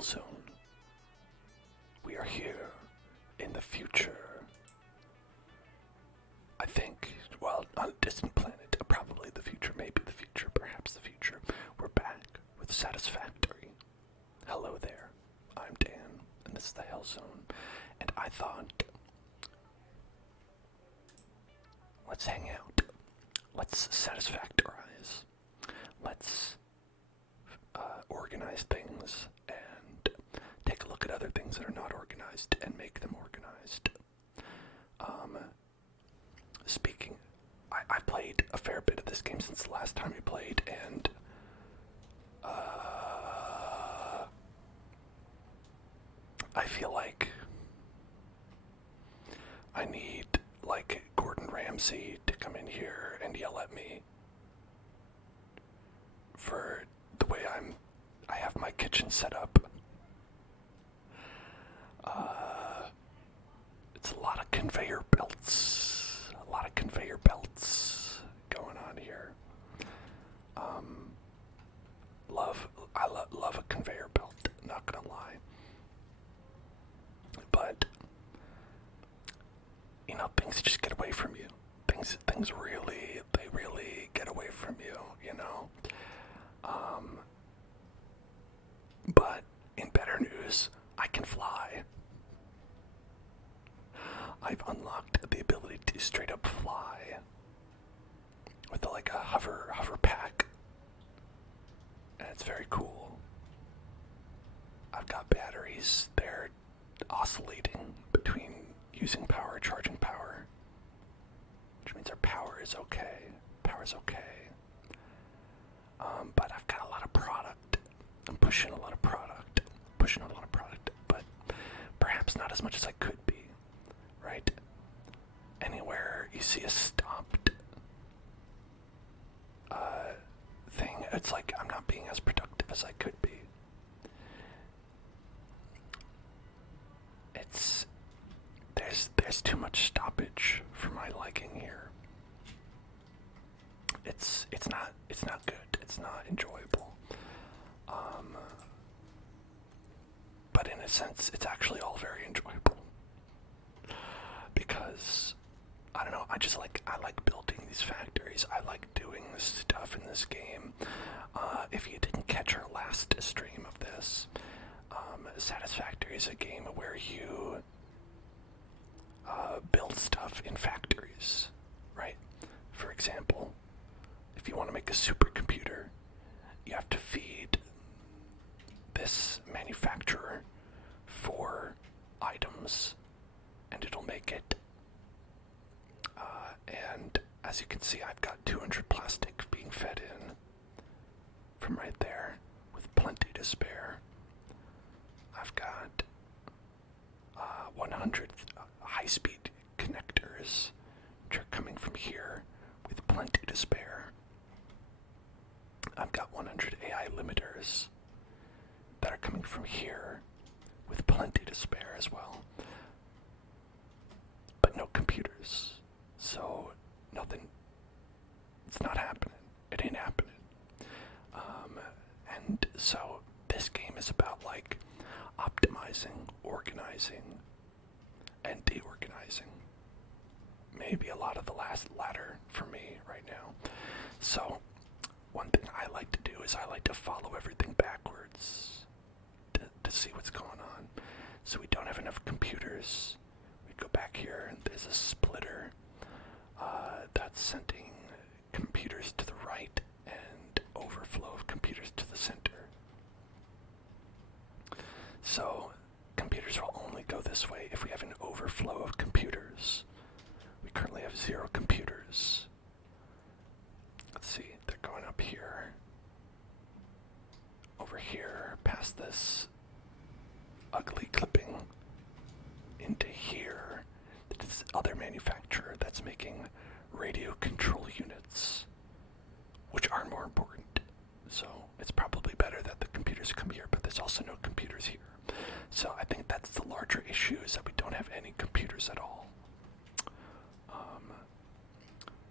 Hell Zone. We are here in the future. I think, well, on a distant planet, probably the future, maybe the future, perhaps the future. We're back with Satisfactory. Hello there, I'm Dan, and this is the Hell Zone, and I thought, let's hang out, let's satisfactorize, let's organize things, and take a look at other things that are not organized, and make them organized. Speaking, I played a fair bit of this game since the last time we played, and I feel like I need, like, Gordon Ramsay to come in here and yell at me for the way I have my kitchen set up. It's a lot of conveyor belts. A lot of conveyor belts going on here. I love a conveyor belt, not gonna lie. But, you know, things just get away from you. Things really get away from you, you know? But, in better news, I can fly. I've unlocked the ability to straight up fly with like a hover pack, and it's very cool. I've got batteries. They're oscillating between using power, charging power, which means our power is okay. Power's okay. But I've got a lot of product. I'm pushing a lot of product, but perhaps not as much as I could be. Right? Anywhere you see a stopped thing, it's like I'm not being as productive as I could be. There's too much stoppage for my liking here. It's not good. It's not enjoyable. But in a sense, it's actually all very enjoyable. Because, I don't know, I like building these factories. I like doing this stuff in this game. If you didn't catch our last stream of this, Satisfactory is a game where you build stuff in factories, right? For example, if you want to make a supercomputer, you have to feed this manufacturer 4 items, and it'll make it. And as you can see, I've got 200 plastic being fed in from right there, with plenty to spare. I've got 100 high-speed connectors, which are coming from here, with plenty to spare. I've got 100 AI limiters that are coming from here, with plenty to spare as well. But no computers, so nothing, it's not happening. It ain't happening. And so this game is about, like, optimizing, organizing, and deorganizing. Maybe a lot of the latter for me right now. So one thing I like to do is I like to follow everything backwards to see what's going on. So we don't have enough computers. We go back here and there's a splitter that's sending computers to the right and overflow of computers to the center. So computers will only go this way if we have an overflow of computers. We currently have 0 computers. Let's see, they're going up here. Over here, past this ugly clipping, into here. This other manufacturer that's making radio control units, which are more important. So it's probably better that the computers come here, but there's also no computers here. So I think that's the larger issue, is that we don't have any computers at all.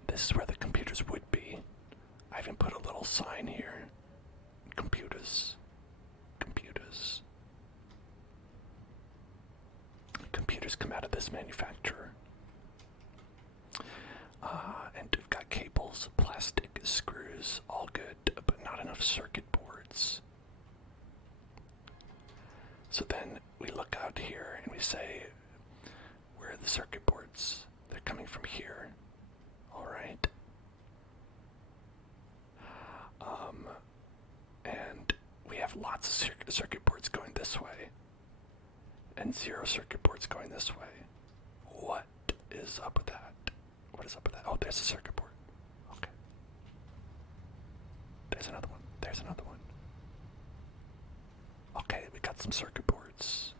This is where the computers would be. I even put a little sign here. Computers. Computers. wires come out of this manufacturer. And we've got cables, plastic, screws, all good, but not enough circuit boards. So then we look out here and we say, where are the circuit boards? They're coming from here. Alright. And we have lots of circuit boards going this way. And 0 circuit boards going this way. What is up with that? What is up with that? Oh, there's a circuit board. Okay. There's another one. There's another one. Okay, we got some circuit boards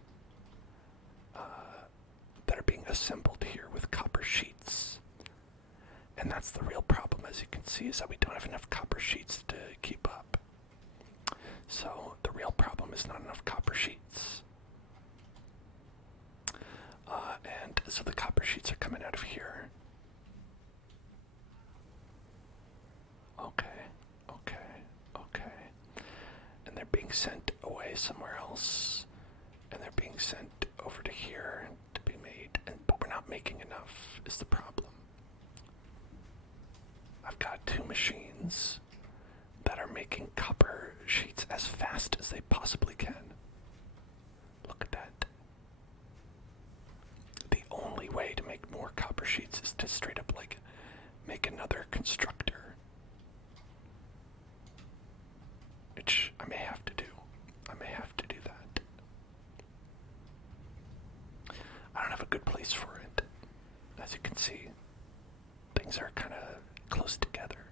that are being assembled here with copper sheets. And that's the real problem, as you can see, is that we don't have enough copper sheets to keep up. So the real problem is not enough copper sheets. And so the copper sheets are coming out of here. Okay, okay, okay. And they're being sent away somewhere else. And they're being sent over to here to be made. But we're not making enough, is the problem. I've got 2 machines that are making copper sheets as fast as they possibly can. Look at that. The only way to make more copper sheets is to straight up, like, make another constructor. Which I may have to do. I may have to do that. I don't have a good place for it. As you can see, things are kind of close together.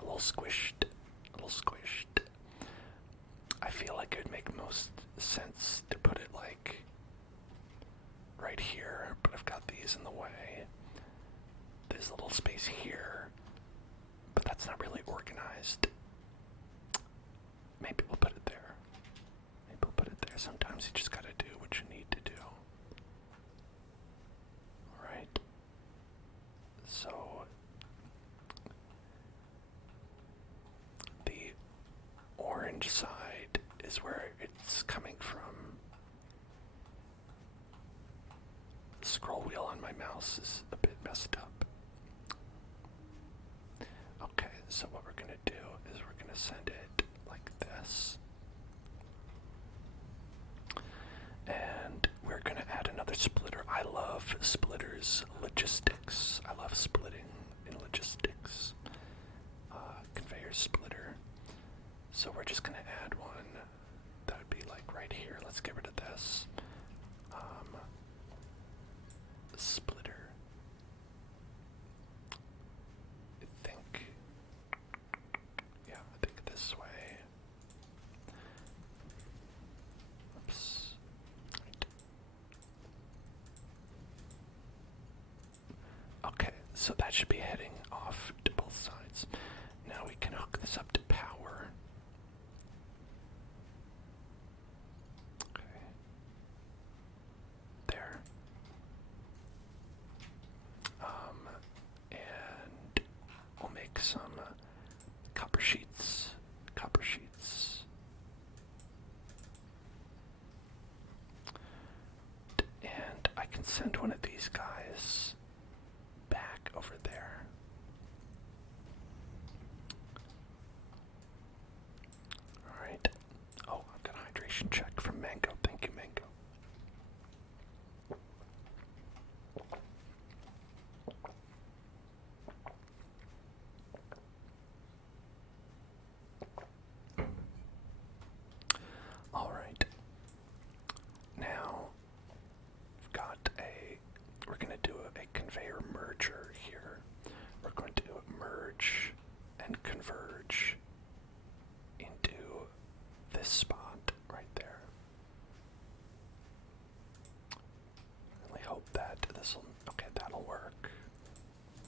A little squished. A little squished. I feel like it would make most sense to put it like right here, but I've got these in the way. There's a little space here, but that's not really organized. Maybe we'll put it there. Maybe we'll put it there. Sometimes you just gotta do what you need to do. Alright. So the orange side is where it's coming from. The scroll wheel on my mouse is a bit messed up. Okay, so what we're gonna do is we're gonna send it like this. And we're gonna add another splitter. I love splitters, logistics. I love splitting in logistics. Conveyor splitter. So we're just gonna add one. That would be like right here. Let's get rid of this. Splitter. I think. Yeah, I think this way. Oops. Right. Okay, so that should be heading off to both sides. Now we can hook this up to power. Okay. There. And we'll make some copper sheets. Copper sheets. And I can send one of these guys back over there. Alright. Oh, I've got a hydration check from Mango. Thank you, Mango. Alright. Now, we're going to do a conveyor merger here. We're going to merge and converge into this spot right there. I really hope that this'll, okay, that'll work.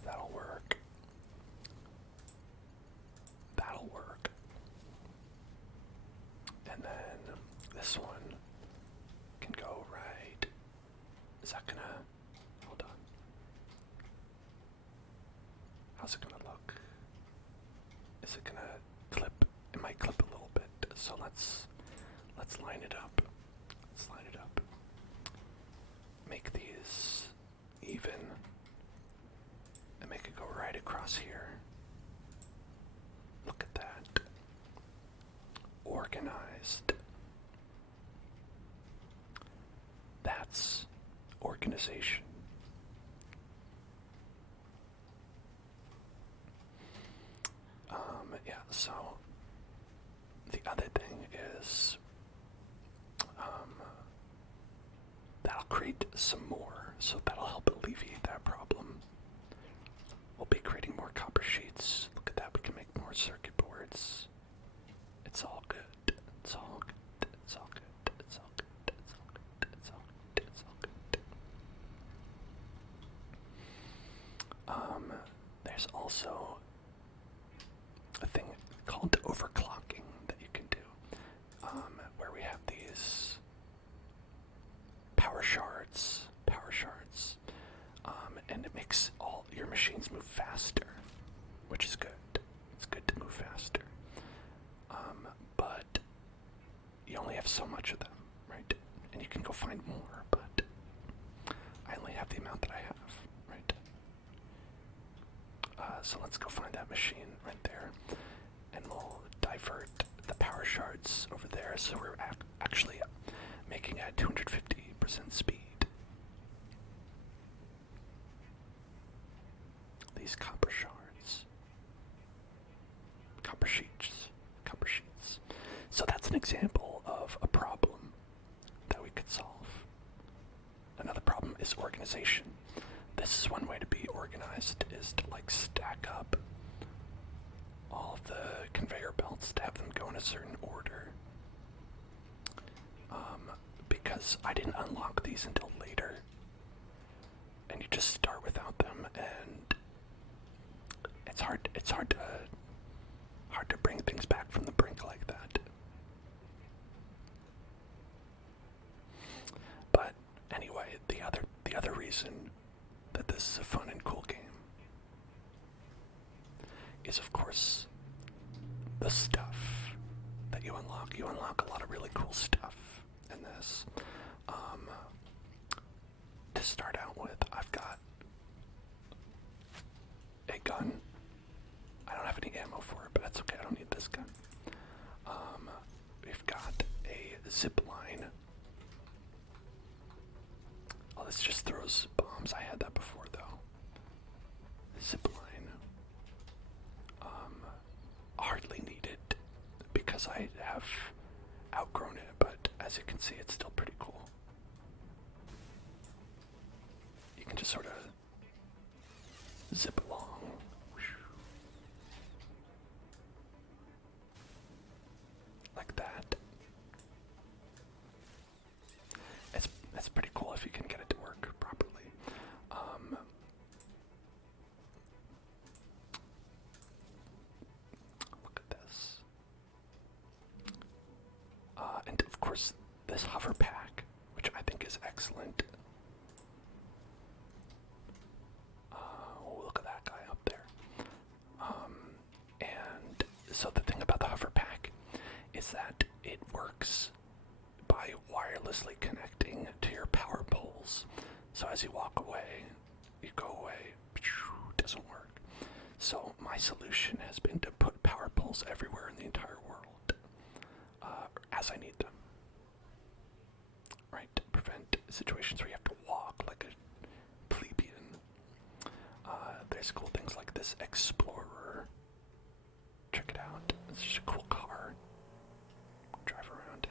That'll work. That'll work. And then this one can go right. Is that gonna, hold on. How's it gonna look? Is it gonna clip? It might clip a little bit. So let's line it up. Let's line it up. make these even and make it go right across here. Look at that. Organized. That's organization. Yeah, so the other thing is that'll create some more, so that'll help alleviate that problem. We'll be creating more copper sheets. Look at that, we can make more circuit boards. It's all good. It's all good. It's all good. It's all good. It's all good. It's all good. It's all good. There's also a thing called overclocking that you can do, where we have these power shards, and it makes all your machines move faster, which is good. It's good to move faster, but you only have so much of them, right? And you can go find more, but I only have the amount that I have, right? So let's go find that machine right there, and we'll divert the power shards over there, so we're actually making at 250% speed. These copper shards. Copper sheets. So that's an example of a problem that we could solve. Another problem is organization. This is one way to be organized, is to like stack up all of the conveyor belts to have them go in a certain order. Because I didn't unlock these until later, and you just start without them, and it's hard to bring things back from the brink like that. But anyway, the other reason that this is a fun and cool game is, of course, the stuff that you unlock. You unlock a lot of really cool stuff in this. To start out with, I've got a gun. I don't have any ammo for it, but that's okay. I don't need this gun. We've got a zip line. Oh, this just throws bombs. I had that before, though. Zip line. Hardly needed because I have outgrown it, but as you can see, it's still pretty cool. You can just sort of zip along. Like that. It's pretty cool if you can get it to work properly. Look at this. And of course, this hover pack, which I think is excellent. Look at that guy up there. And so the thing about the hover pack is that it works by wirelessly connecting to your power poles. So as you walk away, you go away, it doesn't work. So my solution has been to put power poles everywhere in the entire world, as I need them. Right, to prevent situations where you have to walk like a plebeian. There's cool things like this Explorer. Check it out. It's just a cool car. Drive around in.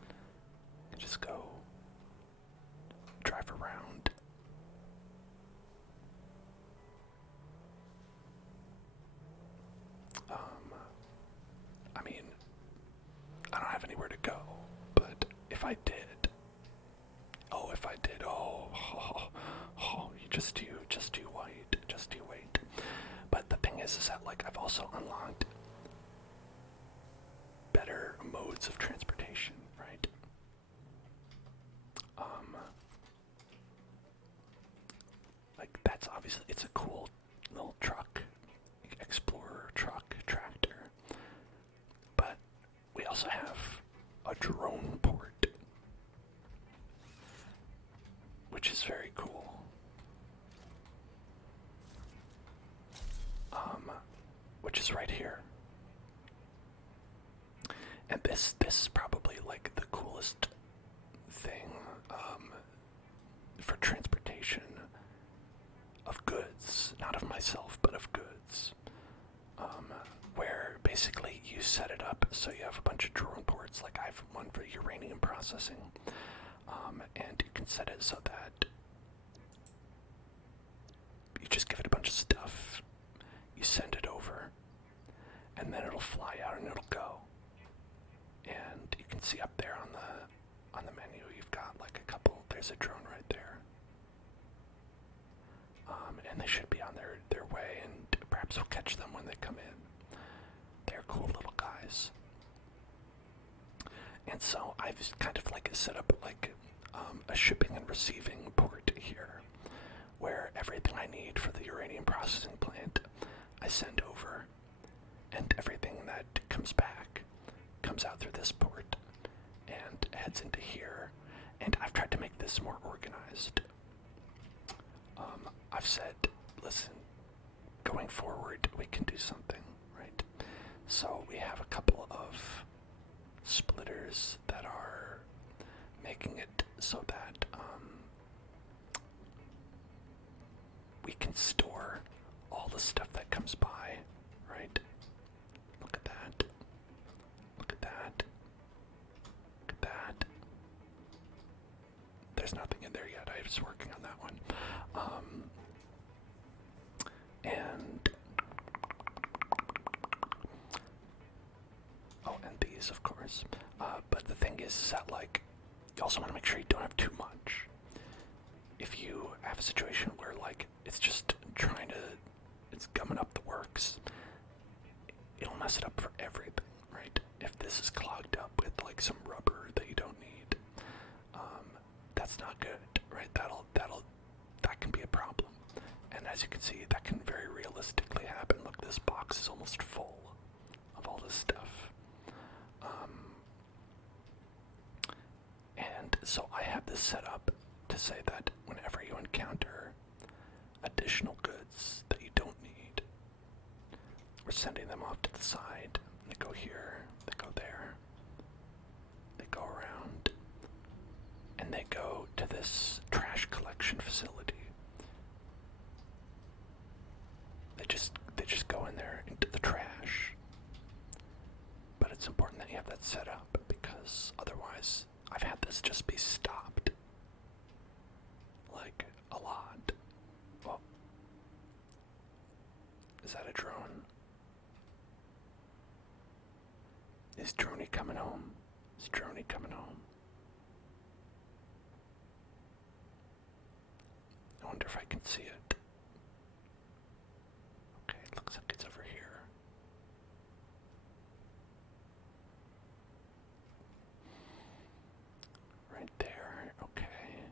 You can just go drive around. I mean, I don't have anywhere to go, but if I did, you wait. But the thing is that like I've also unlocked better modes of transportation, right? Like that's obviously, it's a cool little truck, Explorer truck, tractor. But we also have a drone. this is probably like the coolest thing for transportation of goods, not of myself, but of goods. Where basically you set it up so you have a bunch of drone ports, like I have one for uranium processing, and you can set it so that you just give it a bunch of stuff, you send it over, and then it'll fly out and it'll go. And you can see up there on the menu, you've got like a couple. There's a drone right there, and they should be on their way, and perhaps we'll catch them when they come in. They're cool little guys. And so I've kind of like set up like a shipping and receiving port here, where everything I need for the uranium processing plant I send over, and everything that comes back comes out through this port and heads into here. And I've tried to make this more organized. I've said, listen, going forward we can do something, right? So we have a couple of splitters that are making it so that we can store all the stuff that comes by, right? Look at that. Look at that. Look at that. There's nothing in there yet. I was working on that one. And these, of course. But the thing is that, like, you also want to make sure you don't have too much. If you have a situation where, like, it's just it's gumming up the works, it'll mess it up for everything, right? If this is clogged up with, like, some rubber that you don't need, that's not good, right? That can be a problem. And as you can see, that can very realistically happen. Look, this box is almost full of all this stuff. And so I have this set up to say that whenever you encounter additional goods that you don't need, we're sending them off to the side. They go here, they go there, they go around, and they go to this trash collection facility. They just go in there into the trash. But it's important that you have that set up, because otherwise I've had this just be stopped. Like, a lot. Well, is that a drone? Is Droney coming home? Is Droney coming home? I wonder if I can see it. Okay, it looks like it's over here. Right there, okay.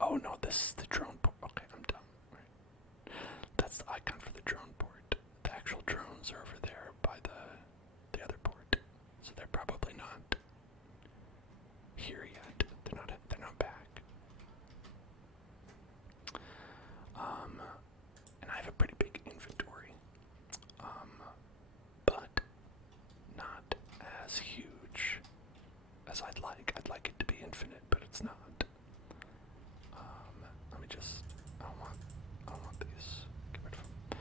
Oh no, this is the drone port. Okay, I'm done. Right. That's the icon for the drone port. The actual drones are over there by the other port. So they're probably not here yet. They're not back. And I have a pretty big inventory. But not as huge as I'd like. I'd like it to be infinite, but it's not. Let me just, I don't want these. Get rid of them.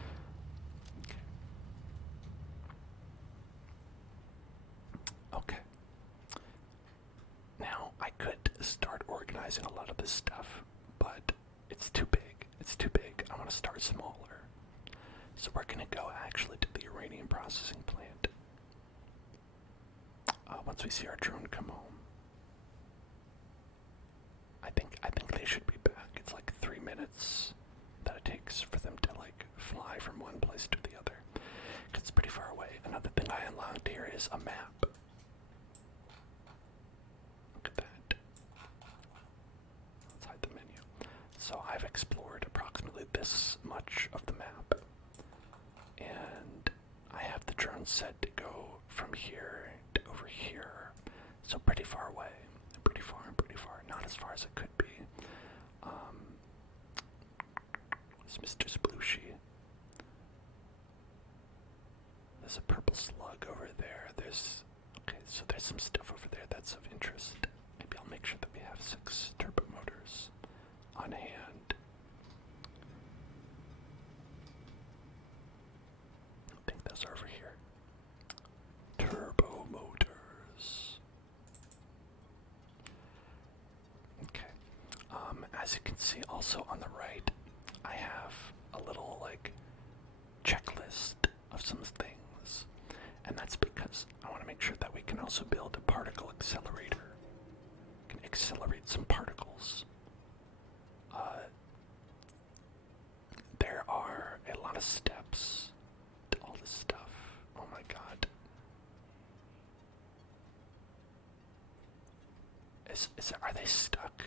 Okay. Now, I could start organizing a lot of this stuff, but it's too big. It's too big. I want to start smaller. So we're going to go actually to the uranium processing plant. Once we see our drone come home. I think they should be back. It's like 3 minutes that it takes for them to like fly from one place to the other. 'Cause it's pretty far away. Another thing I unlocked here is a map. Look at that. Let's hide the menu. So I've explored approximately this much of the map. And I have the drone set to go from here to over here. So pretty far away. Pretty far. Not as far as it could be. It's Mr. Splooshy. some stuff over there that's of interest. Maybe I'll make sure that we have 6 turbo motors on hand. I think those are over here. Turbo motors. Okay. As you can see also on the right, I have a little like checklist of some things. And that's because I want to make sure that we can also build a particle accelerator. We can accelerate some particles. There are a lot of steps to all this stuff. Oh my god. Are they stuck?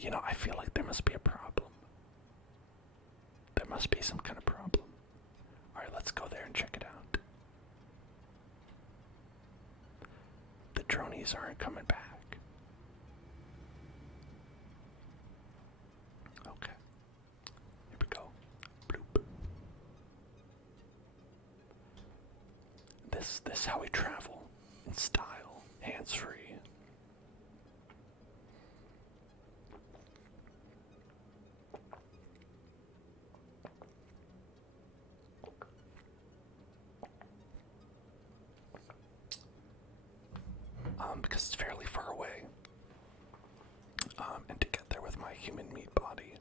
You know, I feel like there must be a problem. There must be some kind of problem. Alright, let's go there and check it out. The dronies aren't coming back. Okay. Here we go. Bloop. This is how we travel. In style. Hands-free. Because it's fairly far away. And to get there with my human meat body,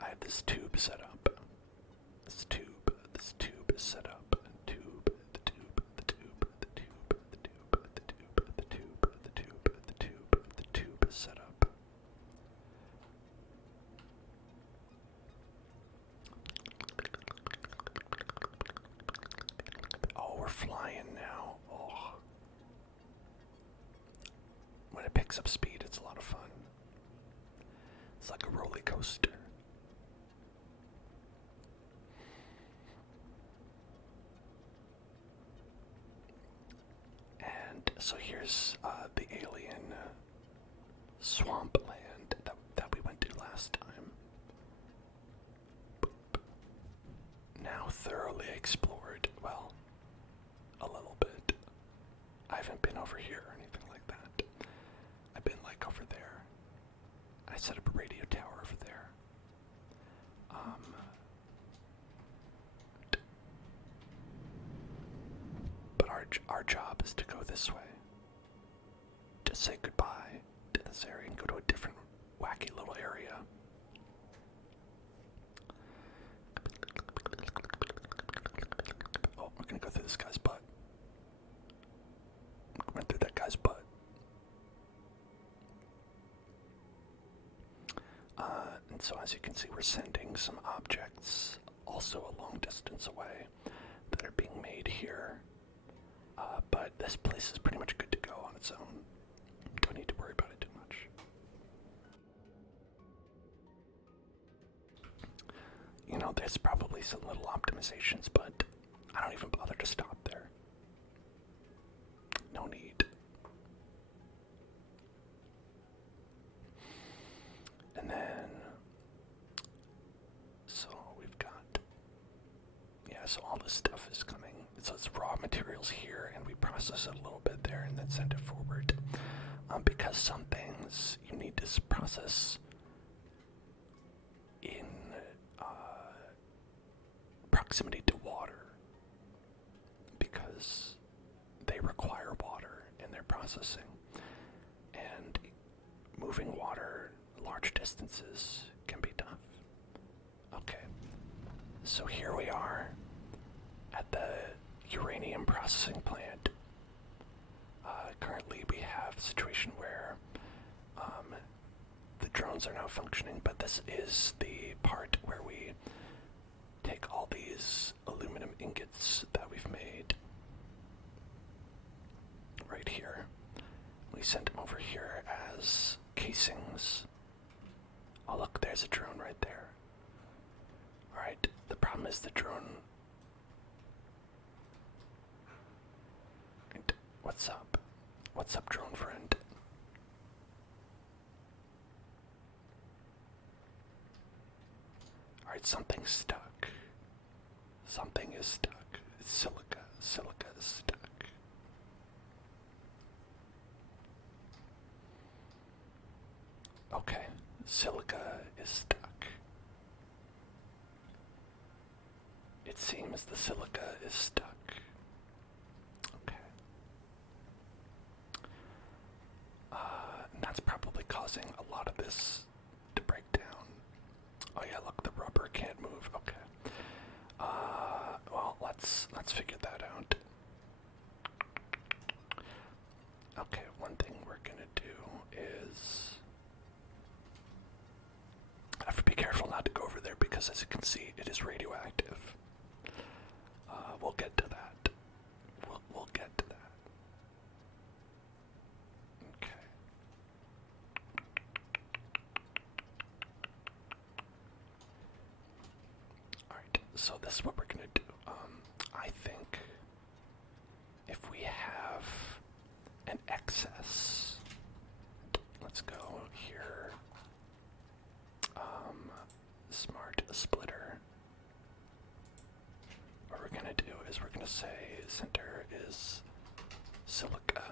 I have this tube set up. This tube is set up. The tube is set up. Oh, we're flying now. Oh. When it picks up speed, it's a lot of fun. It's like a roller coaster. And so here's the alien swamp land that we went to last time. Now thoroughly explored. Well, a little bit. I haven't been over here or anything like that. I've been like over there. I set up a radio tower over there. But our job is to go this way. To say goodbye to this area and go to a different wacky little area. Oh, we're gonna go through this guy's butt. Went through that guy's butt. And so as you can see, we're sending some objects also a long distance away that are being made here. But this place is pretty much good to go on its own. Don't need to worry about it too much. You know, there's probably some little optimizations, but I don't even bother to stop there. No need. And then, so we've got, so all this stuff is coming. So it's raw materials here, and we process it a little bit there and then send it forward. Because some things you need to process in proximity to water, because they require water in their processing, and moving water large distances can be tough. Okay, so here we are at the uranium processing plant. Currently we have a situation where the drones are now functioning, but this is the part where we take all these aluminum ingots that we've made right here. We send them over here as casings. Oh look, there's a drone right there. Alright, the problem is the drone... What's up? What's up, drone friend? Alright, something's stuck. Something is stuck. Silica. Silica is stuck. Okay, silica is stuck. It seems the silica is stuck. Okay. And that's probably causing a lot of this to break down. Oh yeah, look, the rubber can't move. Okay. Well, let's figure that out. Okay, one thing we're gonna do is I have to be careful not to go over there because, as you can see, it is radioactive. We'll get to that. We'll get to that. Okay. Alright, so this is what we're gonna do. I think if we have an excess, let's go here. Smart splitter. What we're gonna do is we're gonna say center is silica,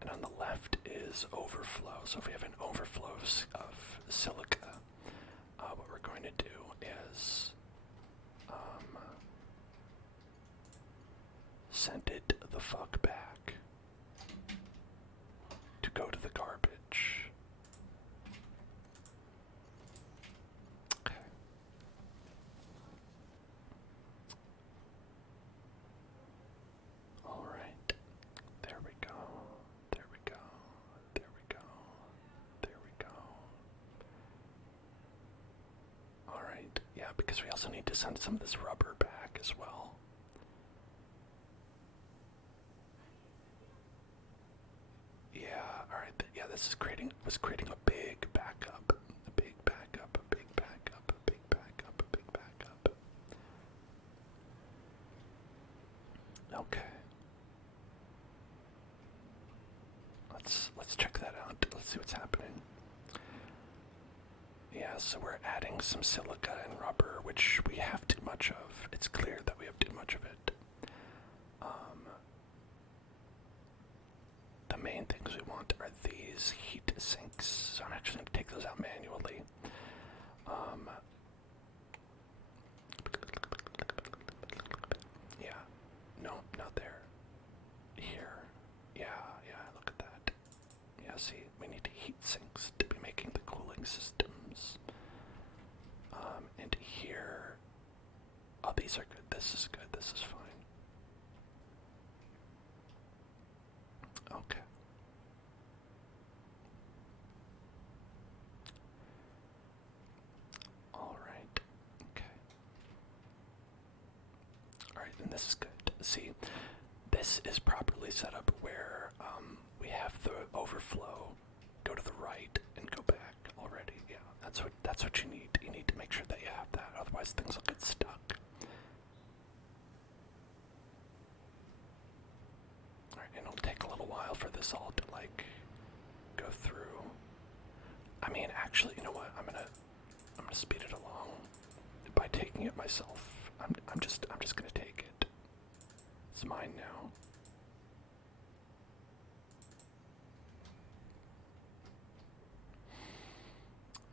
and on the left is overflow. So if we have an overflow of silica, what we're going to do is send it the fuck back to go to the garbage. Okay. All right. There we go. There we go. There we go. There we go. All right. Yeah, because we also need to send some of this rubber back as well. Yeah, alright, yeah, this is was creating a big backup. A big backup, a big backup, a big backup, a big backup. Okay. Let's check that out. Let's see what's happening. Yeah, so we're adding some silica and rubber, which we have too much of. It's clear that we have too much of it. The main things we want are these heat sinks, so I'm actually going to take those out manually. Yeah, no, not there. Here, yeah, look at that. Yeah, see, we need heat sinks to be making the cooling systems. And here, oh, these are good, this is good, this is fine. Okay. All right. Okay. All right, and this is good. See, this is properly set up where we have the overflow go to the right and go back already. Yeah, that's what you need. You need to make sure that you have that, otherwise things will get stuck. Alright, and it'll take a little while for this all to like go through. I mean, actually, you know what? I'm gonna speed it along by taking it myself. I'm just gonna take it. It's mine now.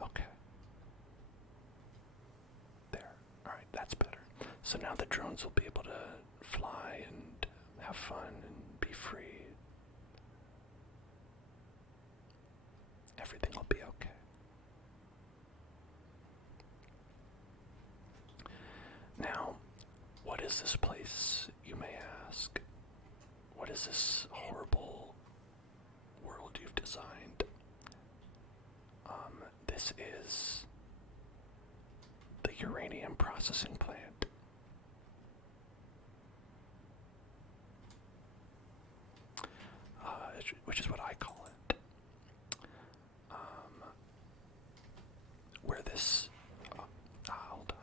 Okay. There. Alright, that's better. So now the drones will be able to fly and have fun and be free. Everything will be okay. Now, what is this place, you may ask? What is this horrible world you've designed? This is the uranium processing plant. Which is what I call it. Where this... hold on.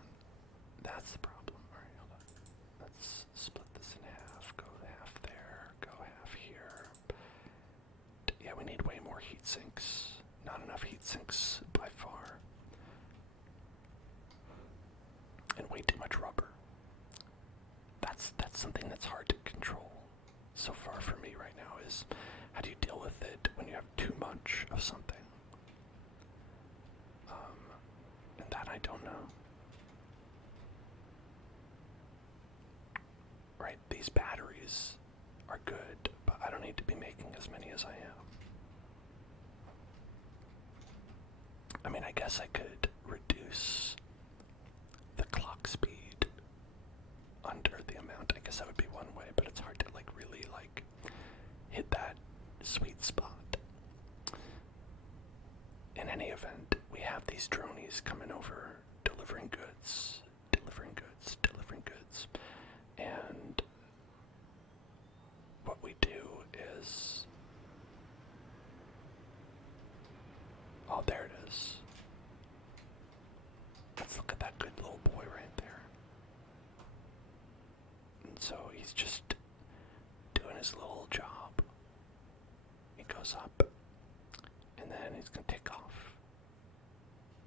That's the problem. Alright, hold on. Let's split this in half. Go half there. Go half here. Yeah, we need way more heat sinks. Not enough heat sinks by far. And way too much rubber. That's something that's hard to control so far for me right now is how do you deal with it when you have too much of something? And that I don't know. Right, these batteries are good, but I don't need to be making as many as I am. I mean, I guess I could reduce the clock speed under the amount. I guess that would be one way, but it's hard to really hit that sweet spot. In any event, we have these dronies coming over, delivering goods, and what we do is, oh, there it is. Let's look at that good little boy right there. And so he's just doing his little job. He goes up, and then he's gonna take off.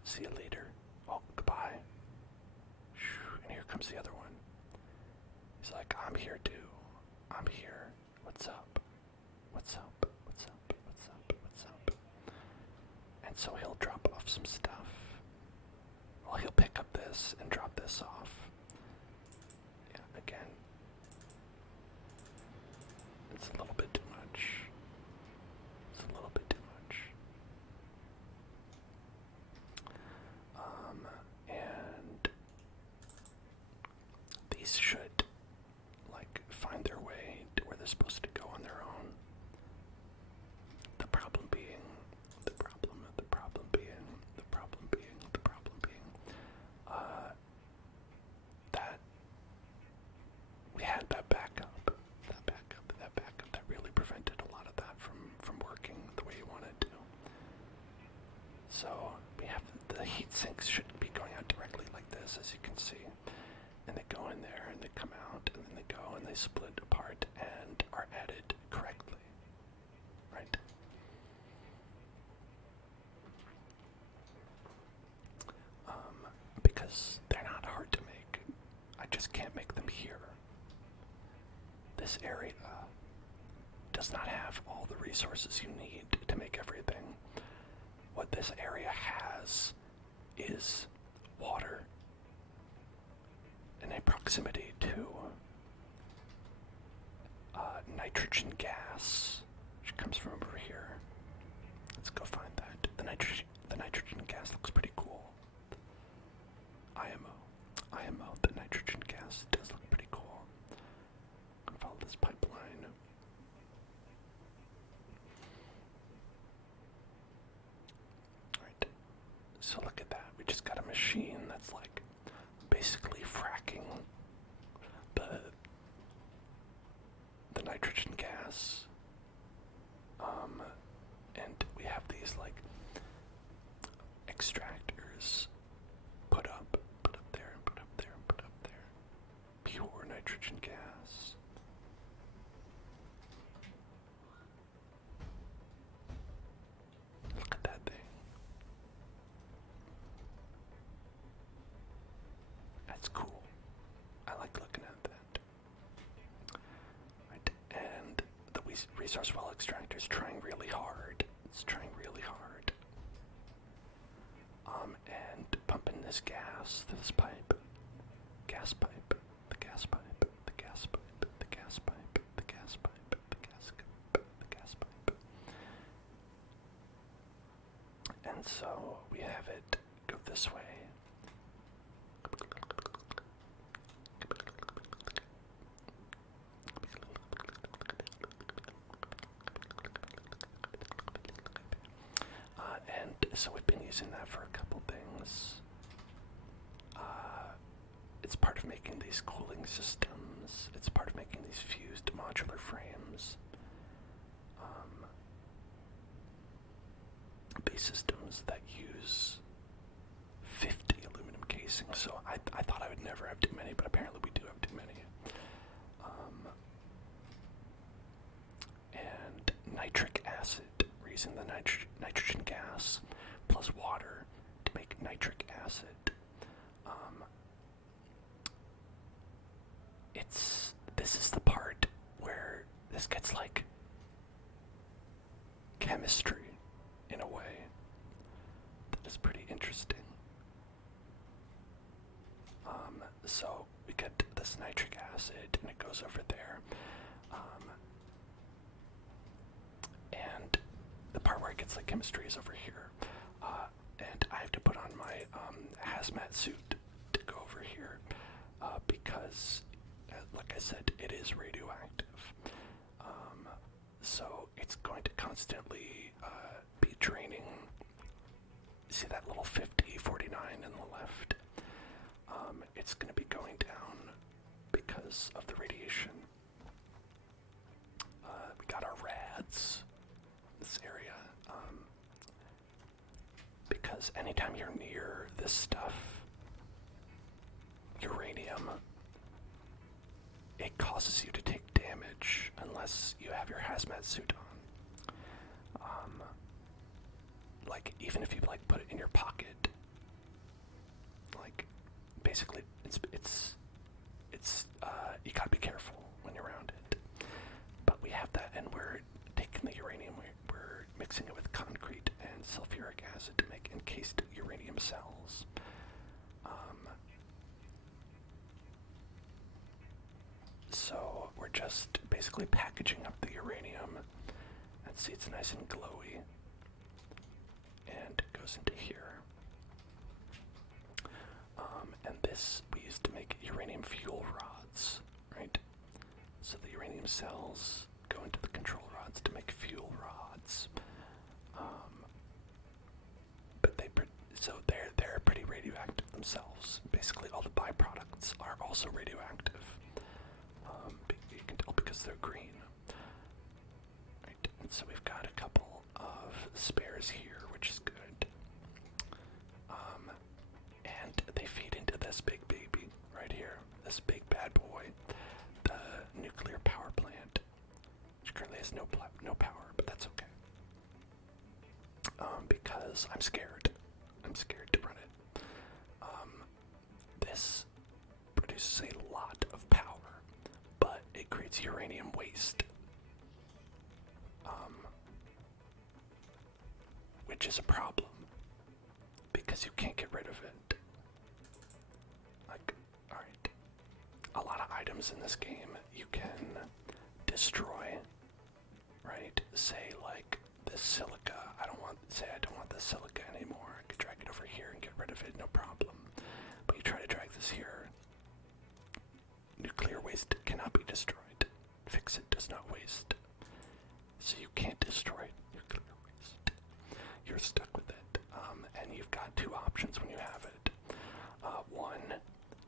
See you later. Oh, goodbye. And here comes the other one. He's like, I'm here too. I'm here. What's up? What's up? What's up? What's up? What's up? And so he'll drop off some stuff. Well, he'll pick up this and drop this off. Yeah, again. It's a little bit too much. It's a little bit too much. And these should find their way to where they're supposed to go on their own. The problem being that we had that backup that really prevented a lot of that from working the way you want it to. So we have the heat sinks shouldn't be going out directly like this, as you can see. And they go in there and they come out and then they go and they split apart and are added correctly. Right? Because they're not hard to make. I just can't make them here. This area does not have all the resources you need to make everything. What this area has is water and a proximity to nitrogen gas, which comes from over here. Let's go find that. The nitrogen gas looks pretty cool. IMO, the nitrogen gas does look pretty cool. Follow this pipeline. Right. So look at that. We just got a machine that's basically fracking the nitrogen gas. And we have these extractors put up there, pure nitrogen gas. Look at that thing. That's cool. I like looking at that. Right, and the resource well extractor is trying really hard. It's trying really hard. And pumping this gas through this pipe. Gas pipe. The gas pipe. The gas pipe. The gas pipe. The gas pipe. The gas pipe. The gas pipe. And so we have it go this way. And so we've been using that for a couple things. It's part of making these cooling systems. It's part of making these fused modular frames. Base systems that use 50 aluminum casings. So I thought I would never have too many, but apparently we do have too many. And nitric acid. We're using the nitrogen gas plus water to make nitric acid. this is the part where this gets like chemistry in a way that is pretty interesting. So we get this nitric acid and it goes over there. And the part where it gets like chemistry is over here. And I have to put on my hazmat suit to go over here because, like I said, it is radioactive. So it's going to constantly be draining. See that little 5049 in the left? It's going to be going down because of the radiation. We got our rads in this area. Because anytime you're near this stuff, uranium, it causes you to take damage unless you have your hazmat suit on. Like, even if you, like, put it in your pocket, like, basically, it's you gotta be careful when you're around it. But we have that, and we're taking the uranium, we're mixing it with concrete and sulfuric acid to make encased uranium cells. So we're just basically packaging up the uranium, and see it's nice and glowy, and it goes into here. And this we used to make uranium fuel rods, right? So the uranium cells go into the control rods to make fuel rods. But they're pretty radioactive themselves. Basically, all the byproducts are also radioactive. You can tell because they're green. Right, and so we've got a couple of spares here, which is good. And they feed into this big baby right here, this big bad boy, the nuclear power plant, which currently has no power, but that's okay. Because I'm scared. I'm scared to run it. This produces a lot of power, but it creates uranium waste. Which is a problem, because you can't get rid of it. Like, alright, a lot of items in this game you can destroy, right? Say, like, this silica, I don't want this silica anymore. I could drag it over here and get rid of it, no problem. But you try to drag this here, nuclear waste cannot be destroyed. Fix it does not waste. So you can't destroy nuclear waste. You're stuck with it. And you've got two options when you have it. One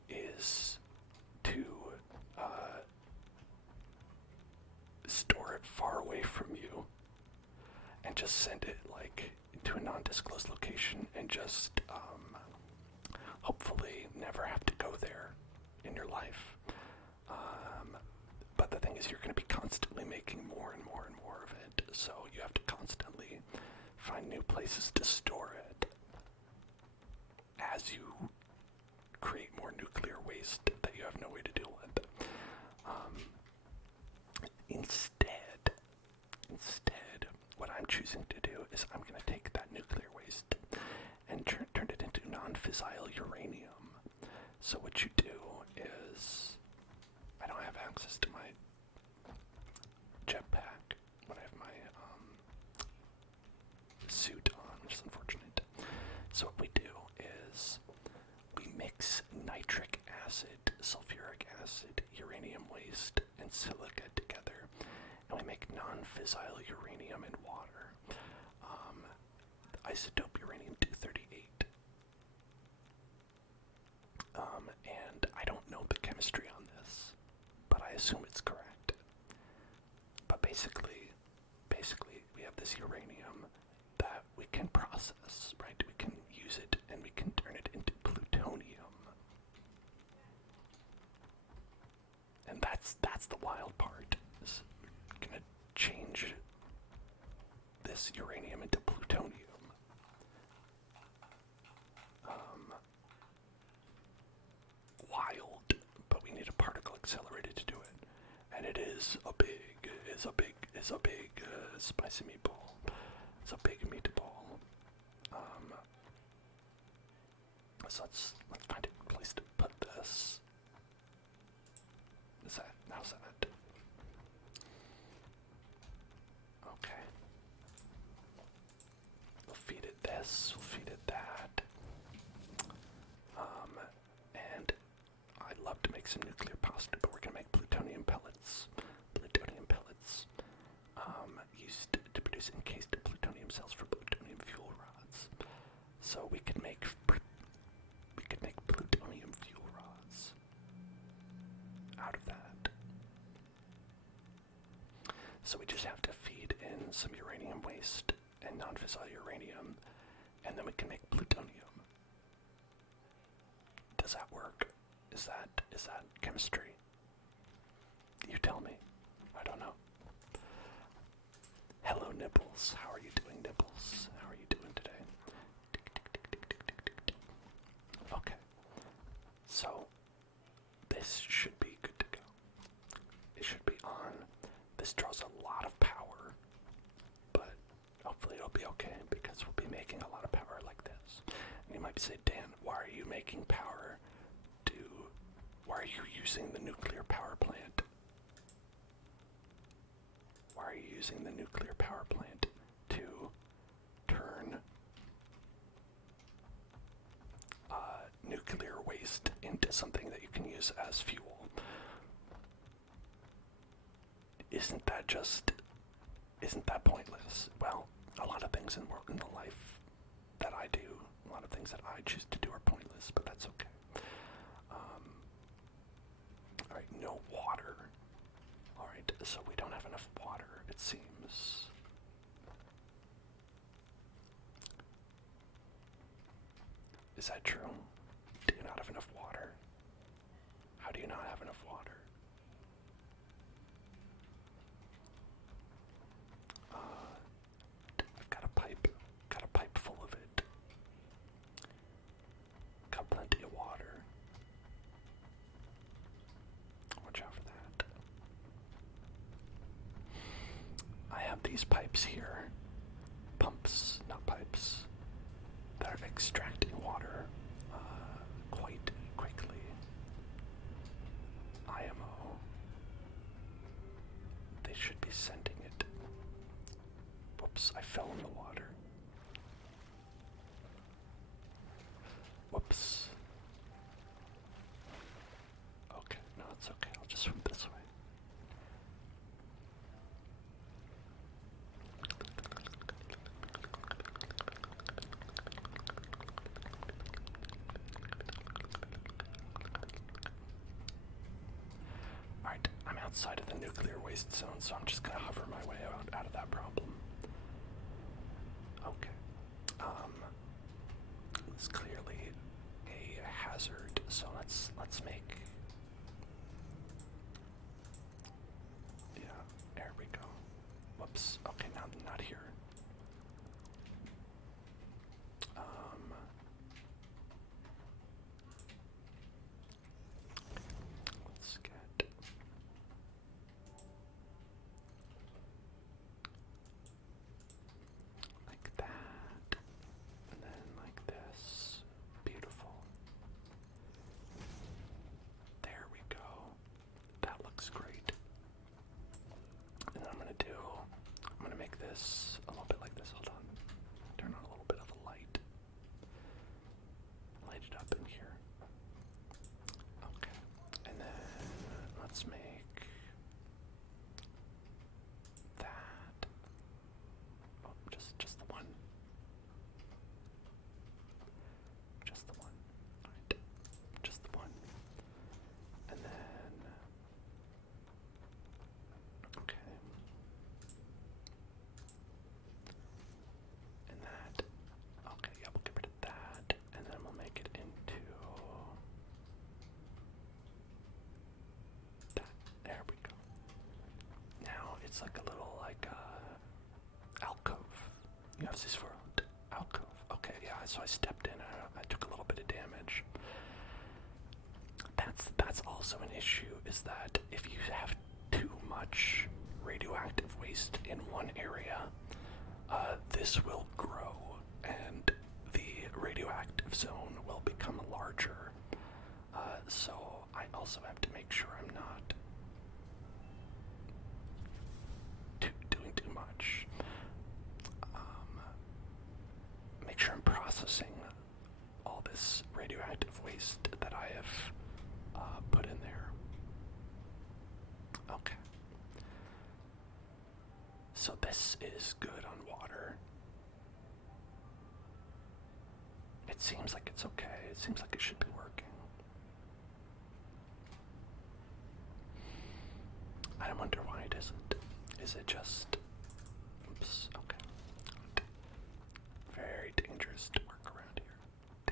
is to store it far away from you and just send it like into a non-disclosed location and just hopefully never have to go there in your life. But the thing is, you're going to be constantly making more and more and more of it, so you have to constantly find new places to store it as you create more nuclear waste that you have no way to deal with. Instead, what I'm choosing to do is I'm going to take that nuclear waste and turn it into non-fissile uranium. So what you do is, I don't have access to my jetpack when I have my suit on, which is unfortunate. So what we do is we mix nitric acid, sulfuric acid, uranium waste, and silica together, and we make non-fissile uranium and water. Isotope uranium-238. And I don't know the chemistry on this, but I assume it's correct. But basically we have this uranium that we can process, right? We can use it and we can turn it into plutonium. And that's the wild part. Is we're gonna change this uranium into plutonium. Wild, but we need a particle accelerator to do it. it is a big spicy meatball. It's a big meatball. So let's find a place to put this. How's that? Okay. We'll feed it this, we'll feed it that. And I'd love to make some nuclear pasta, but we're gonna make plutonium pellets. Plutonium pellets, used to produce encased plutonium cells for plutonium fuel rods. So we could make plutonium fuel rods out of that. So we just have to feed in some uranium waste and non-fissile uranium, and then we can make plutonium. Does that work? Is that chemistry? You tell me. I don't know. Hello, Nibbles. How are you doing, Nibbles? How are you doing today? Okay. So, this should be good to go. It should be on. This draws a lot of power, but hopefully it'll be okay because we'll be making a lot of power like this. And you might say, Dan, why are you making power why are you using the nuclear power plant? Why are you using the nuclear power plant to turn nuclear waste into something that you can use as fuel? Isn't that pointless? Well, a lot of things in the life that I do, a lot of things that I choose to do are pointless, but that's okay. Alright, no water. Alright, so we don't have enough water, it seems. Is that true? Do you not have enough water? How do you not have enough water? I've got a pipe full of it. Got plenty of water. Watch out for that. I have these pipes here. Pumps, not pipes, that are extracting water quite quickly. IMO. They should be sending it. Whoops, I fell in the water. Whoops. Okay, no, it's okay. I'll just swim this way. Alright, I'm outside of the nuclear waste zone, so I'm just gonna hover my way out of that problem. Okay. It's clearly a hazard, so let's make. Yeah, there we go. Whoops. Okay, now not here. Let's get. Like that, and then like this. Beautiful. There we go. That looks great. And I'm gonna make this a little bit like this. Hold on. Turn on a little bit of a light. Light it up in here. Okay. And then let's make that. Oh, just the one. Just the one. Alright. Just the one. And then okay. And that. Okay, yeah, we'll get rid of that. And then we'll make it into that. There we go. Now it's like a little alcove. You have this for alcove. Okay, yeah, so I stepped in, I took a little bit of damage. That's also an issue, is that if you have too much radioactive waste in one area, this will grow and the radioactive zone will become larger. So I also have to make sure I'm not doing too much. Make sure I'm processing all this radioactive waste that I have put in there. Okay. So this is good on water. It seems like it's okay. It seems like it should be working. I wonder why it isn't. Is it just... Oops, okay. Very dangerous to work around here.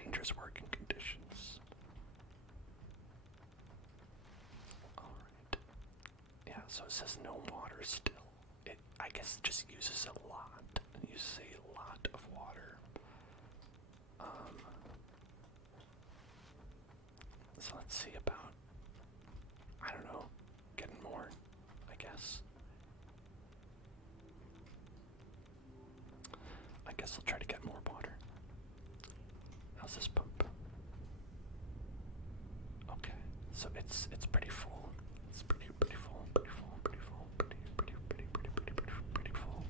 Dangerous working conditions. Alright. Yeah, so it says no water still. I guess it just uses a lot. It uses a lot of water. So let's see about, I don't know, getting more, I guess. I guess I'll try to get more water. How's this pump? Okay, so it's pretty full. It's pretty full, pretty full, pretty full, pretty full.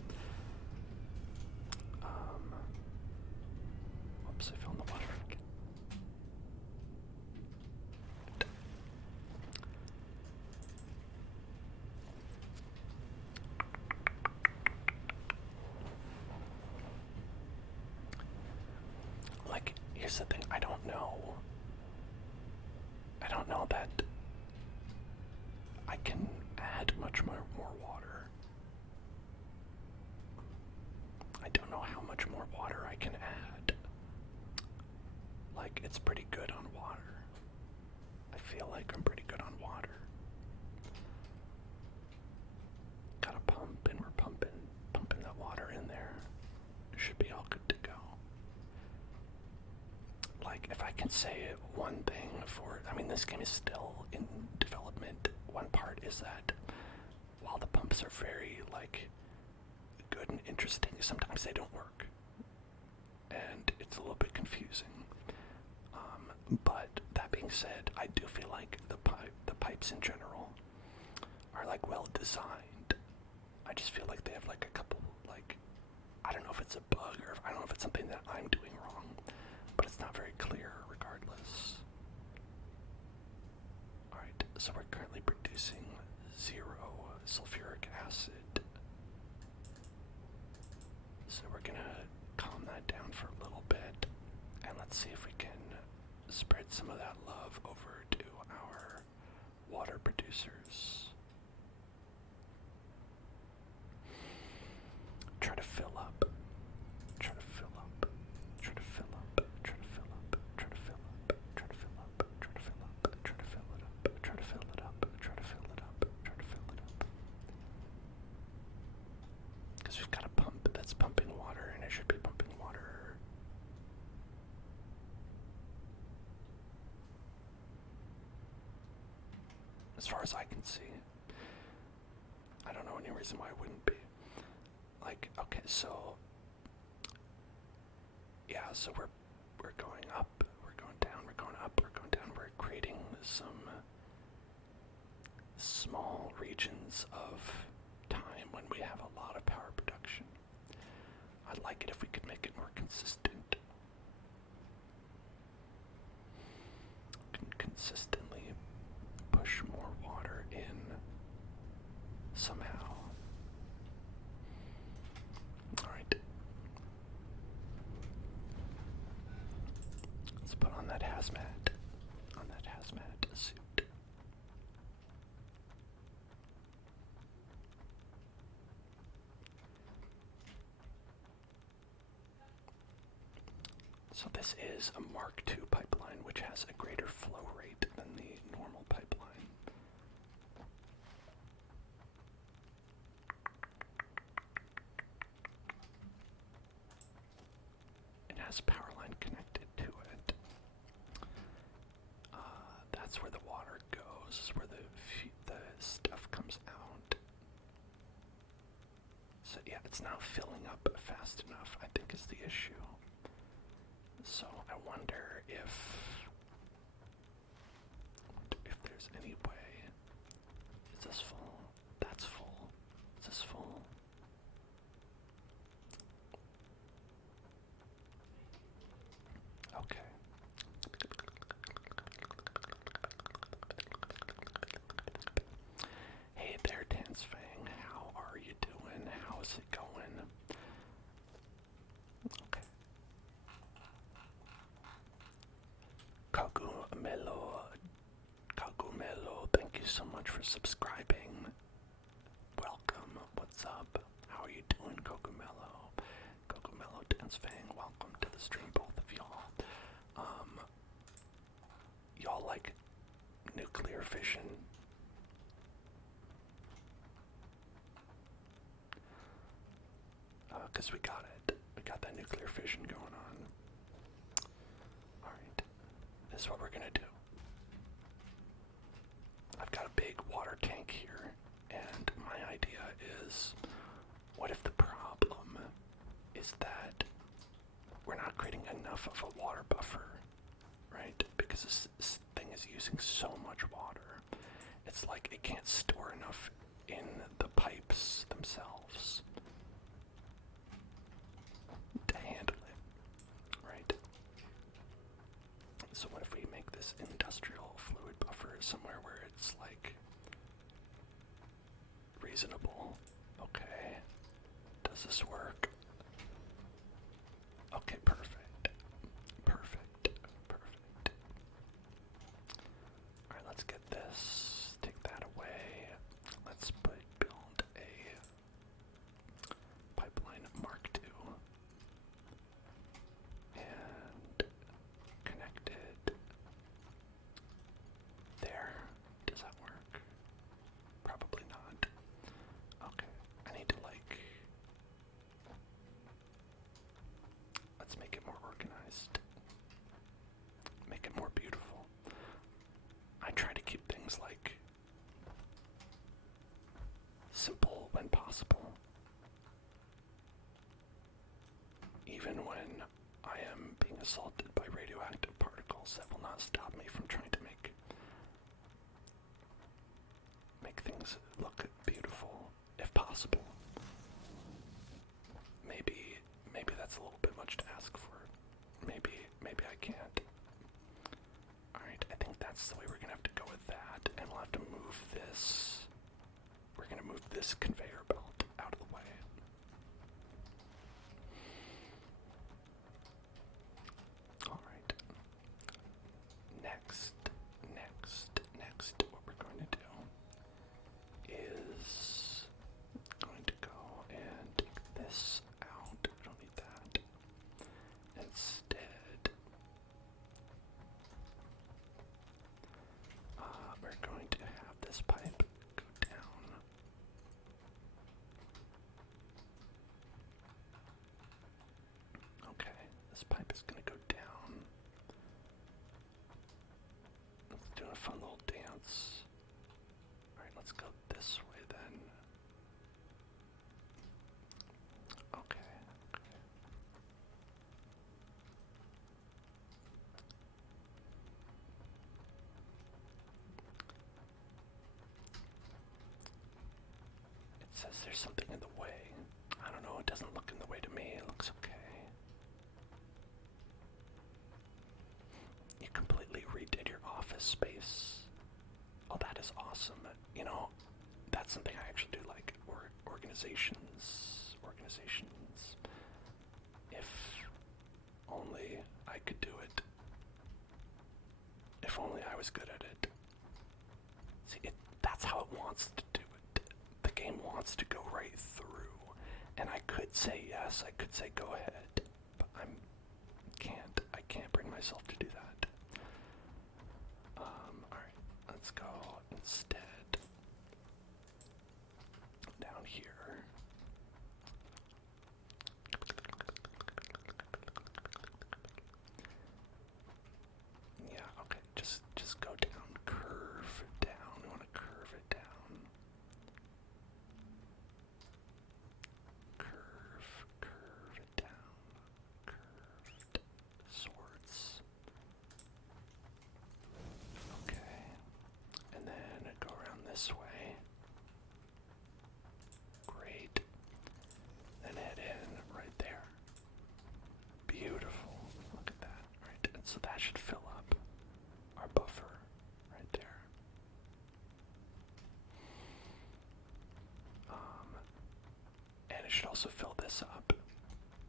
Whoops, I fell in the water again. Like, here's the thing, I don't know that I can add much more water. I don't know how much more water I can add. Like, it's pretty good on water. I feel like I'm pretty good on water. Got a pump and we're pumping that water in there. Should be all good to go. Like, if I can say one thing this game is still in development. One part is that while the pumps are very, good and interesting, sometimes they don't work. And it's a little bit confusing. But that being said, I do feel like the pipes in general are, well designed. I just feel like they have, a couple, I don't know if it's a bug or I don't know if it's something that I'm doing wrong, but it's not very clear regardless. Alright, so we're currently producing 0 sulfuric acid. So we're gonna calm that down for a little bit, and let's see if we can spread some of that love over to our water producers. Try to fill up. Try to fill up. Try to fill up. Try to fill up. Try to fill up. Try to fill up. Try to fill up. Try to fill it up. Try to fill it up. Try to fill it up. Try to fill it up. Because we've got a pump that's pumping water, and it should be pumping water. As far as I can see. I don't know any reason why it wouldn't be. Okay, so yeah, so we're going up, we're going down, we're going up, we're going down, we're creating some small regions of time when we have a lot of power production. I'd like it if we could make it more consistent. Consistently push more water in somehow. Alright. Let's put on that hazmat suit. So this is a Mark II pipeline, which has a greater flow rate than the normal pipeline. It has a power line connected to it. That's where the water goes. This is where the stuff comes out. It's not filling up fast enough, I think, is the issue. So I wonder if there's any way. Is this full? That's full. Is this full? Okay. Hey there, Tansfang. How are you doing? How's it going? Okay. Kagumelo, thank you so much for subscribing. Welcome. What's up? How are you doing, Kagumelo? Kagumelo, Tansfang, welcome to the stream, both of y'all. Y'all like nuclear fission? Because we got it. We got that nuclear fission going on. Alright. This is what we're gonna do. I've got a big water tank here, and my idea is, what if the problem is that we're not creating enough of a water buffer, right? Because this thing is using so much water. It's like it can't store enough in the pipes themselves to handle it, right? So what if we make this industrial fluid buffer somewhere where it's like reasonable? Okay. Does this work? Okay, perfect. Perfect. Perfect. Alright, let's get this. Take that away. Let's build a pipeline Mark II. And connect it there. Does that work? Probably not. Okay, I need to let's make it more organized. Make it more beautiful. I try to keep things simple when possible. Even when I am being assaulted by radioactive particles, that will not stop me from trying to make things look beautiful, if possible. Maybe that's a little bit much to ask for. Maybe I can't. Alright, I think that's the way we're gonna have to go with that, and we'll have to move this. We're gonna move this conveyor belt out of the way. Alright. Next, what we're going to do is going to go and take this out. I don't need that. Instead, we're going to have this pipe go down. Okay, this pipe is going to go down. Let's do a fun little dance. Alright, let's go this way then. Okay. It says there's something in the way. I don't know, it doesn't look in the way to me. It looks okay. You completely redid your office space. Oh, that is awesome. You know, that's something I actually do like. Organizations. If only I could do it. If only I was good at it. See, that's how it wants to do it. The game wants to go right through. And I could say yes, I could say go ahead, but I can't bring myself to do that. Alright, let's go instead down here. Yeah, okay, just go down, curve down. We want to curve it down. Curve also fill this up,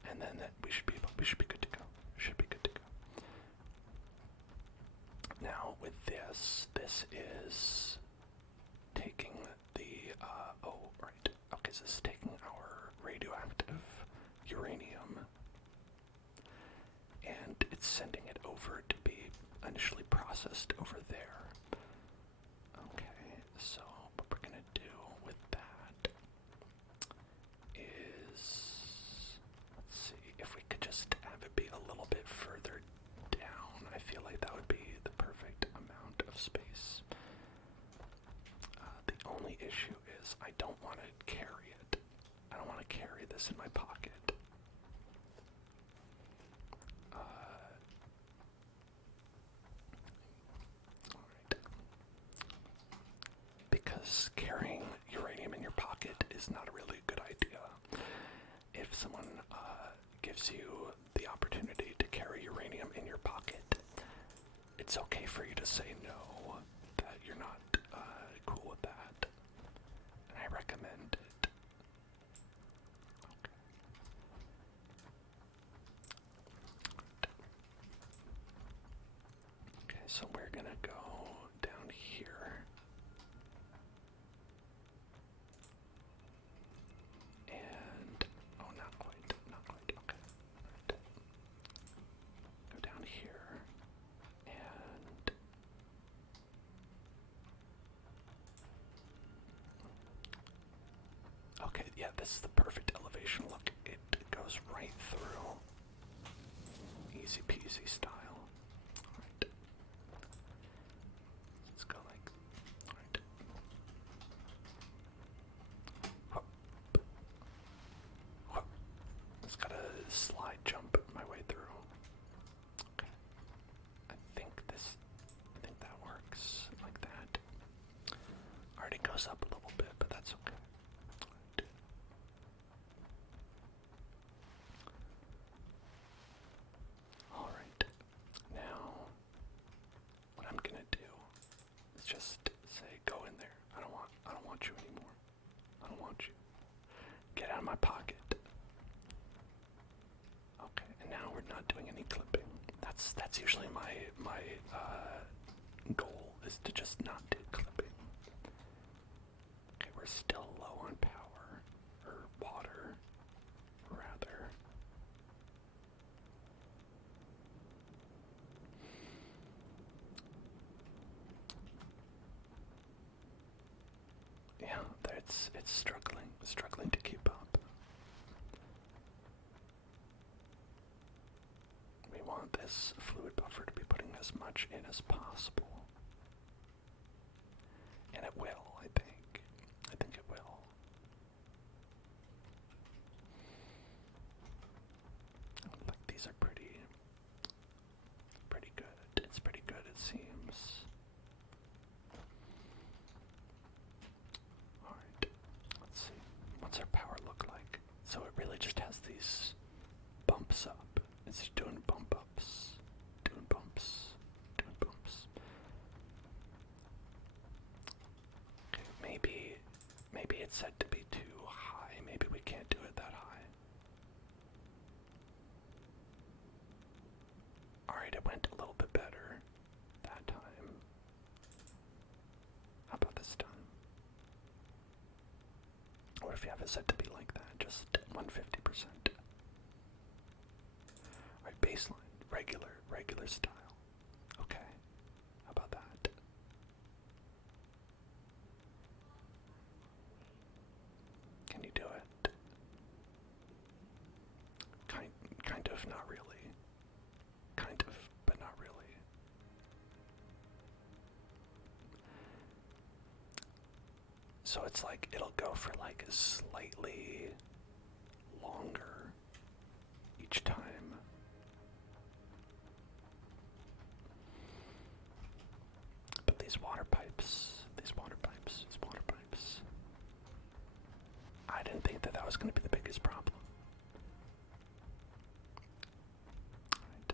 and then we should be good to go. Should be good to go. Now with this is taking the oh right. Okay, so this is taking our radioactive uranium, and it's sending it over to be initially processed over there. Okay, so what we're gonna do with that is, let's see, if we could just have it be a little bit further down. I feel like that would be the perfect amount of space. The only issue is I don't want to carry it. I don't want to carry this in my pocket. Because carrying uranium in your pocket is not a really good idea. If someone gives you the opportunity to carry uranium in your pocket, it's okay for you to say no, that you're not cool with that. And I recommend it. Okay, so we're gonna go down here. And, oh, not quite, okay. Right. Go down here, and okay, yeah, this is the perfect elevation. Look, it goes right through. Easy peasy style. Alright. Let's go like, alright. Whoop. Whoop. Just gotta slide jump my way through. Okay. I think that works like that. Alright, it goes up a little bit, but that's okay. Alright. Now, what I'm gonna do is just say, go in there. I don't want you anymore. I don't want you. Get out of my pocket. Okay, and now we're not doing any clipping. That's usually my goal, is to just not do clipping. Okay, we're still low on power, or water, rather. Yeah, it's struggling to keep up. We want this fluid buffer to be putting as much in as possible. And it will, I think. I think it will. Like, these are pretty good. It's pretty good, it seems. Alright, let's see. What's our power look like? So it really just has these bumps up. It's just doing bump ups. Doing bumps. Doing bumps. Okay, maybe it's set to be too high. Maybe we can't do it that high. Alright, it went a little bit better that time. How about this time? What if you have it set to be like that? Just 150%. Alright, baseline. Regular style. Okay. How about that? Can you do it? Kind of, not really. Kind of, but not really. So it's like, it'll go for like slightly longer each time. But these water pipes. I didn't think that was going to be the biggest problem. Right.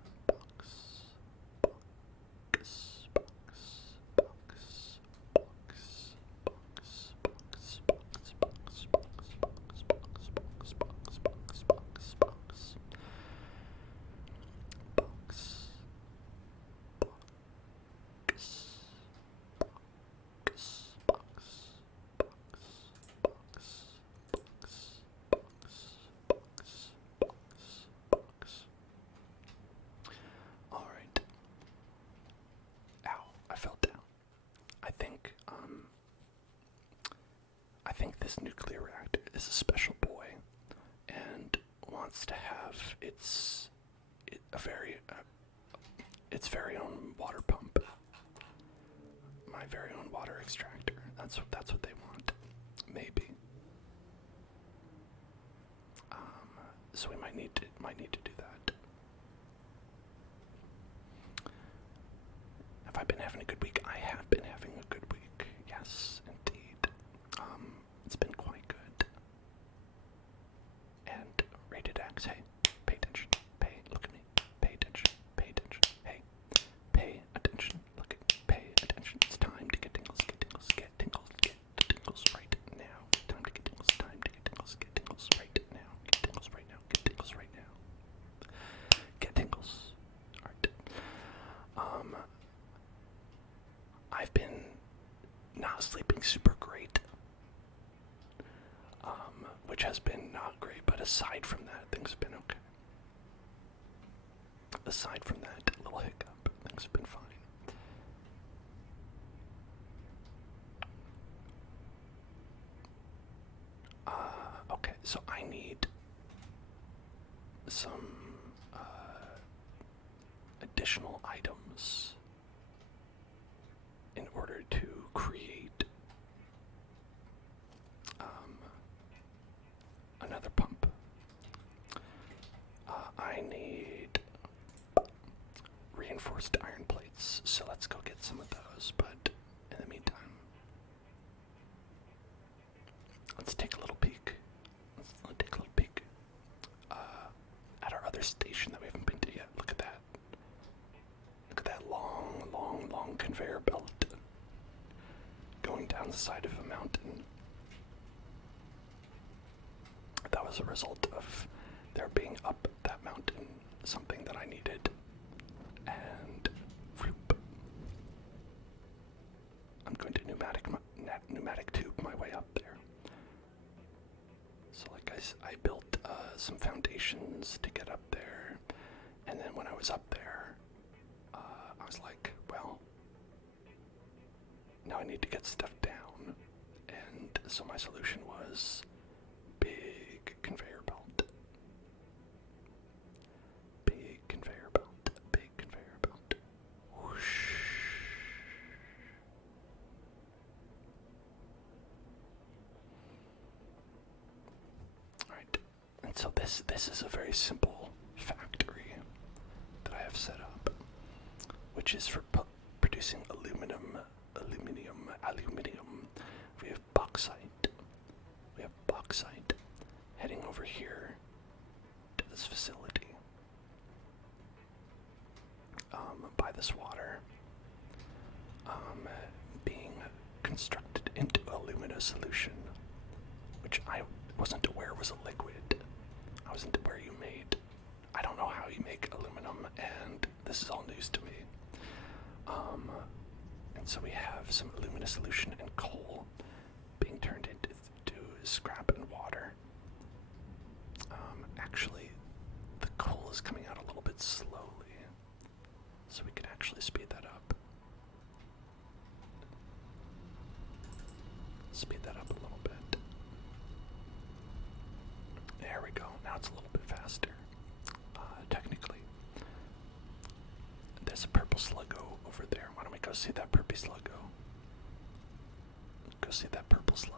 think this nuclear reactor is a special boy and wants to have its very own water pump, my very own water extractor. That's what they want, maybe. So we might need to do that. Have I been having a good week? I have been having a good week. Yes, indeed. It's been quite good. And rated X, hey, pay attention. Look at me. Pay attention. Hey, pay attention. Look at me. Pay attention. It's time to get tingles. Get tingles right now. Time to get tingles. Get tingles right now. Get tingles right now. Get tingles. Alright. I've been not sleeping super great. Which has been not great, but aside from that, things have been okay. Aside from that little hiccup, things have been fine. Okay, so I need some additional items in order to create another pump. I need reinforced iron plates, so let's go get some of those, but in the meantime, let's take a little peek. At our other station that we haven't been to yet. Look at that. Look at that long conveyor belt going down the side of a mountain. That was a result of there being up that mountain something that I needed. And whoop, I'm going to pneumatic tube my way up there. So like I built some foundations to get up there, and then when I was up there, I was like, well, now I need to get stuff down, and so my solution was big conveyor belt. Big conveyor belt. Whoosh. Alright, and so this is a very simple factory that I have set up, which is for producing aluminum. We have bauxite heading over here to this facility by this water, being constructed into alumina solution, which I wasn't aware was a liquid. I wasn't aware you made. I don't know how you make aluminum, and this is all news to me. And so we have some alumina solution and coal being turned into scrap and water. Actually, the coal is coming out a little bit slowly, so we can actually speed that up. A little bit. There we go. Now it's a little bit faster. Technically. There's a purple sluggo over there. Why don't we go see that purple sluggo? Go see that purple slug.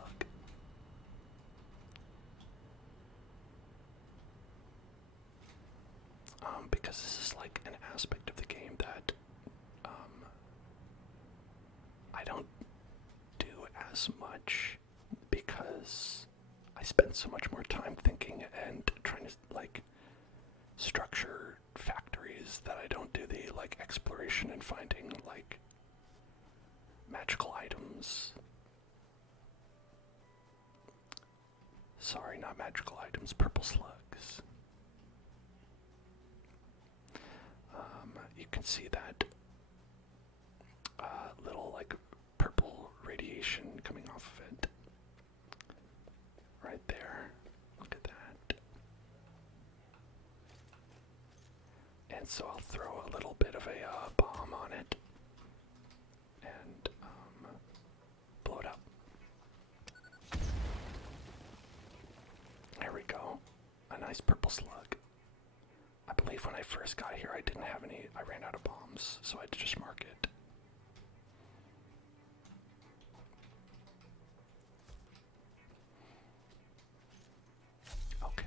Because this is like an aspect of the game that I don't do as much because I spend so much more time thinking and trying to like structure factories that I don't do the like exploration and finding like magical items. Sorry, not magical items, purple slugs. You can see that little like purple radiation coming off of it. Right there. Look at that. And so I'll throw a little bit of a bomb on it and blow it up. nice purple slug. I believe when I first got here I didn't have any, I ran out of bombs, so I had to just mark it. Okay.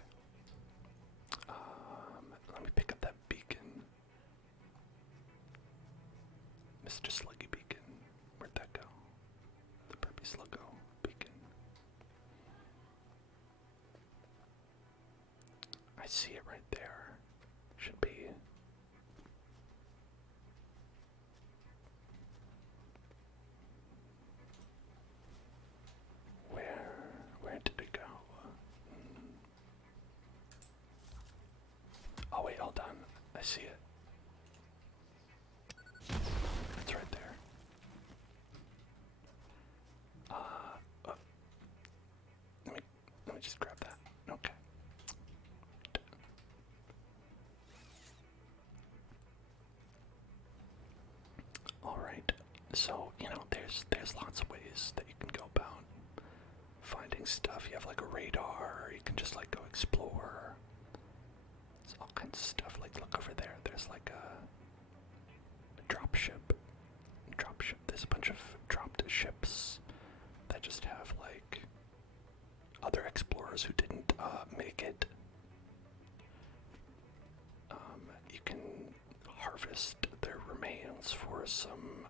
Let me pick up that beacon. Mr. Sluggy Beacon. Where'd that go? The Burpee Sluggo Beacon. I see it right there. Should be. Where did it go? Oh wait, hold on. I see it. It's right there. Let me just grab that. Okay. All right. So, you know, there's lots of ways that you can go about finding stuff. You have like a radar, or you can just like go explore. There's all kinds of stuff. Like, look over there. There's like a drop ship. There's a bunch of dropped ships that just have like other explorers who didn't make it. You can harvest their remains for some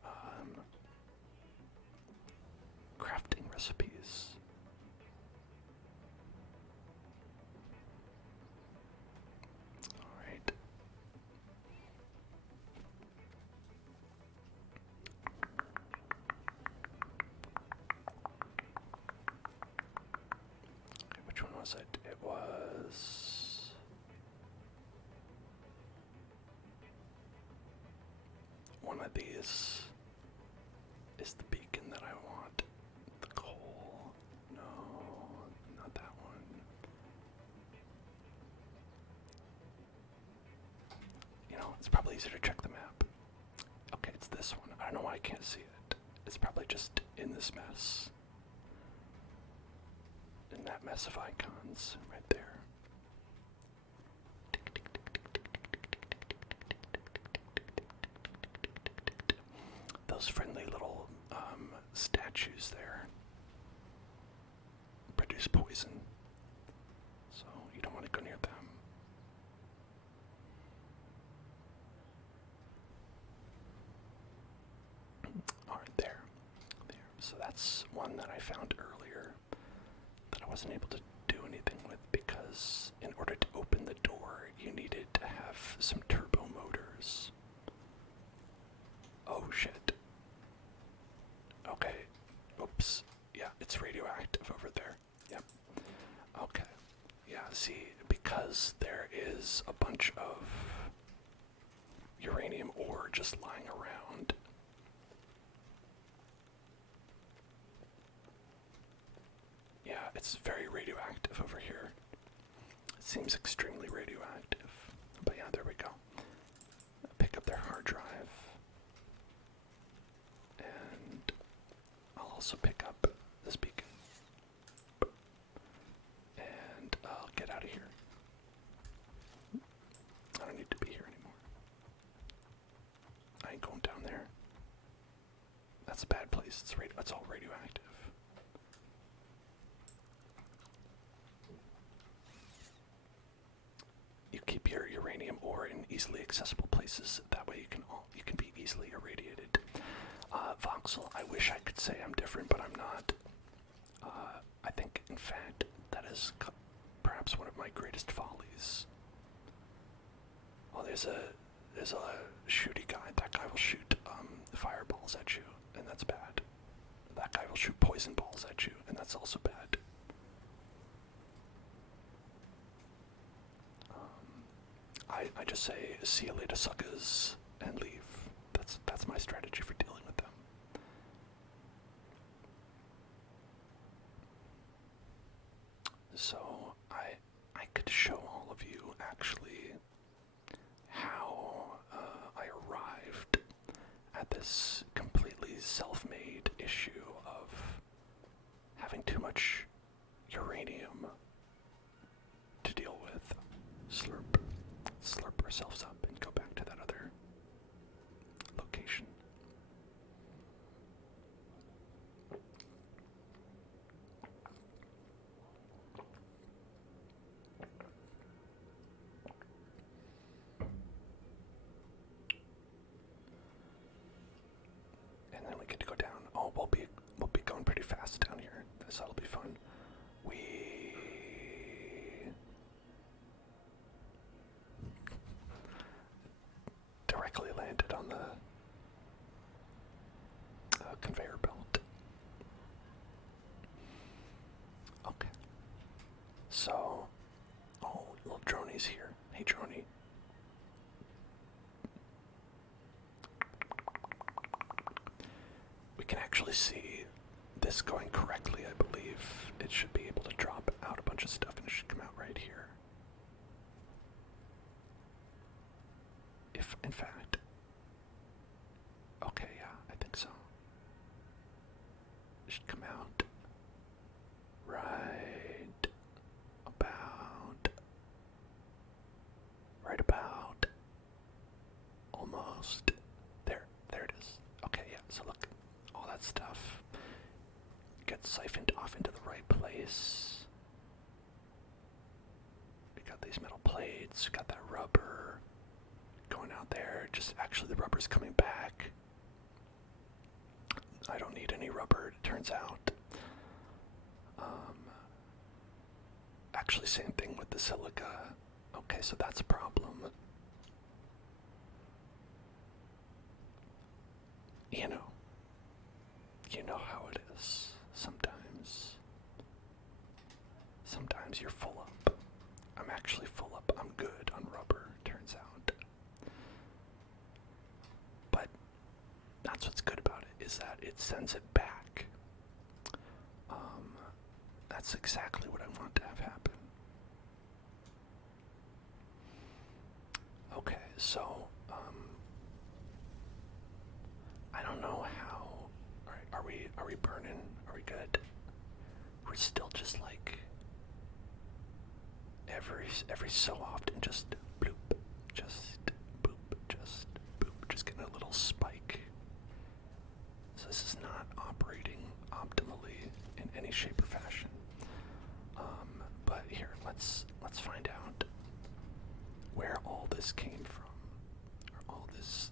crafting recipes. Alright. Okay, which one was it? It was... one of these is the beacon that I want. The coal. No, not that one. You know, it's probably easier to check the map. Okay, it's this one. I don't know why I can't see it. It's probably just in this mess. In that mess of icons right there. Those friendly little statues there produce poison, so you don't want to go near them. Alright, there. So that's one that I found earlier that I wasn't able to do anything with because in order to open the door you needed to have some turbo motors. Oh shit. Okay. Oops. Yeah, it's radioactive over there. Yep. Okay. Yeah, see, because there is a bunch of uranium ore just lying around. Yeah, it's very radioactive over here. It seems extremely radioactive. But yeah, there we go. Pick up their hard drive. And I'll also pick up this beacon. And I'll get out of here. I don't need to be here anymore. I ain't going down there. That's a bad place. It's all radioactive. You keep your uranium ore in easily accessible places. That way you can be easily irradiated. Voxel, I wish I could say I'm different, but I'm not. I think, in fact, that is perhaps one of my greatest follies. Well, there's a shooty guy. That guy will shoot fireballs at you, and that's bad. That guy will shoot poison balls at you, and that's also bad. I just say, see you later, suckers, and leave. That's my strategy for dealing with them. So, I could show all of you, actually, how I arrived at this completely self-made issue of having too much uranium to deal with. so, oh, little Droney's here. Hey, Droney. We can actually see this going correctly, I believe. It should be able to drop out a bunch of stuff and it should come out right here. If, in fact, okay, yeah, I think so. It should come out right about, almost, there it is. Okay, yeah, so look, all that stuff gets siphoned off into the right place. We got these metal plates, we got that rubber going out there, just actually the rubber's coming back. I don't need any rubber, it turns out. Actually, same thing with the silica. Okay, so that's a problem. You know how it is. Sometimes you're full up. I'm actually full up. I'm good on rubber, turns out. But that's what's good about it, is that it sends it back. That's exactly what I want to have happen. Okay, so, I don't know how. Alright, are we burning? Are we good? We're still just like every so often just bloop, just boop, just boop, just getting a little spike. So this is not operating optimally in any shape or fashion. But here, let's find out where all this came from, or all this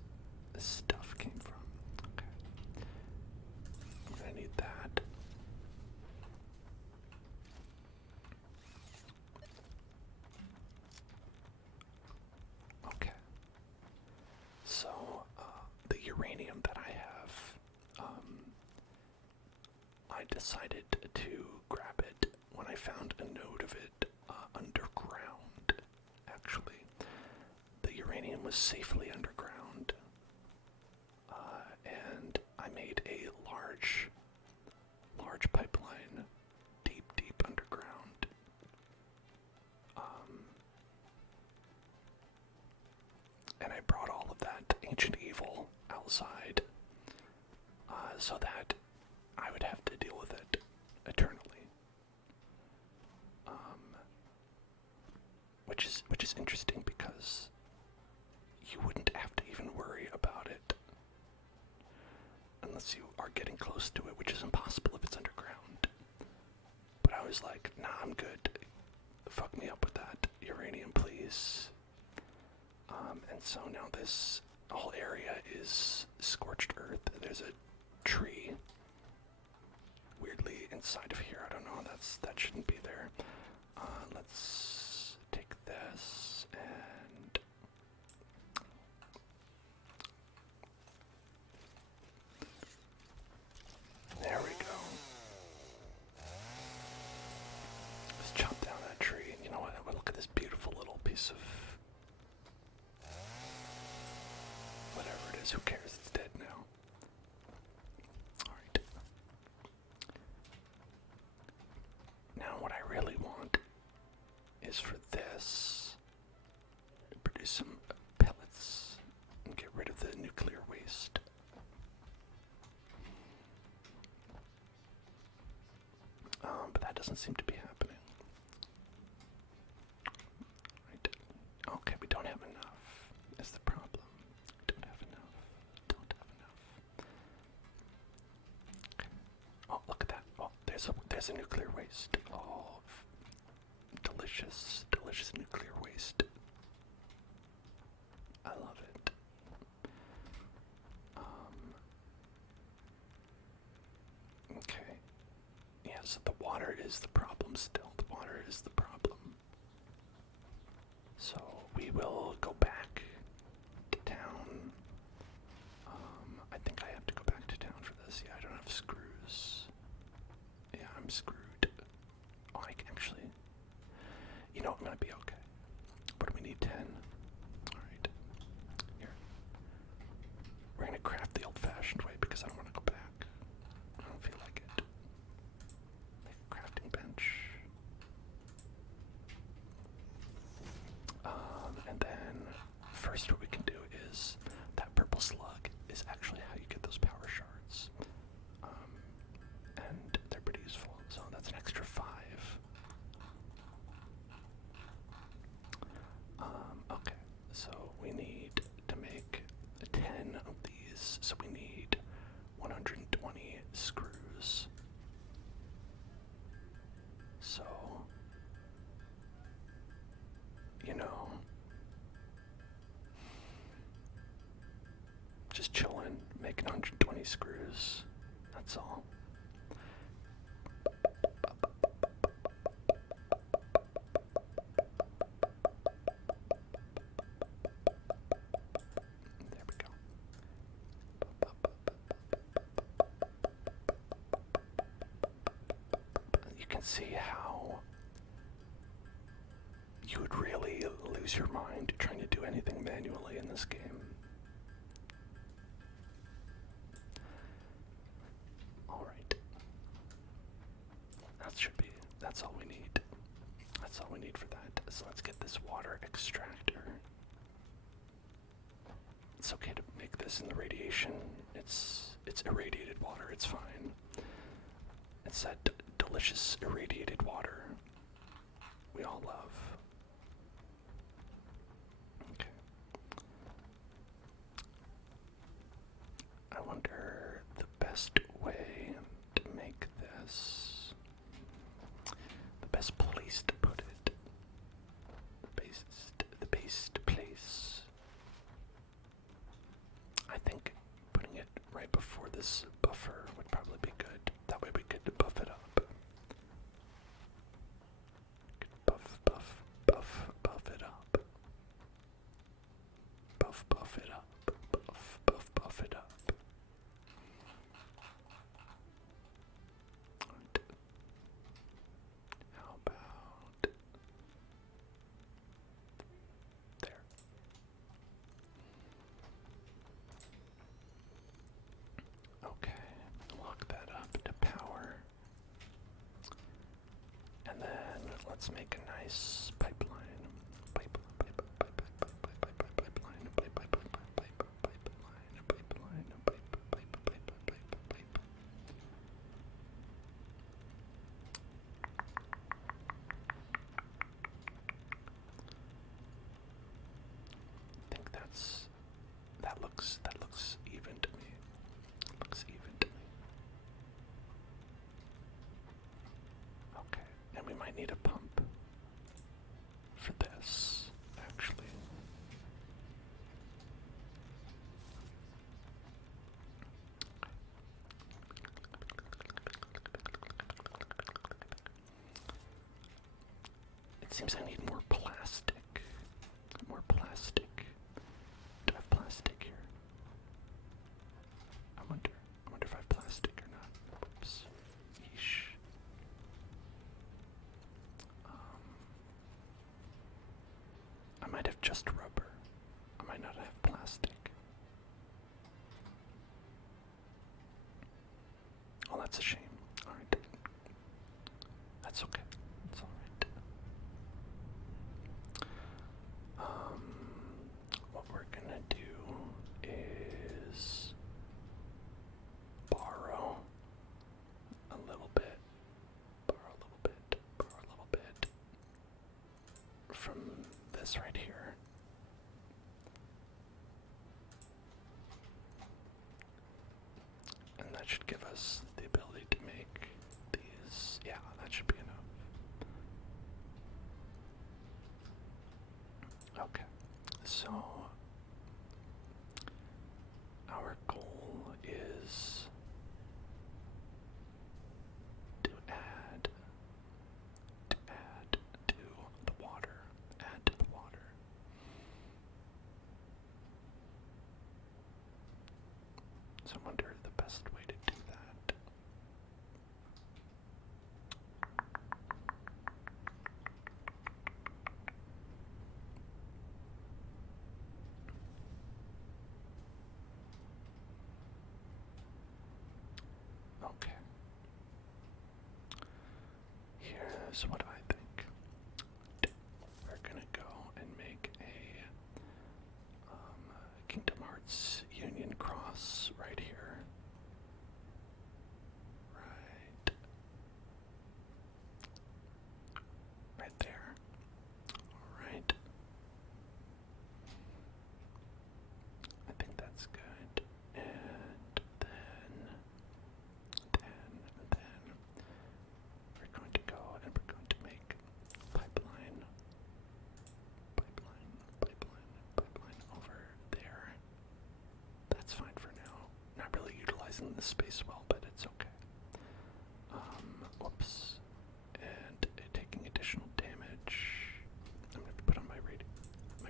stuff came from. Okay, I'm gonna need that. Okay, so the uranium that I have, I decided to grab it when I found a node of it underground. Actually, the uranium was safely underground, and I made a large pipeline deep underground. And I brought all of that ancient evil outside, so that I would have to deal with it eternally. Which is interesting because you wouldn't have to even worry about it unless you are getting close to it, which is impossible if it's underground. But I was like, nah, I'm good. Fuck me up with that uranium, please. And so now this whole area is scorched earth. There's a tree weirdly inside of here. I don't know, that shouldn't be there. Let's take this and there we go. Let's chop down that tree. You know what? Look at this beautiful little piece of whatever it is. Who cares? It's dead now. Alright. Now what I really want is for this to produce some pellets and get rid of the nuclear waste. But that doesn't seem to be happening. Right. Okay, we don't have enough. That's the problem. Don't have enough. Okay. Oh, look at that. Oh, there's a nuclear waste. Oh, delicious nuclear waste. I love it. Okay. Yeah, so the water is the problem still. The water is the problem. So we will go back to town. I think I have to go back to town for this. Yeah, I don't have screws. Yeah, I'm screwed. Oh, I can actually... know, I'm gonna be okay. What do we need? 10. Alright. Here. We're gonna craft the old-fashioned way because I don't want to go back. I don't feel like it. Make a crafting bench. And then first what we can do is that purple slug is actually how you get those power shards. And they're pretty useful. So that's an extra 5. Okay, so we need to make 10 of these. So we need 120 screws. So, you know, just chilling, making 120 screws. That's all. There we go. You can see how you would really lose your mind trying to do anything manually in this game. Alright. That's all we need. That's all we need for that. So let's get this water extractor. It's okay to make this in the radiation. It's irradiated water, it's fine. It's that delicious irradiated water we all love. Okay. I wonder the best way to make this. The best place to put it. The best place. I think putting it right before this buffer would probably be good. That way we could buff it up. Buff it up. Buff it up. Buff it up. And how about there? Okay, lock that up to power. And then let's make a nice pipeline. I think that looks even to me. Looks even to me. Okay, and we might need a pump for this, actually. It seems I need more plastic. More plastic. Do I have plastic here? I wonder if I have plastic or not. Whoops. Yeesh. I might have just rubber. I might not have plastic. Oh, that's a shame. Alright. That's okay. That's alright. What we're gonna do is borrow a little bit from this right here. And that should give us the ability to make these. Yeah, that should be enough. Okay, so our goal is to add to the water. Add to the water. So I wonder the best way to do that. So what do I think? We're gonna go and make a Kingdom Hearts Union cross right here. Right there. Alright. I think that's good. And then we're going to go and we're going to make pipeline over there. That's fine for now. Not really utilizing the space well, but it's okay. Whoops. And taking additional damage. I'm going to put on my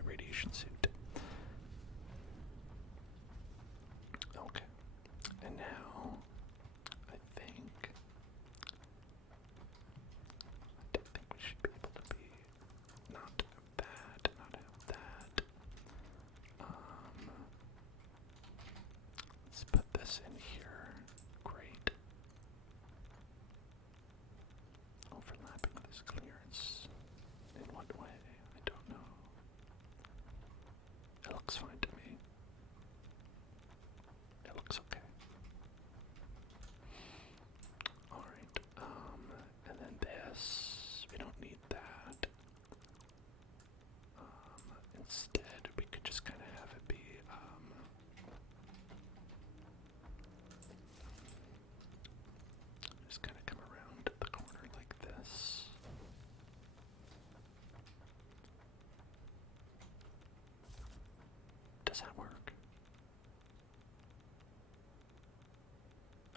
radiation suit. Okay. And now I think we should be able to be not have that. Let's put this in here. Great. Overlapping this clearance. In what way? I don't know. It looks fine to me. It looks okay. Alright, and then this, we don't need that. Instead, we could just kind of have it be, just kind of come around the corner like this. Does that work?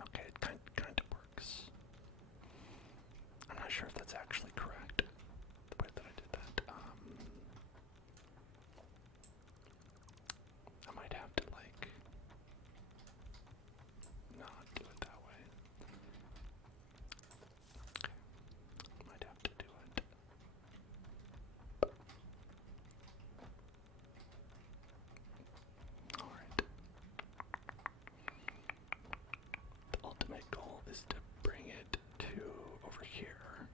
Okay, it kind of works. I'm not sure if that's actually correct, the way that I did that. I might have to, like, not do it that way. Okay, might have to do it. Alright. The ultimate goal is to bring it to over here,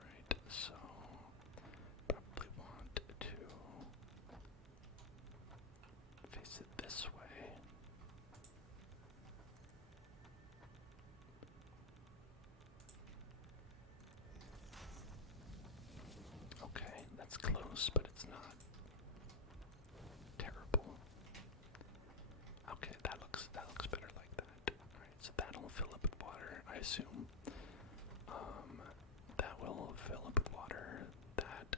right? So, probably want to face it this way. Okay, that's close, but it's not terrible. Okay, that looks better like that. Alright, so that'll fill up with water, I assume. That will fill up with water. That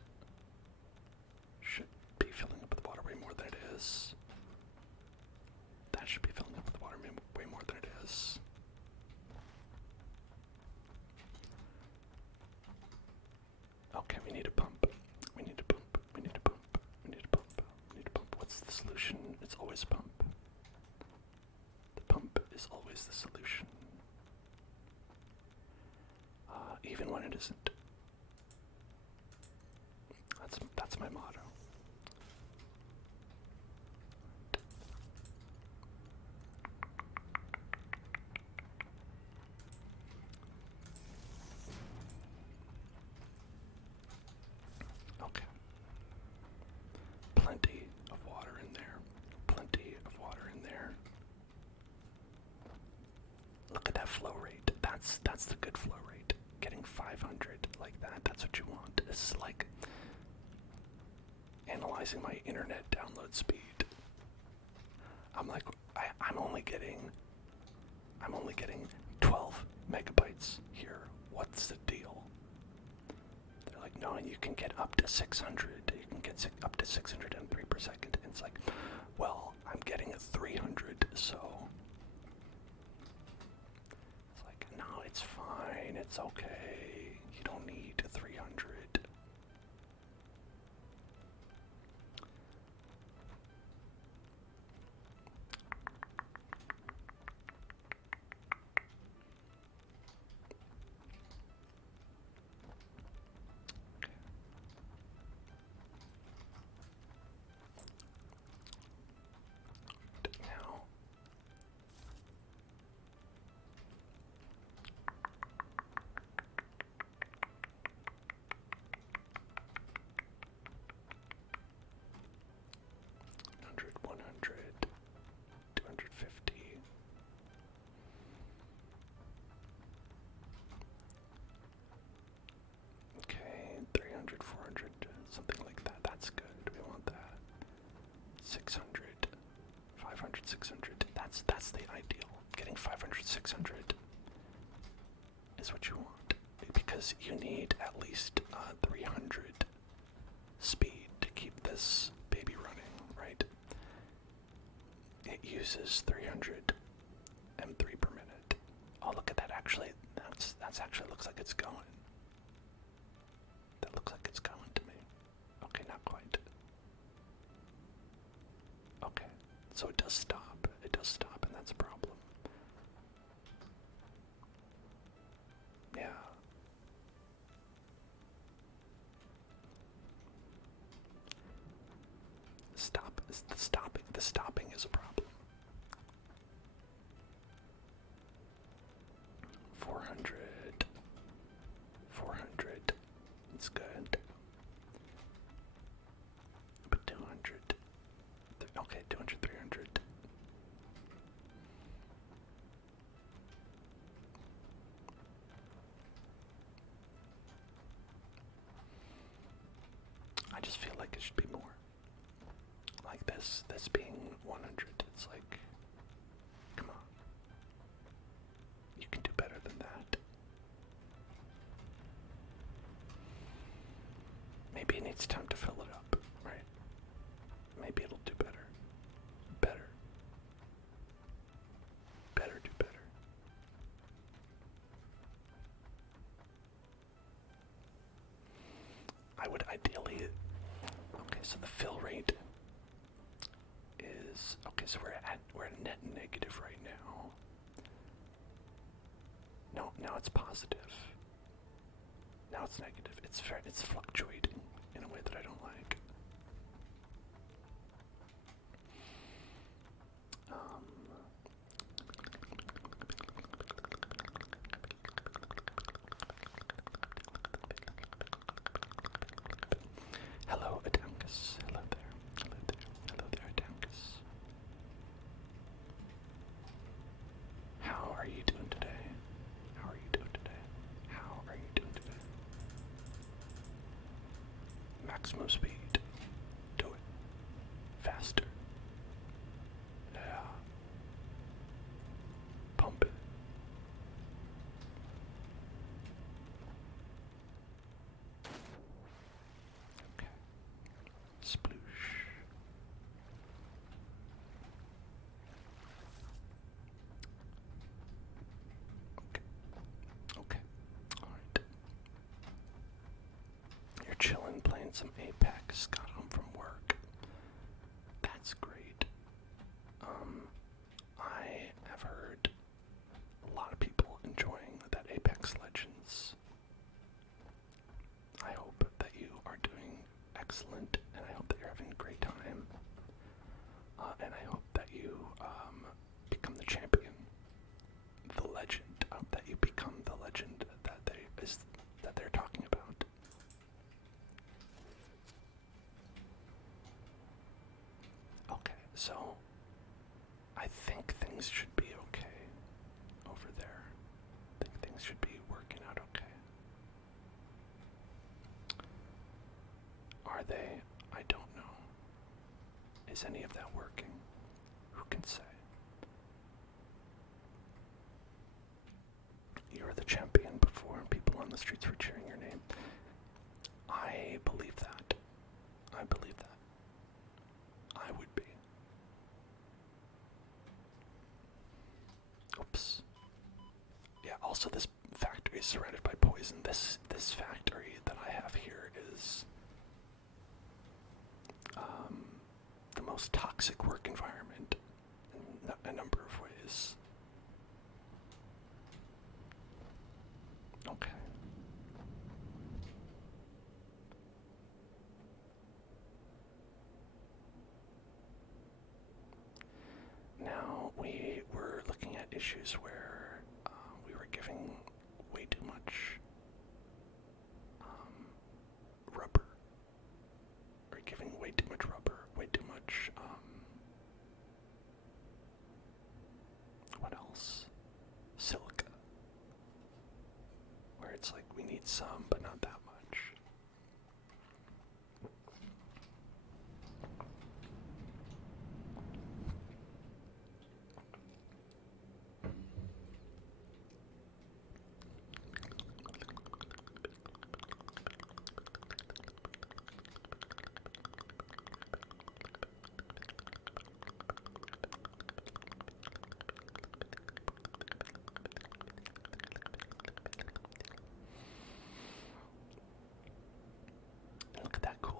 should be filling up with water way more than it is. That should be filling up with water way more than it is. Okay, we need a pump. We need a pump. We need a pump. We need a pump. We need a pump. What's the solution? It's always a pump. The pump is always the solution. Even when it isn't. That's my motto. Okay. Plenty of water in there. Plenty of water in there. Look at that flow rate. That's the good flow rate. Getting 500 like that, that's what you want. This is like analyzing my internet download speed. I'm like, I'm only getting 12 megabytes here. What's the deal? They're like, no, you can get up to 600. You can get up to 603 per second. And it's like, well, I'm getting 300, so it's like, no, it's fine. It's okay. You don't need 300. Now, 500, 600 is what you want. Because you need at least 300 speed to keep this baby running, right? It uses 300 M3 per minute. Oh, look at that! Actually, that's actually looks like it's going. That looks like it's going to me. Okay, not quite. Okay, so it does stop. It does stop, and that's a problem. Yeah. The stopping is a problem. 400. 400. It's good. But 200. Okay, 200, 300. I just feel like it should be more. Like this being 100, it's like, come on. You can do better than that. Maybe it needs time to fill it up, right? Maybe it'll do better. Better. Better do better. I would ideally... Okay, so the fill rate is... Okay, so we're at net negative right now. No, now it's positive. Now it's negative. It's fluctuating in a way that I don't like. Hello, Adankus. Hello there. Hello there. Hello there, Adankus. How are you doing today? How are you doing today? How are you doing today? Maximum speed. Do it. Faster. Yeah. Pump it. Okay. Sploosh. Okay. Okay. Alright. You're chilling, playing some Apex, got home from work. That's great. I have heard a lot of people enjoying that Apex Legends. I hope that you are doing excellent, and I hope that you're having a great time. And I hope that you become the champion, the legend. I hope that you become the legend that they're talking about. Okay, so I think things should be okay over there. I think things should be working out okay. Are they? I don't know. Is any of that working? Who can say? You were the champion before, and people on the streets were cheering your name. I believe that. I believe that. I would be. Oops. Yeah, also this factory is surrounded by poison. This factory that I have here is the most toxic work environment in a number of ways. Okay. Now we were looking at issues where we were giving way too much rubber, or giving way too much rubber, way too much what else? Silica. Where it's like we need some, but not that much.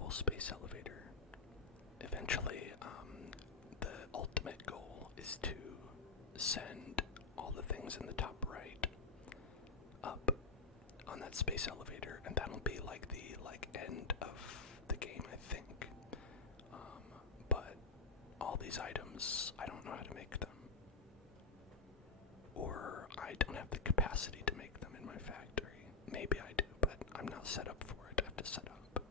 little space elevator. Eventually, the ultimate goal is to send all the things in the top right up on that space elevator, and that'll be like the end of the game, I think. But all these items, I don't know how to make them, or I don't have the capacity to make them in my factory. Maybe I do, but I'm not set up for it. I have to set up,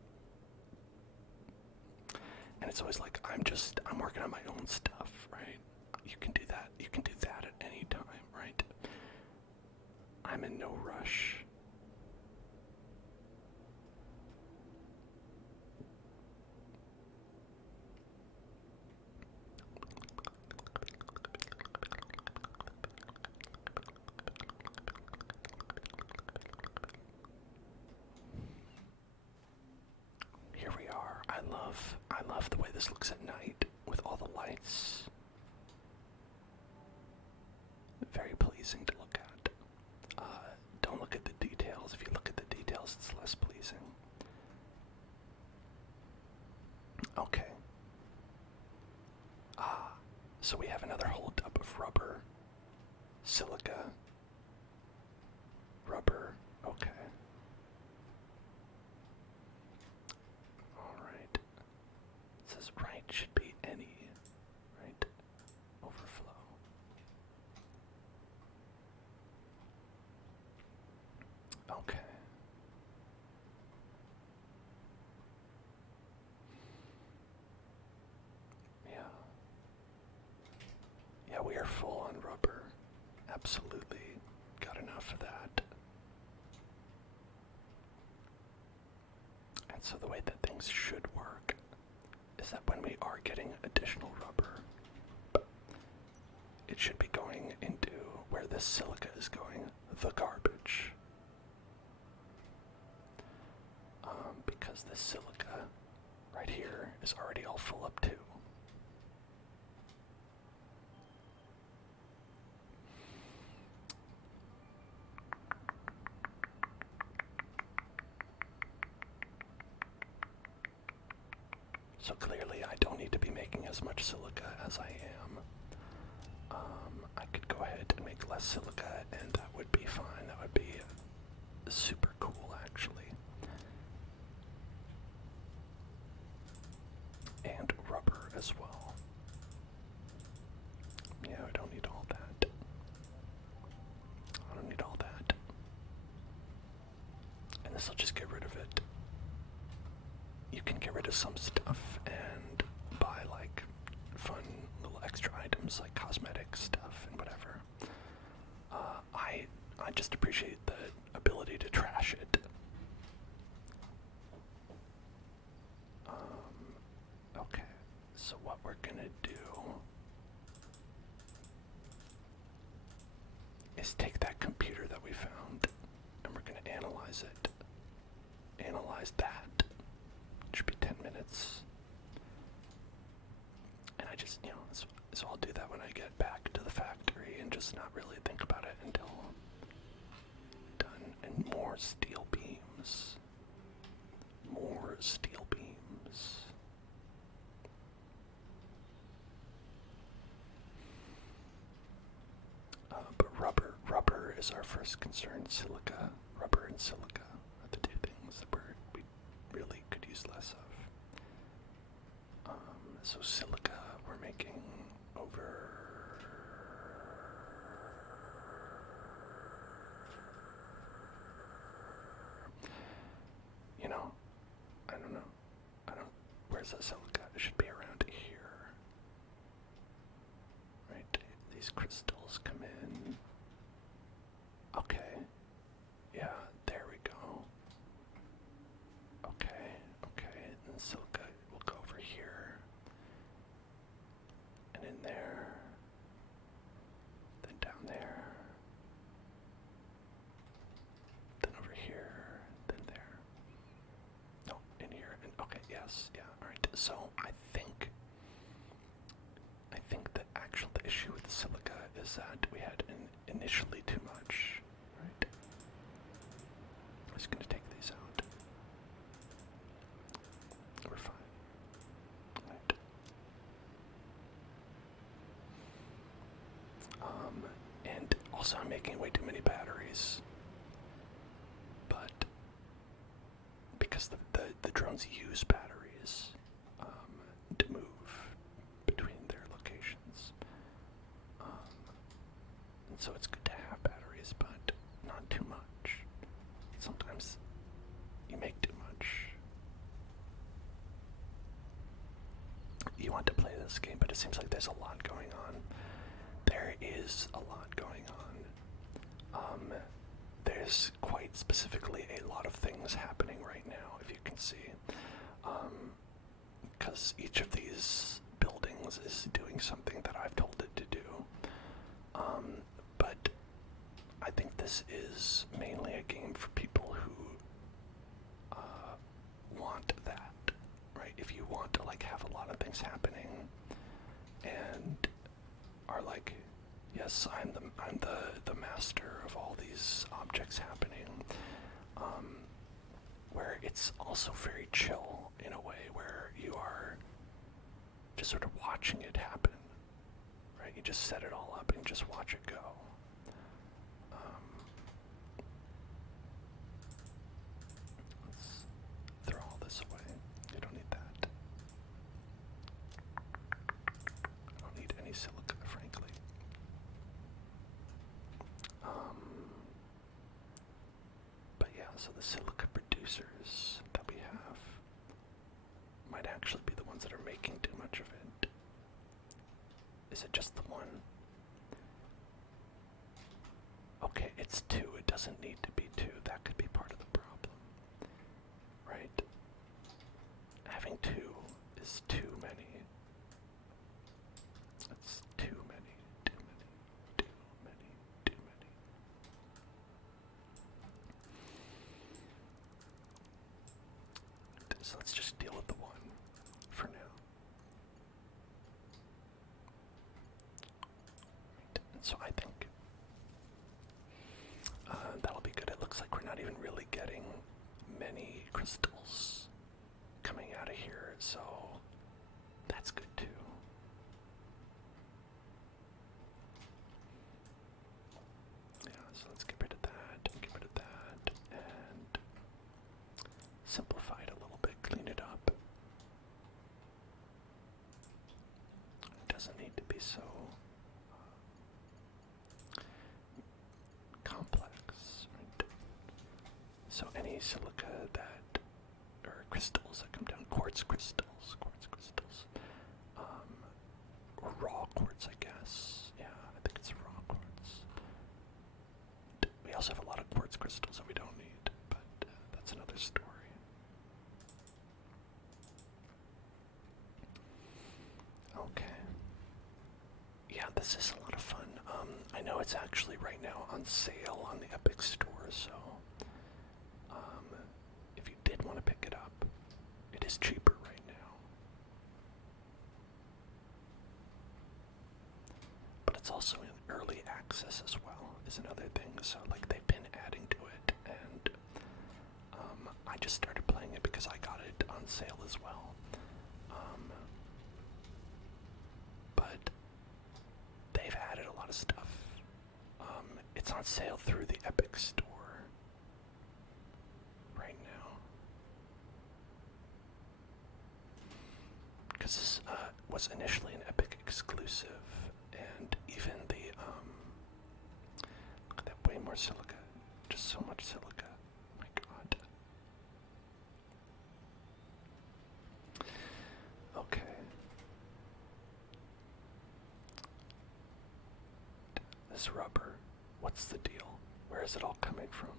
and it's always like I'm working on my own stuff, right? You can do that. You can do that at any time, right? I'm in no rush. Here we are. I love the way this looks at night with all the lights. Very pleasing to look at. Don't look at the details. If you look at the details, it's less pleasing. Okay. So we have another holdup of rubber, silica, rubber. Okay. Alright. It says right should be any, right? Overflow. Okay. Yeah. Yeah, we are full on rubber. Absolutely. Got enough of that. And so the way that things should work is that when we are getting additional rubber, it should be going into where this silica is going, the garbage. Because this silica right here is already all full up too. So clearly I don't need to be making as much silica as I am. I could go ahead and make less silica and that would be fine. That would be super cool actually. And rubber as well. Yeah, I don't need all that. I don't need all that. And this will just get rid of it. You can get rid of some stuff and buy like fun little extra items like cosmetic stuff and whatever. I just appreciate the ability to trash it. Okay, so what we're gonna do is take that computer that we found and we're gonna analyze it. Analyze that. It should be 10 minutes. And I just, so I'll do that when I get back to the factory and just not really think about it until done. And more steel beams. More steel beams. But rubber is our first concern. Silica, rubber and silica are the two things that we really could use less of. So silica we're making over. I don't know. Where's that silica? It should be around here. Right? These crystals come in. Okay. Yeah, there we go. Okay. And silica will go over here. And in there. Then down there. Then over here. Then there. No, in here. And okay, yes, yeah, alright. So I think the issue with the silica is that we had initially too much, right? I'm just gonna take these out. We're making way too many batteries. But because the drones use batteries to move between their locations. And so it's good to have batteries, but not too much. Sometimes you make too much. You want to play this game, but it seems like there's a lot going on. There is a lot going on. There's quite specifically a lot of things happening right now, if you can see. Because each of these buildings is doing something that I've told it to do. But I think this is mainly a game for people who want that, right? If you want to like have a lot of things happening and are like, yes, I'm the master of all these objects happening. Where it's also very chill in a way where you are just sort of watching it happen, right? You just set it all up and just watch it go. Let's throw all this away. You don't need that. I don't need any silica, frankly. But yeah, so the silica producers that we have might actually be the ones that are making too much of it. Is it just the one? Okay, it's two. It doesn't need to be two. That could be part of the problem. Right? Having two is too many. That's too many, too many, too many, too many. So let's just deal with the one for now. Right. And so I think that'll be good. It looks like we're not even really getting many crystals coming out of here, so that's good too. Yeah, so let's get rid of that, and get rid of that, and simplify it a little bit, clean it up. It doesn't need to be so complex, right? So any silica that, or crystals that come down, quartz crystals, or raw quartz, I guess. Yeah, I think it's raw quartz. We also have a lot of quartz crystals that we don't need, but that's another story. Okay. Yeah, this is a lot of fun. I know it's actually right now on sale on the Epic Store, so if you did want to pick it up, it is cheaper right now. But it's also in early access as well, is another thing. So like they've been adding to it, and I just started playing it because I got it on sale as well. But they've added a lot of stuff. It's on sale through the Epic Store right now. Because this was initially an Epic exclusive, and even the, look at that, way more silica. Just so much silica. My god. Okay. This rubber, what's the deal? Where is it all coming from?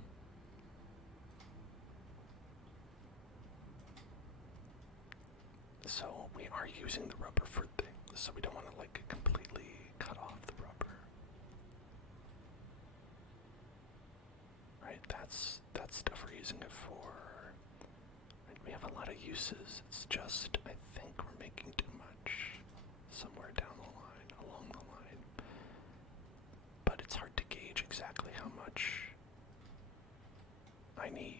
So we are using the rubber for things, so we don't want to like completely cut off the rubber. Right, that's stuff we're using it for. Right, we have a lot of uses. It's just, I think we're making too much somewhere down the line, along the line. But it's hard to gauge exactly how much I need.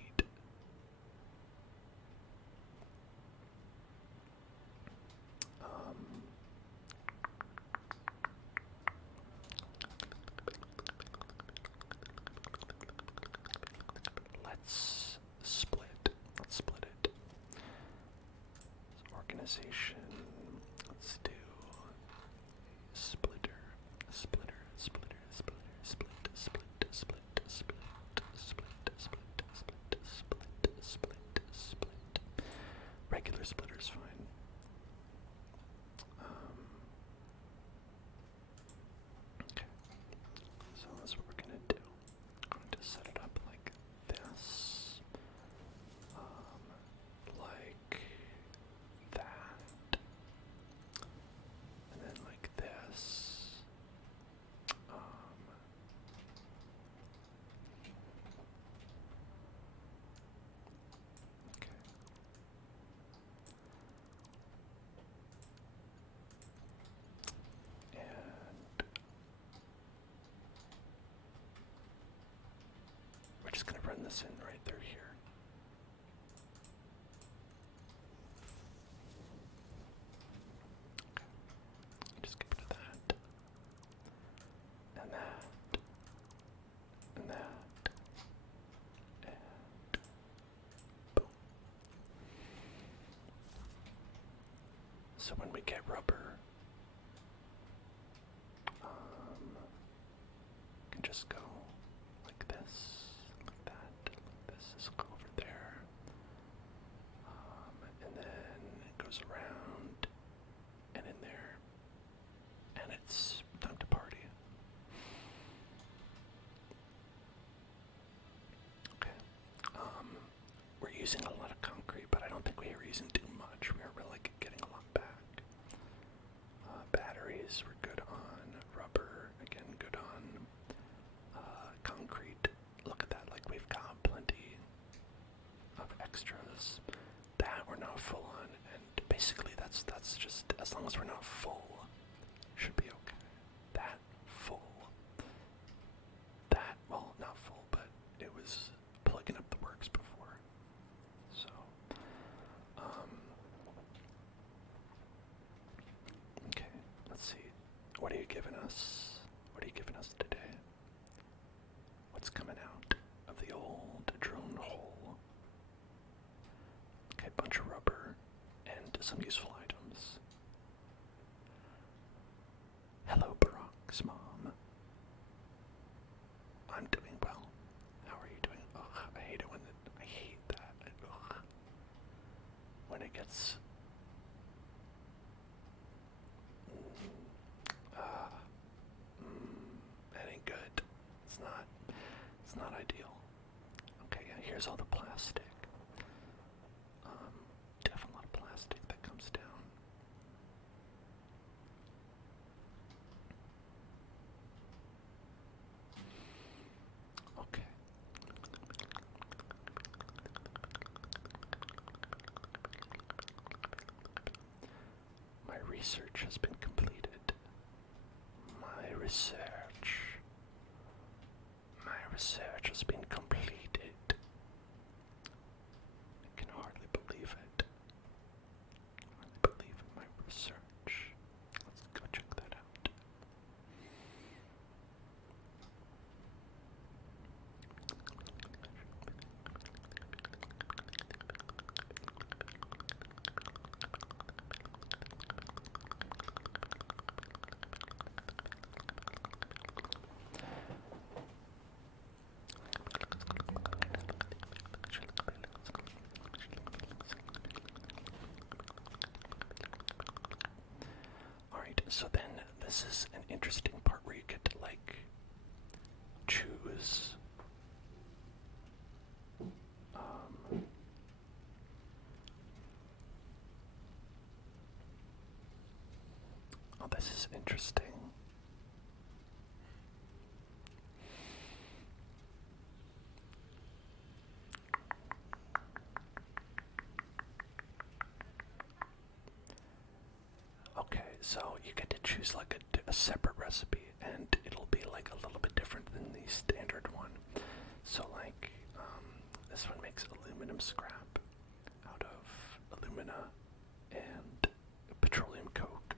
let's split. Let's split it. Organization. Let's do splitter, splitter, splitter, splitter, split, split, split, split, split, split, split, split, split, split. Regular splitter's fine. Okay. So that's what we're gonna do. I'm going to set it up like this. Like that. And then like this. Okay. And we're just going to run this in right through here. Okay. Just get rid of that. And that. And that. And boom. So when we get rubber, we can just go like this, like that, like this. This will go over there. And then it goes around and in there. And it's time to party. Okay. We're using a lot of concrete, but I don't think we are using too much. We are really getting a lot back. Batteries were good on. Rubber, again, good on. Concrete, look at that, like we've got plenty of extras. That we're not full on, and basically that's just, as long as we're not full, should be okay. That full. That, well, not full, but it was plugging up the works before. So, okay, let's see. What are you giving us? What are you giving us today? What's coming out of the old drone hole? Okay, bunch of rubber and some useful items. Hello, Barack's mom. I'm doing well. How are you doing? Ugh, I hate it when I hate that. Ugh. When it gets that ain't good. It's not ideal. Okay, yeah, here's all the plastic. Definitely a lot of plastic that comes down. Okay. My research has been completed. My research has been completed. I can hardly believe it. I believe in my research. Let's go check that out. Alright, so then this is an interesting part where you get to like choose oh, this is interesting. Okay, so you get to choose like a separate recipe, and it'll be like a little bit different than the standard one. So like, this one makes aluminum scrap out of alumina and petroleum coke,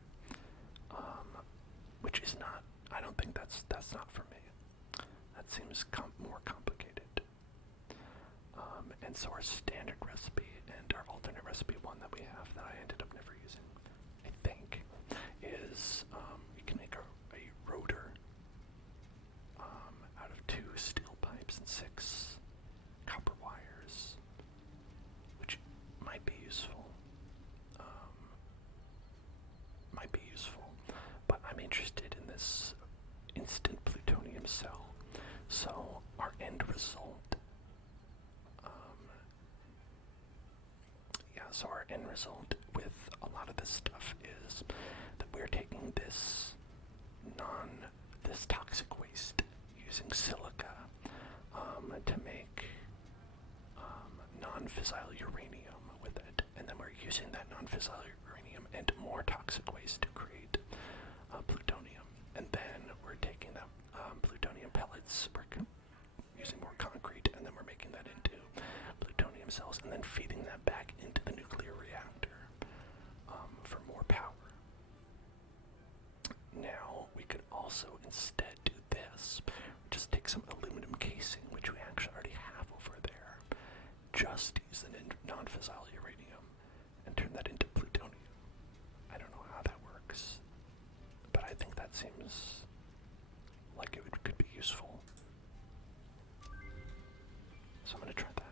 which is not, I don't think that's not for me. That seems more complicated. And so our standard recipe and our alternate recipe one that we have that I ended up never using, I think, is we can make a rotor out of 2 steel pipes and 6 copper wires, which might be useful. But I'm interested in this instant plutonium cell. So our end result, with a lot of this stuff is that we're taking this toxic waste using silica to make non-fissile uranium with it, and then we're using that non-fissile uranium and more toxic waste to create plutonium, and then we're taking that plutonium pellets, we're using more concrete, and then we're making that into plutonium cells, and then feeding that back into the nuclear reactor for more power. Now, we could also instead do this. Just take some aluminum casing, which we actually already have over there, just use the non-fissile uranium, and turn that into plutonium. I don't know how that works, but I think that seems like it could be useful. So I'm going to try that.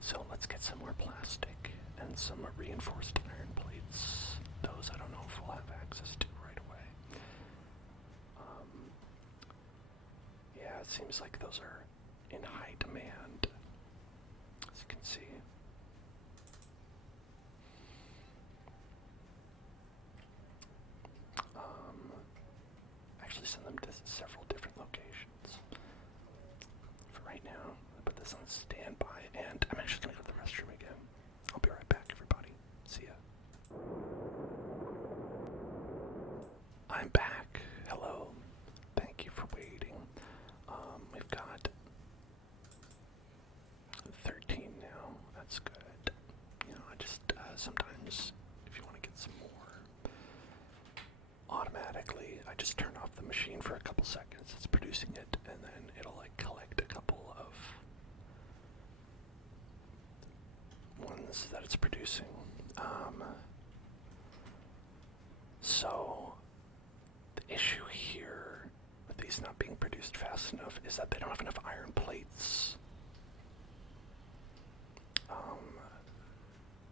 So let's get some more plastic and some reinforced iron plates. Those I don't know if we'll have access to right away. Yeah, it seems like those are in high demand, as you can see. Actually send them to several different locations. For right now, I put this on standby, and I'm actually going to go to the restroom again. I'll be right back, everybody. See ya. I'm back. Hello. Thank you for waiting. We've got 13 now. That's good. You know, I just, sometimes, if you want to get some more, automatically, I just turn off the machine for a couple seconds. It's producing it, and then it'll, like, collect a couple of ones that it's producing. So the issue here with these not being produced fast enough is that they don't have enough iron plates.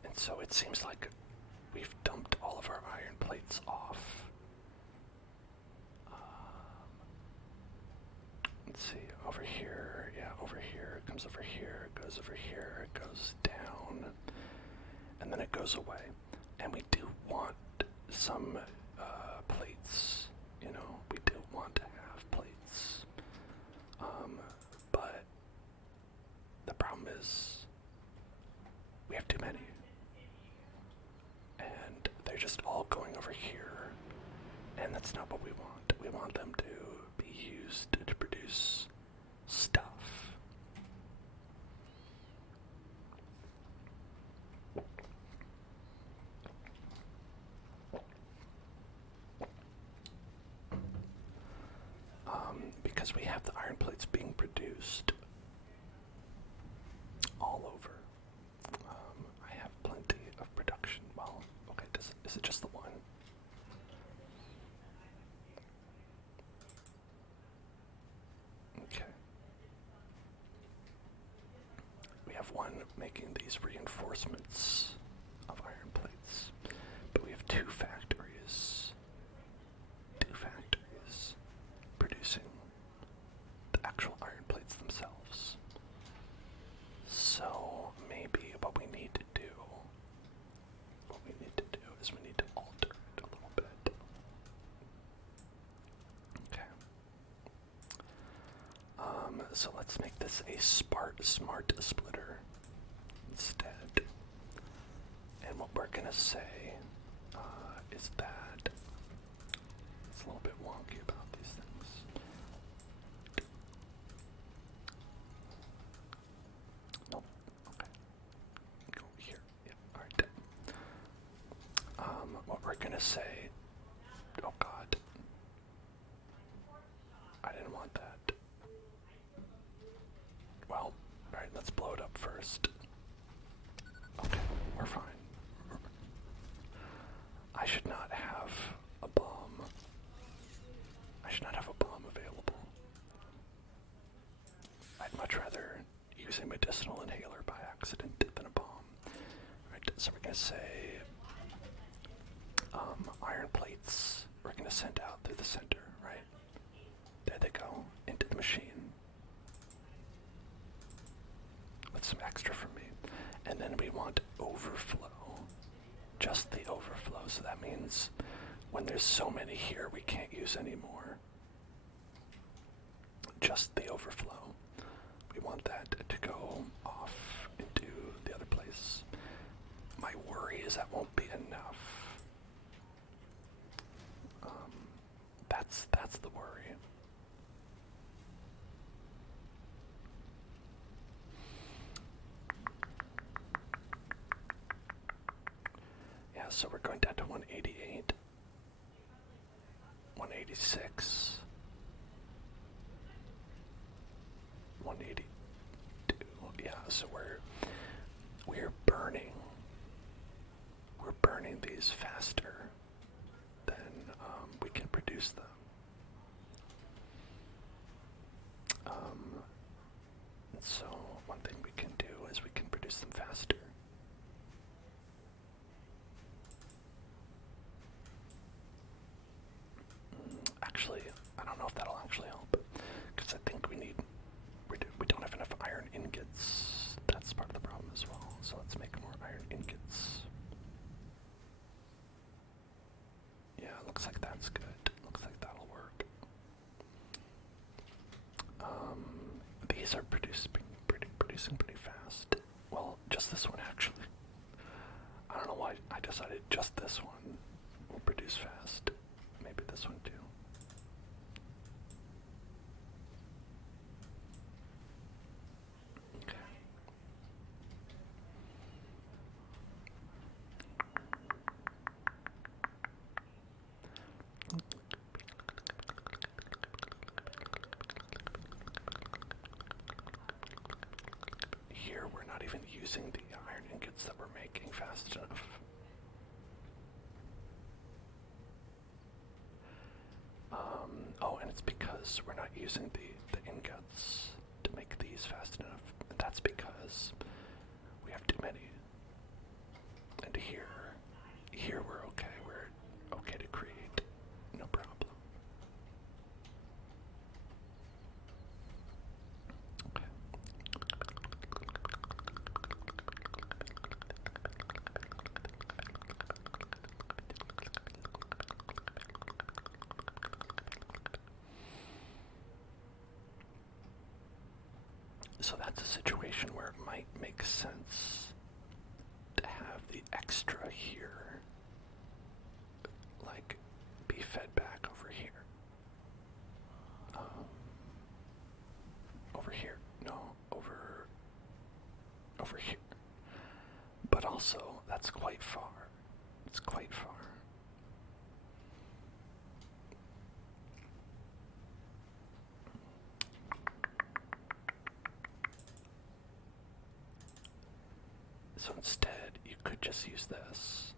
And so it seems like we've dumped all of our iron plates off. Let's see, over here, yeah, over here, it comes over here, it goes over here, it goes down, and then it goes away. And we do want some plates, you know, we do want to have plates. But the problem is we have too many. And they're just all going over here, and that's not what we want. We want them to be used to produce stuff. Because we have the iron plates being produced all over. I have plenty of production. Well, okay, is it just the one? Okay. We have one making these reinforcements of iron plates, but we have two factories producing the actual iron plates themselves. So maybe what we need to do is we need to alter it a little bit. Okay. So let's make this a smart splitter instead. And what we're gonna say is that it's a little bit wonky about these things. Nope. Okay. Go here. Yeah. All right. What we're gonna say. Oh God. I didn't want that. Well, alright, let's blow it up first. Okay, we're fine. I should not have a bomb. I should not have a bomb available. I'd much rather use a medicinal inhaler by accident than a bomb. Alright, so we're gonna say iron plates we're gonna send out through the center, right? There they go, into the machine. With some extra from me. And then we want overflow. Just the overflow. So that means when there's so many here, we can't use any more. Just the overflow. We want that to go off into the other place. My worry is that won't be enough. That's the worry. Yeah, so we're going down to 188, 186, 182. Yeah, so we're burning these faster than we can produce them. And so one thing we can do is we can produce them faster. Actually, I don't know if that'll actually help, because I think we don't have enough iron ingots. That's part of the problem as well. So let's make more iron ingots. Yeah, looks like that's good. Looks like that'll work. These are producing pretty fast. Well, just this one actually. I don't know why I decided just this one will produce fast. Maybe this one too. Okay. Here we're not even using the iron ingots that we're making fast enough. Oh, and it's because we're not using the ingots to make these fast enough. And that's because we have too many. And here we're okay. We're okay to create. No problem. Okay. So that's a situation where it might make sense to have the extra here, like, be fed back over here. Over here. No, over here. But also, that's quite far. It's quite far. So instead, you could just use this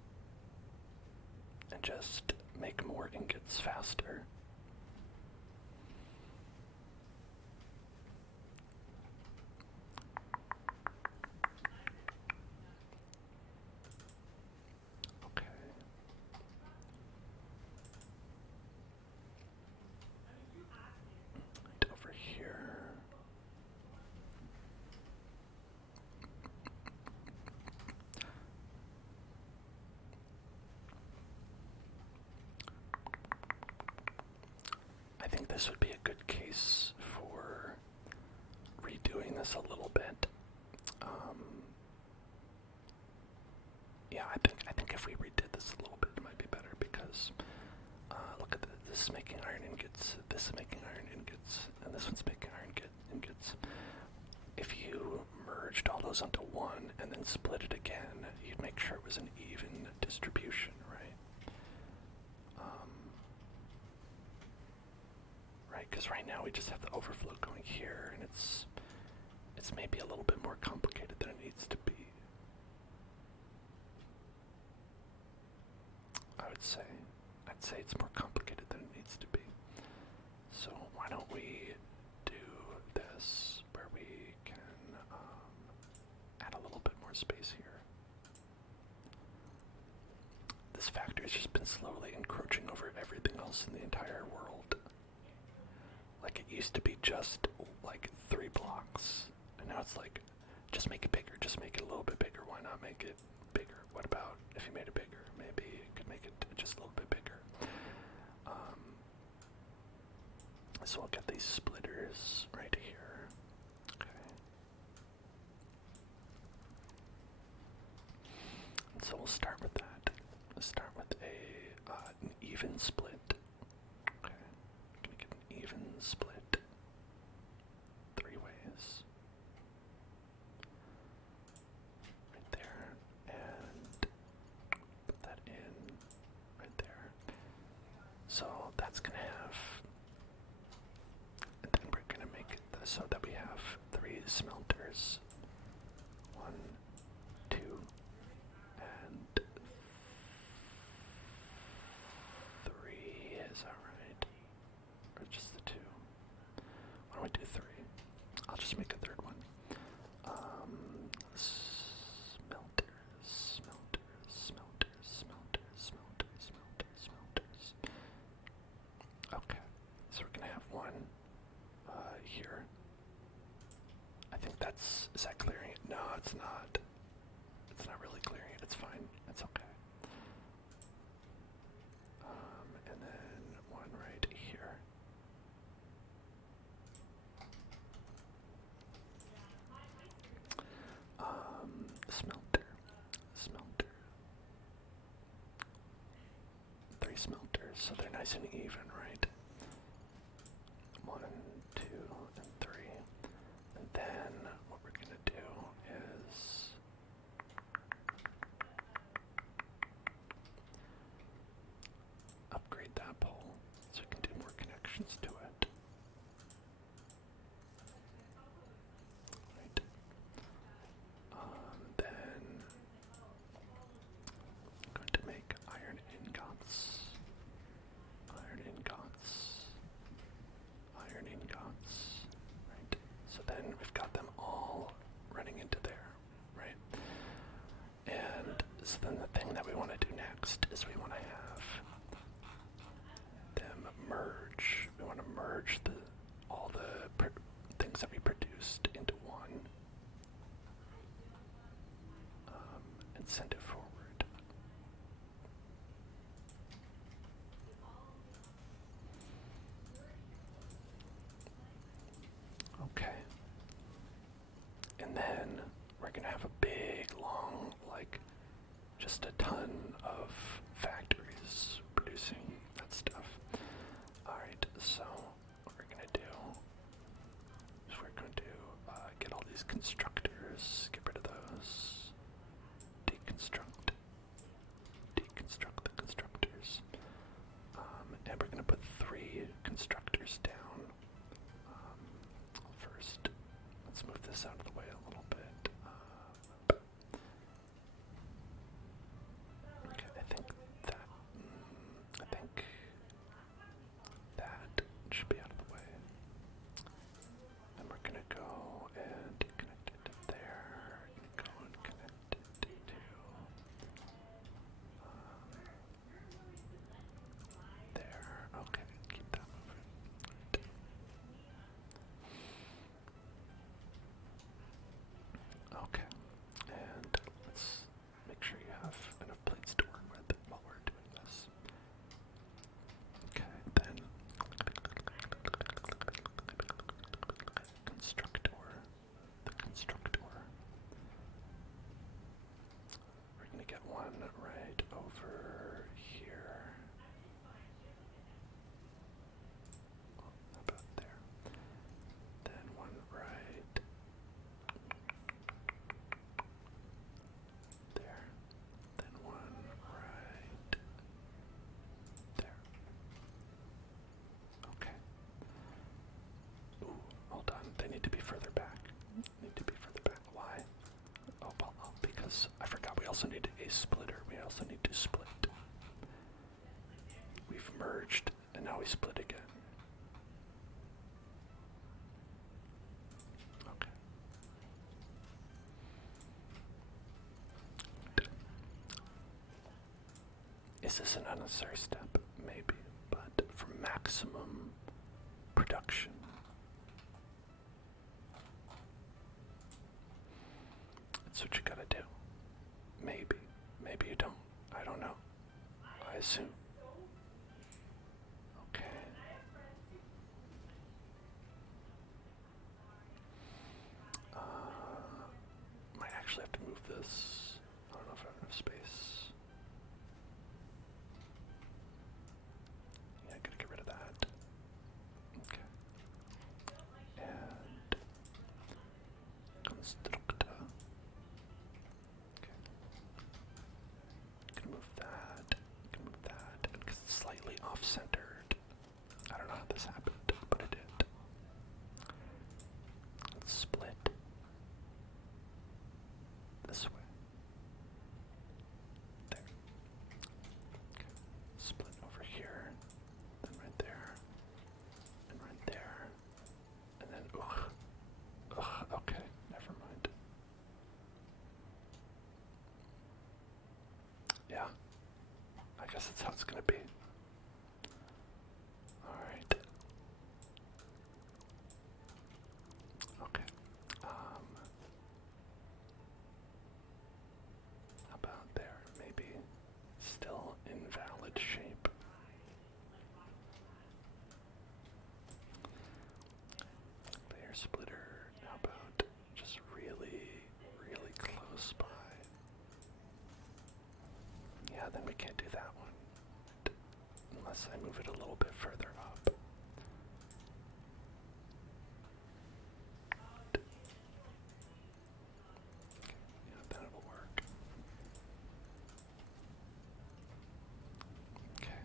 and just make more ingots faster. Okay. And over here. I think this would be a good case for redoing this a little bit. Yeah, I think if we redid this a little bit, it might be better because this is making iron ingots, and this one's making ingots. If you merged all those onto one and then split it again, you'd make sure it was an even distribution, right? Right, because right now we just have the overflow going here, and it's maybe a little bit more complicated than it needs to be. I'd say it's more complicated than it needs to be. So why don't we do this where we can add a little bit more space here. This factory has just been slowly encroaching over everything else in the entire world. Like, it used to be just like 3 blocks, and now it's like, just make it bigger, just make it a little bit bigger. Why not make it bigger? What about if you made it bigger? Maybe you could make it just a little bit bigger. So I'll get these splitters right here. Okay. And so we'll start with that. Let's start with an even split. Okay. I'm gonna get an even split 3 ways. Right there. And put that in right there. So that's gonna have, and then we're gonna make it so that we have 3 smelters. 1, 2, and 3. Is that right? Or just the 2? Why don't we do 3? I'll just make a 3rd one. Smelters. Okay, so we're gonna have 1 here. I think is that clearing it? No, it's not. It's not really clearing it. It's fine. It's okay. And then 1 right here. Smelter. 3 smelters, so they're nice and even, right? 1, 2, and 3. And then what we're gonna do is upgrade that pole so we can do more connections to it. Right. Then I'm going to make iron ingots. Right. So then we've got them all running into there, right? And so then the thing that we want to do next is we want to have them merge. We want to merged, and now we split again. Okay. Is this an unnecessary step? Maybe, but for maximum production, that's what you gotta do. Maybe. Maybe you don't. I don't know. I assume. Okay. Might actually have to move this. I don't know if I have enough space. Yeah, I gotta get rid of that. Okay. And constructor. Okay. Can move that. Can move that. And it's slightly off-centered. I don't know how this happened, but it did. Let's split this way. There. Okay. Split over here, then right there, and right there, and then okay, never mind. Yeah, I guess that's how it's gonna be. Alright. Okay. How about there? Maybe still invalid shape. Layer splitter. How about just really, really close by? Yeah, then we can't do that one. Unless I move it a little bit further up. Yeah, then it'll work. Okay.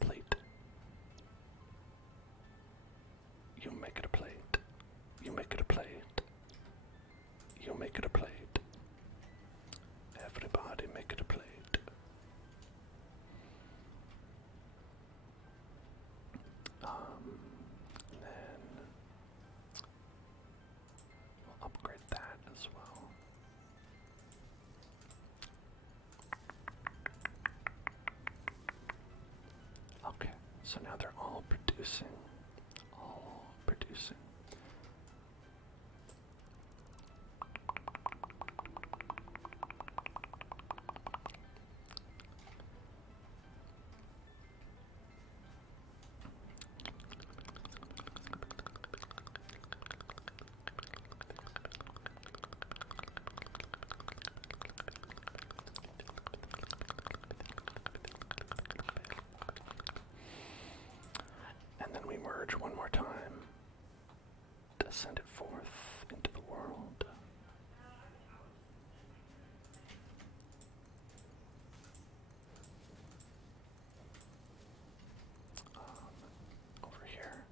Plate. You make it a plate. You make it a plate. You make it a plate. Everybody make it a plate. And then we'll upgrade that as well. Okay, so now they're all producing. All producing. And then we merge one more time to send it forth into the world. Over here.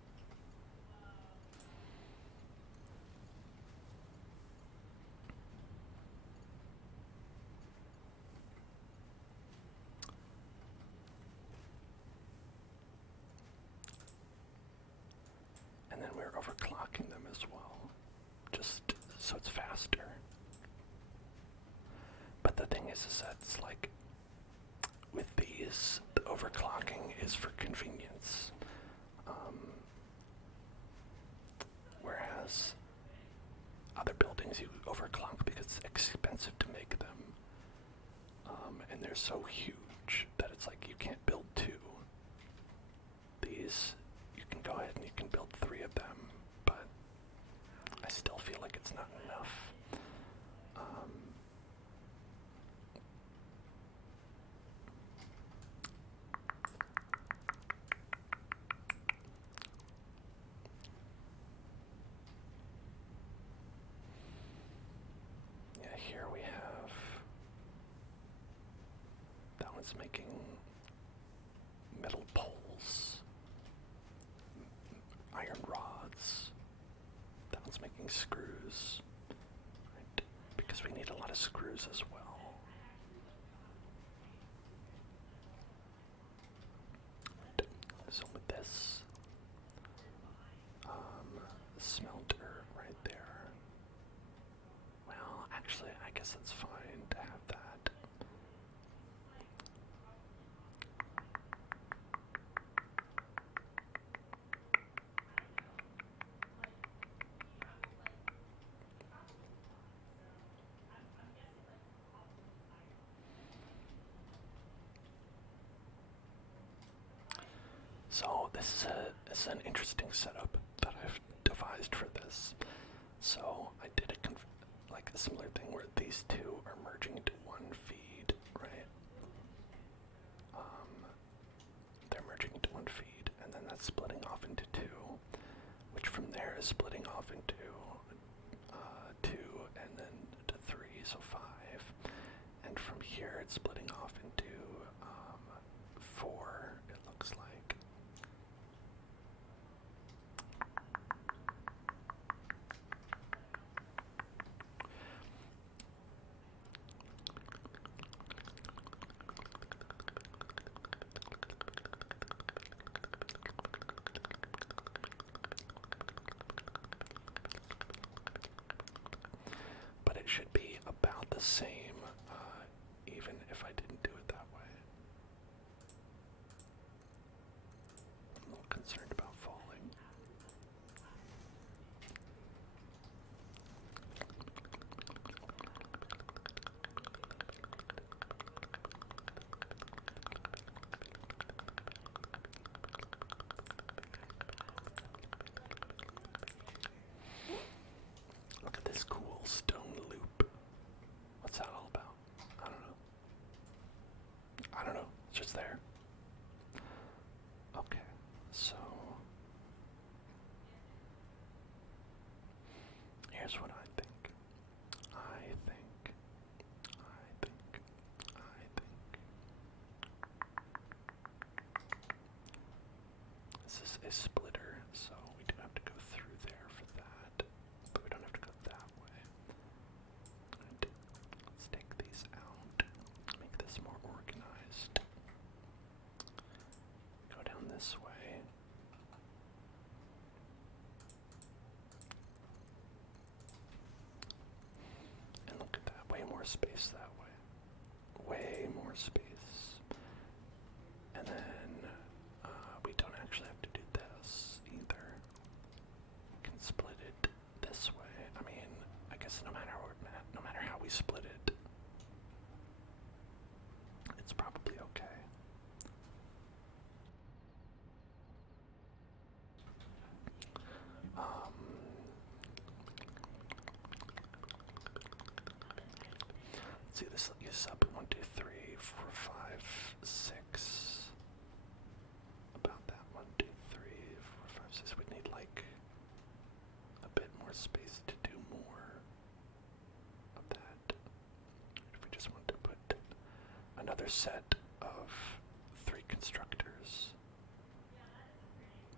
And then we're overclocking them as well, just so it's faster. But the thing is that it's like, with these, the overclocking is for convenience. Whereas other buildings you overclock because it's expensive to make them. And they're so huge that it's like you can't build two. These, you can go ahead and you can build 3 of them, but I still feel like it's not enough. Yeah, here we have, that one's making metal poles, iron rods. That one's making screws, right? Because we need a lot of screws as well. So this is an interesting setup that I've devised for this. So I did like a similar thing where these two are merging into one feed, right? They're merging into one feed, and then that's splitting off into two, which from there is splitting off into two, and then to three, so five. And from here it's splitting off into four, it looks like. But it should be about the same, even if I didn't do it that way. I'm a little concerned about falling. Look at this cool stone loop. What's that all about? I don't know. I don't know. It's just there. Okay, so here's what I think. I think. This is a splitter, so we do have to go through there for that, but we don't have to go that way. Let's take these out, make this more organized. Go down this way. And look at that, way more space that way. Way more space. And then we don't actually have to do this either. We can split it this way. I mean, I guess no matter how we split it, it's probably okay. Let's see, this is up 1, 2, 3, 4, 5, 6. About that 1, 2, 3, 4, 5, 6. We'd need like a bit more space to do more of that. If we just want to put another set of 3 constructors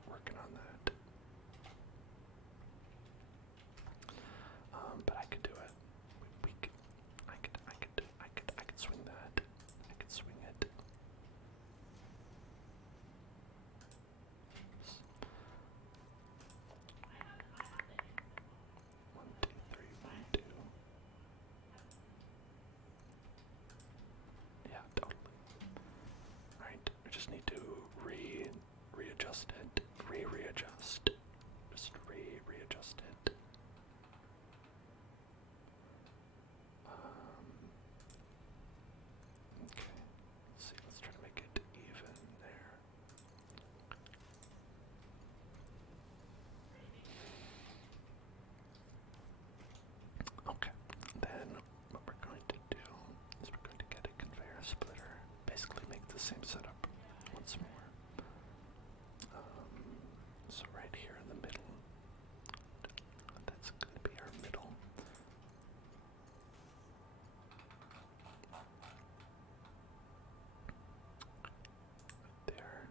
working on that. But I could do it. I could swing that. I could swing it. One, two, three, 1, 2. Yeah, totally. Alright, we just need to readjust it. Readjust. Just readjust it. Okay. Let's see, let's try to make it even there. Okay, then what we're going to do is we're going to get a conveyor splitter, basically make the same setup once more. So right here in the middle, that's going to be our middle. There.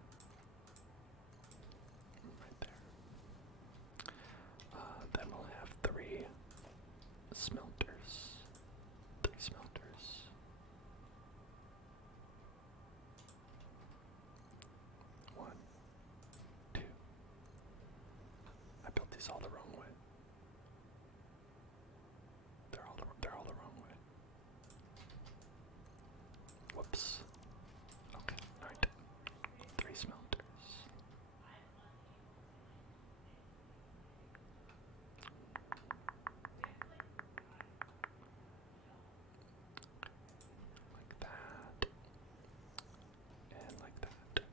Right there. Then we'll have 3 smelters. 3 smelters. 1, 2. I built these all the wrong way. They're all the wrong way. Whoops. Okay, alright. 3 smelters. Like that. And like that.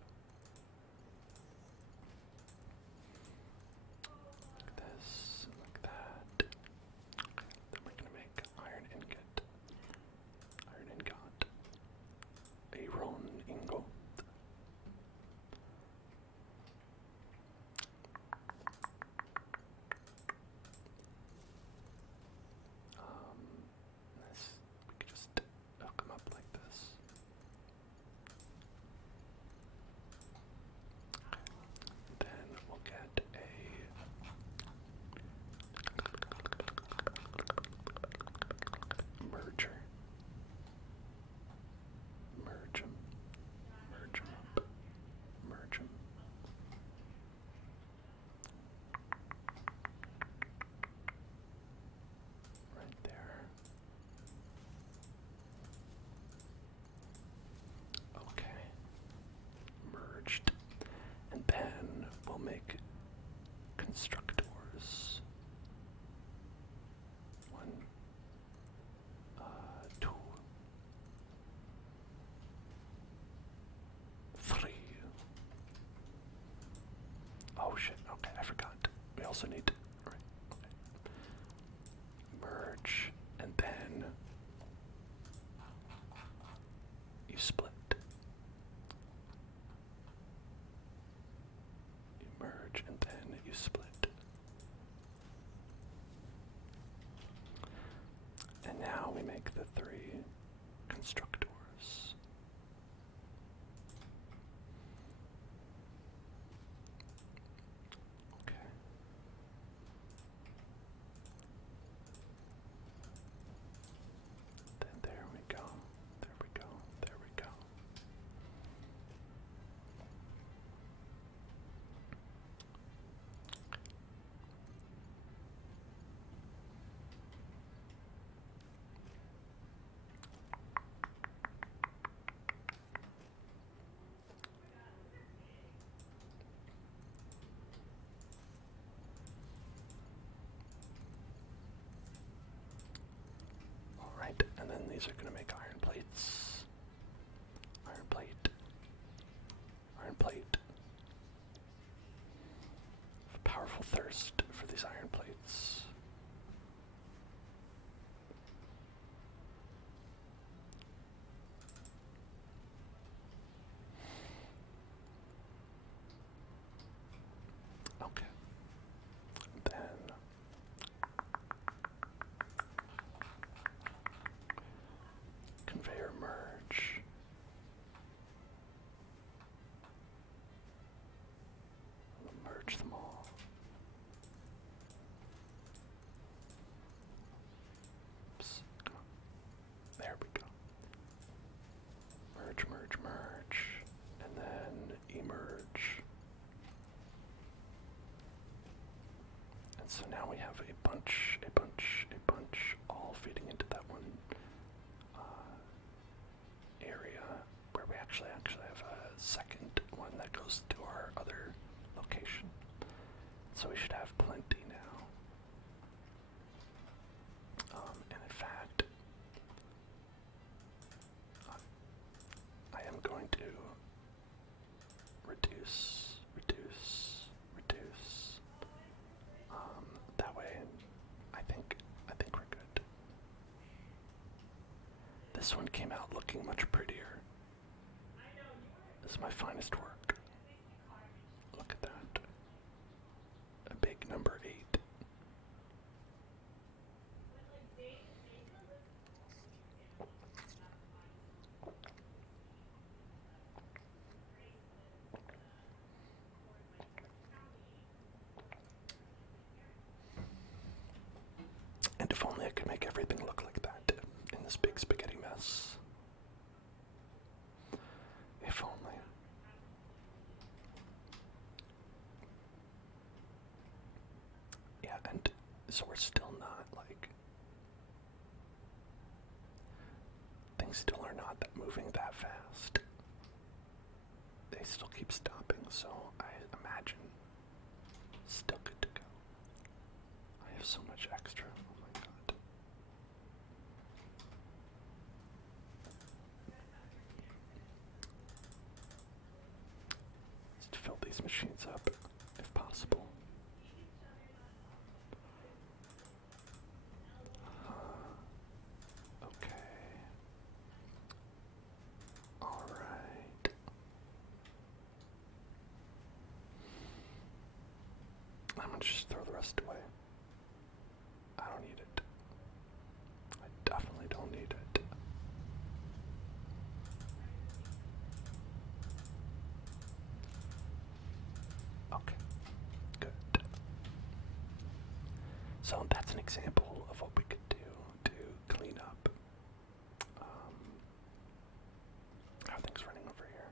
also need to merge, and then you split. You merge, and then you split. And now we make the three constructors. Okay. Then there we go. There we go. There we go. Alright, and then these are going to make iron plates. Iron plate. Iron plate. Powerful thirst for these iron plates. Okay. Then conveyor merge. We'll merge them all. Oops. There we go. Merge, merge, merge. And then emerge. And so now we have a bunch, all feeding into that one area where we actually have a second one that goes to our other location. So we should have plenty now. And in fact, I am going to reduce. That way, I think we're good. This one came out looking much prettier. This is my finest work. Look at that. A big number 8. And if only I could make everything look like that in this big spaghetti mess. If only. Yeah, and so we're still not like, things still are not moving that fast. They still keep stopping, so I imagine still good to go. I have so much extra. Oh my god. Just to fill these machines up, if possible. Okay. Alright. I'm gonna just throw the rest away. I don't need it. I definitely don't need it. Okay, good. So that's an example of what we could do to clean up. How are things running over here?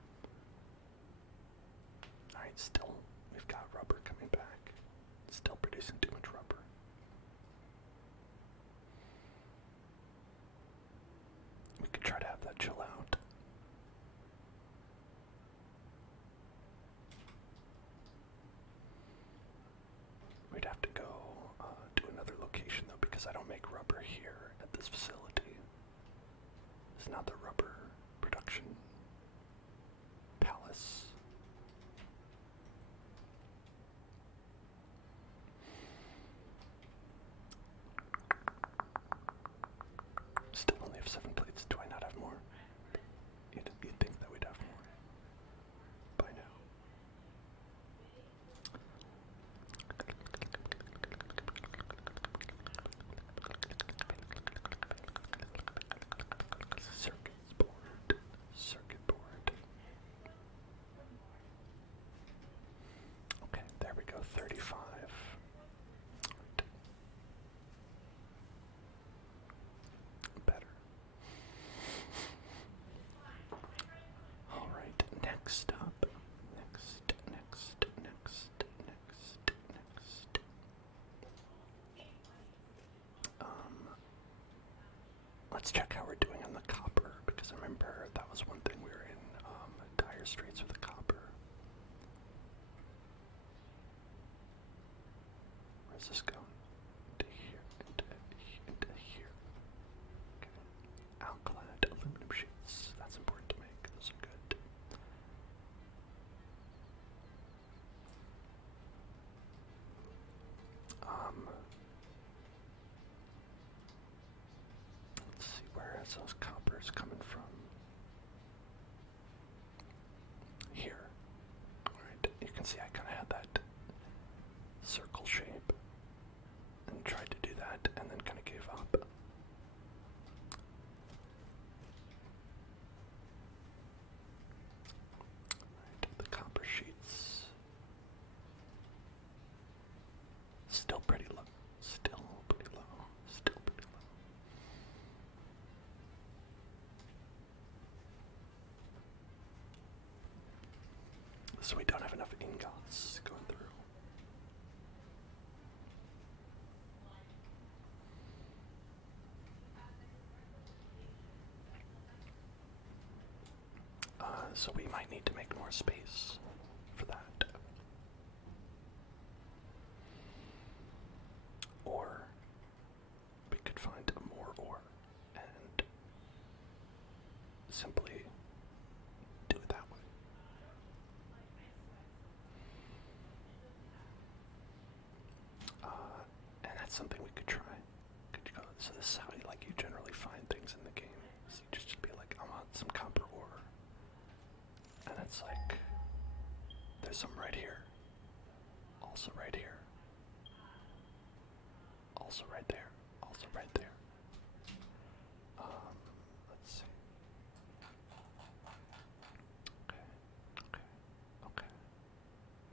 Alright, still, we've got rubber coming back. Still producing too much rubber. We could try to have that chill out. We'd have to go to another location though, because I don't make rubber here at this facility. It's not the rubber production palace. 35. Better. Alright, next up. Next. Let's check how we're doing on the copper, because I remember that was one thing we were in dire straits with the copper. Where's this going? Into here, into here. Okay. Alclad aluminum sheets. That's important to make. Those are good. Let's see, where is those coppers coming from? Here. Alright, you can see I kind of had that circle shape and tried to do that and then kind of gave up. Alright, the copper sheets. Still pretty low. Still pretty low. Still pretty low. So we don't have enough ingots going through. So we might need to make more space for that. Or we could find more ore and simply do it that way. And that's something we could try. So this is how you generally find things in the game. So you just be like, I want some copper ore. And it's like, there's some right here. Also right here. Also right there. Also right there. Let's see. Okay.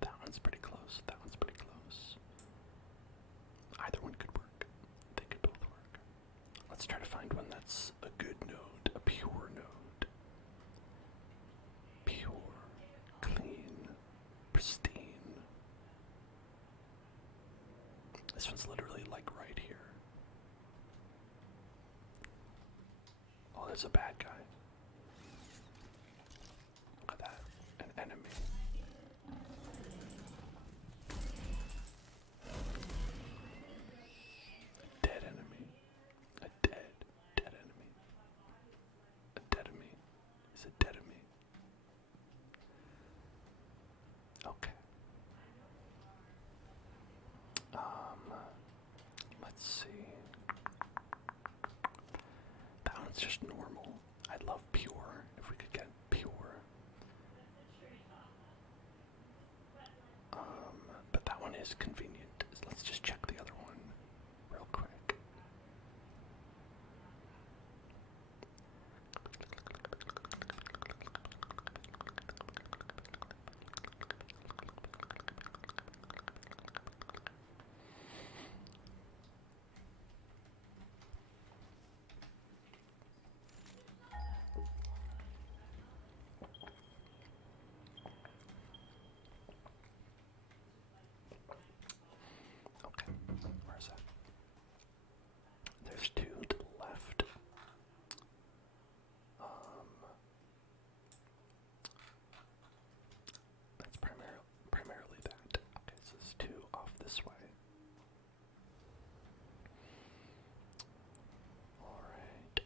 That one's pretty close. That one's pretty close. Either one could work. They could both work. Let's try to find one that's a good node, a pure node. Pure, clean, pristine. This one's literally like right here. Oh, there's a bad guy. Look at that. An enemy. A dead enemy. A dead enemy. A dead enemy. He's a dead enemy. Okay. Let's see. That one's just normal. I'd love pure, if we could get pure. But that one is convenient. Let's just check the other one real quick. Okay, where's that? There's two to the left. That's primarily that. Okay, so there's two off this way. Alright.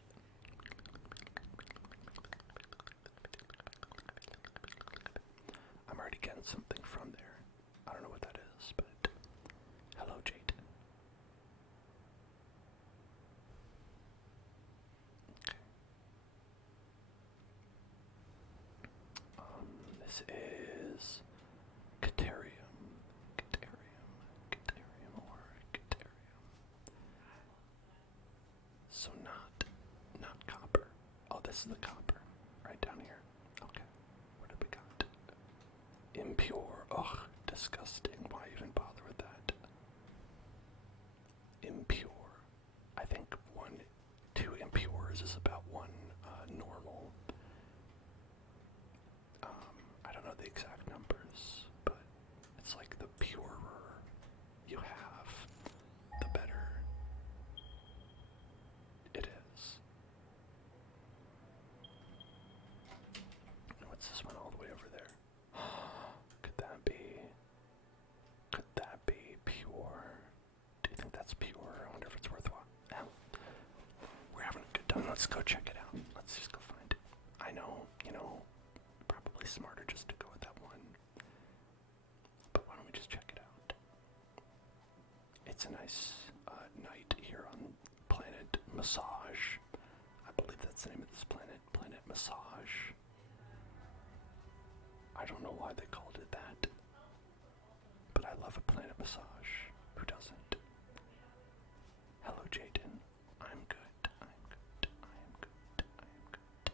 I'm already getting something from there. I don't know what that is, but hello, Jade. Okay. This is Caterium or Caterium. So not copper. Oh, this is the copper right down here. Okay. What have we got? Impure. Ugh, disgusting. Why even bother? purer you have, the better it is. What's this one all the way over there? Could that be? Could that be pure? Do you think that's pure? I wonder if it's worthwhile. We're having a good time. Let's go check it out. Let's just go find it. I know, probably smarter just to go with that one. But why don't we just check it out? It's a nice night here on planet Massage. I believe that's the name of this planet. Planet Massage. I don't know why they called it that. But I love a planet massage. Who doesn't? Hello, Jaden. I'm good. I'm good. I am good. I am good.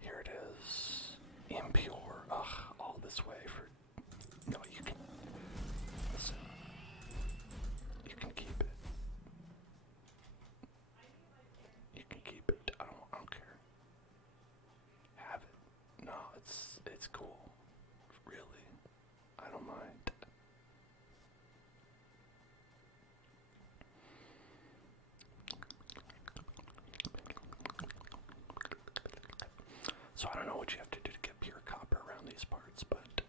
Here it is. Impure. Ugh, all this way for... No, you can... Listen. You can keep it. You can keep it. I don't care. Have it. No, it's cool. Really. I don't mind. So I don't know what you have to do to get pure copper around these parts, but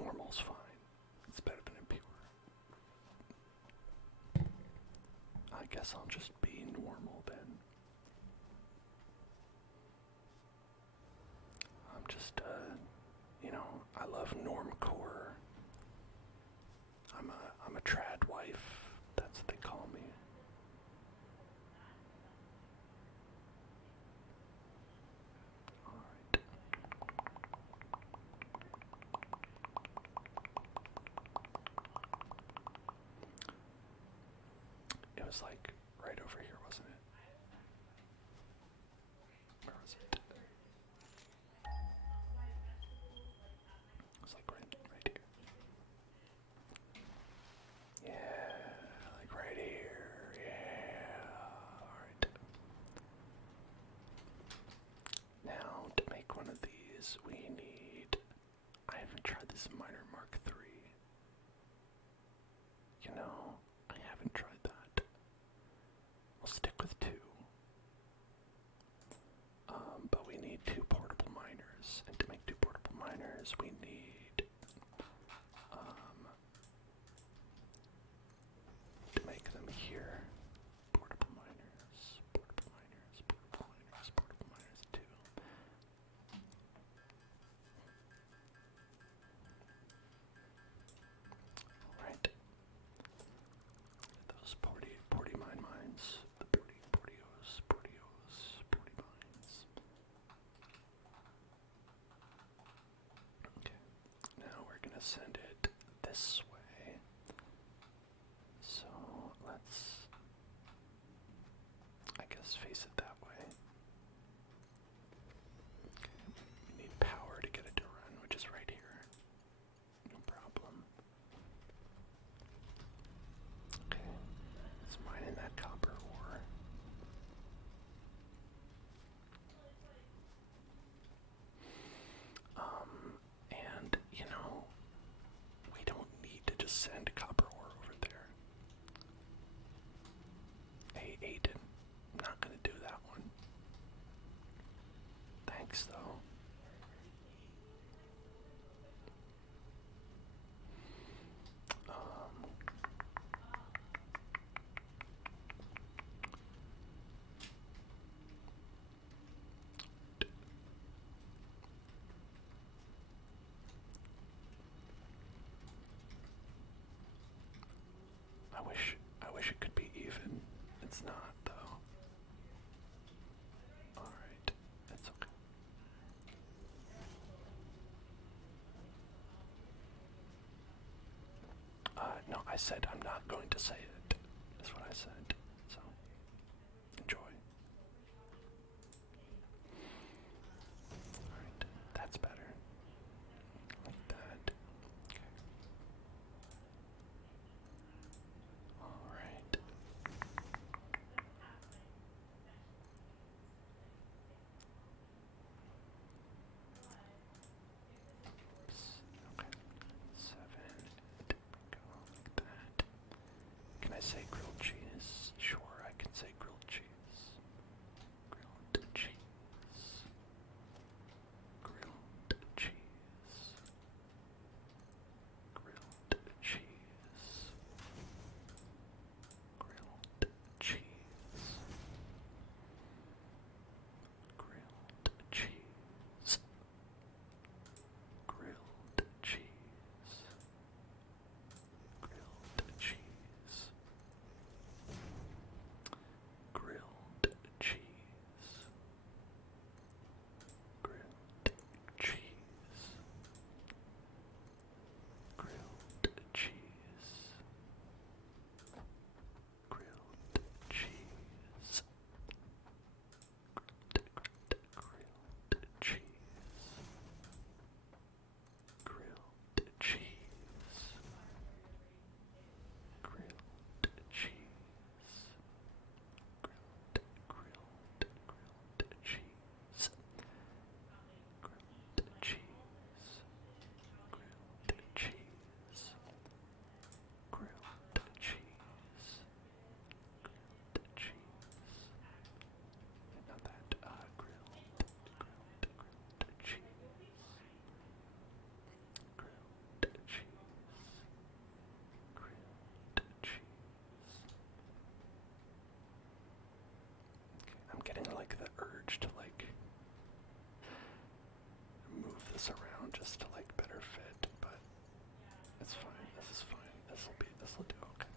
normal's fine. It's better than impure. I guess I'll just be normal then. I'm just, I love normcore. I'm a trad wife. That's what they call me. Alright. It was like right over here, wasn't it? Where was it? It was like right here. Yeah, like right here. Yeah. Alright. Now, to make one of these, we need... I haven't tried this Miner Mark III. I haven't tried that. We'll stick with two. But we need two portable miners. And to make two portable miners, we need... to make them here. Portable miners, portable miners, portable miners, portable miners, two. Alright. Those porty mines. The portios mines. Okay. Now we're gonna send it this way. So let's, I guess, face it that way. Okay. We need power to get it to run, which is right here. No problem. Okay, let's mine in that copper ore. And, we don't need to just send copper ore over there. Hey, Aiden, I'm not gonna do that one. Thanks, though. I wish it could be even. It's not, though. Alright, that's okay. No, I said I'm not going to say it. That's what I said. So, I say grilled cheese? Sure, I can say grilled cheese. Grilled cheese. Grilled cheese. Grilled cheese. Grilled cheese. Grilled cheese. Grilled cheese. Grilled cheese. Grilled cheese. Grilled cheese. Grilled cheese. Grilled cheese. Grilled cheese. Grilled cheese. Grilled cheese. Grilled cheese. Grilled cheese. Grilled cheese. Grilled cheese. Grilled cheese. Not that, grilled cheese. Grilled cheese. Grilled cheese. Okay, I'm getting like the urge to like move this around just to like better fit, but it's fine. This is fine. This'll do okay.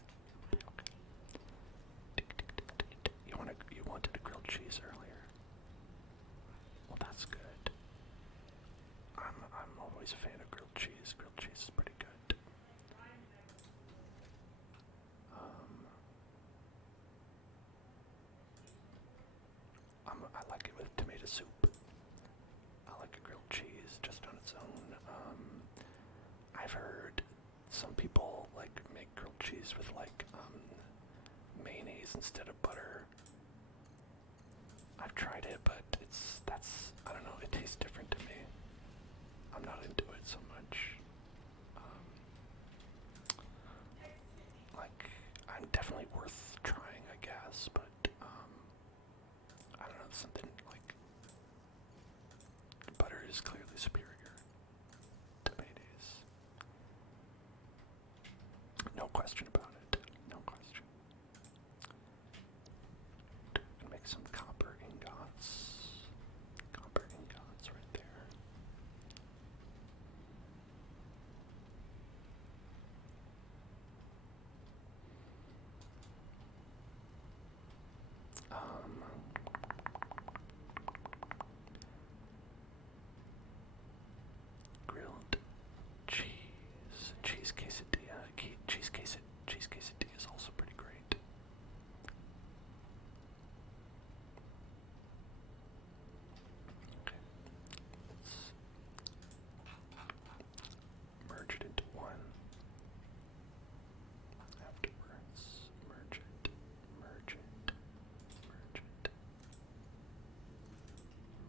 You wanted a grilled cheese earlier. Well, that's good. I'm always a fan of grilled cheese. Grilled cheese is pretty good. I like it with tomato soup. I like a grilled cheese just on its own. I've heard some people like make grilled cheese with like mayonnaise instead of butter. I've tried it, but I don't know, it tastes different to me. I'm not into it so much. Like, I'm definitely worth trying, I guess, but I don't know, something like butter is clearly superior to mayonnaise. No question about it. No question. Make some copper ingots. Copper ingots right there. Grilled cheese. Cheese quesadilla. Cheese quesadilla is also pretty great. Okay. Let's merge it into one. Afterwards, merge it, merge it, merge it,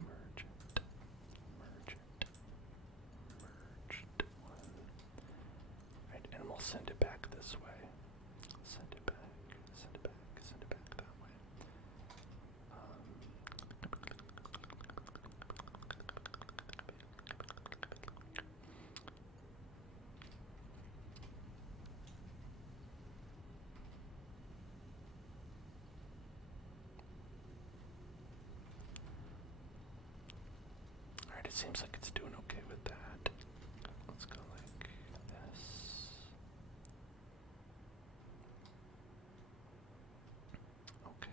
merge it, merge it, merged one. Right, and we'll send it back this way. Send it back, send it back, send it back that way. Alright, it seems like it's doing okay with that. Let's go like this. Okay.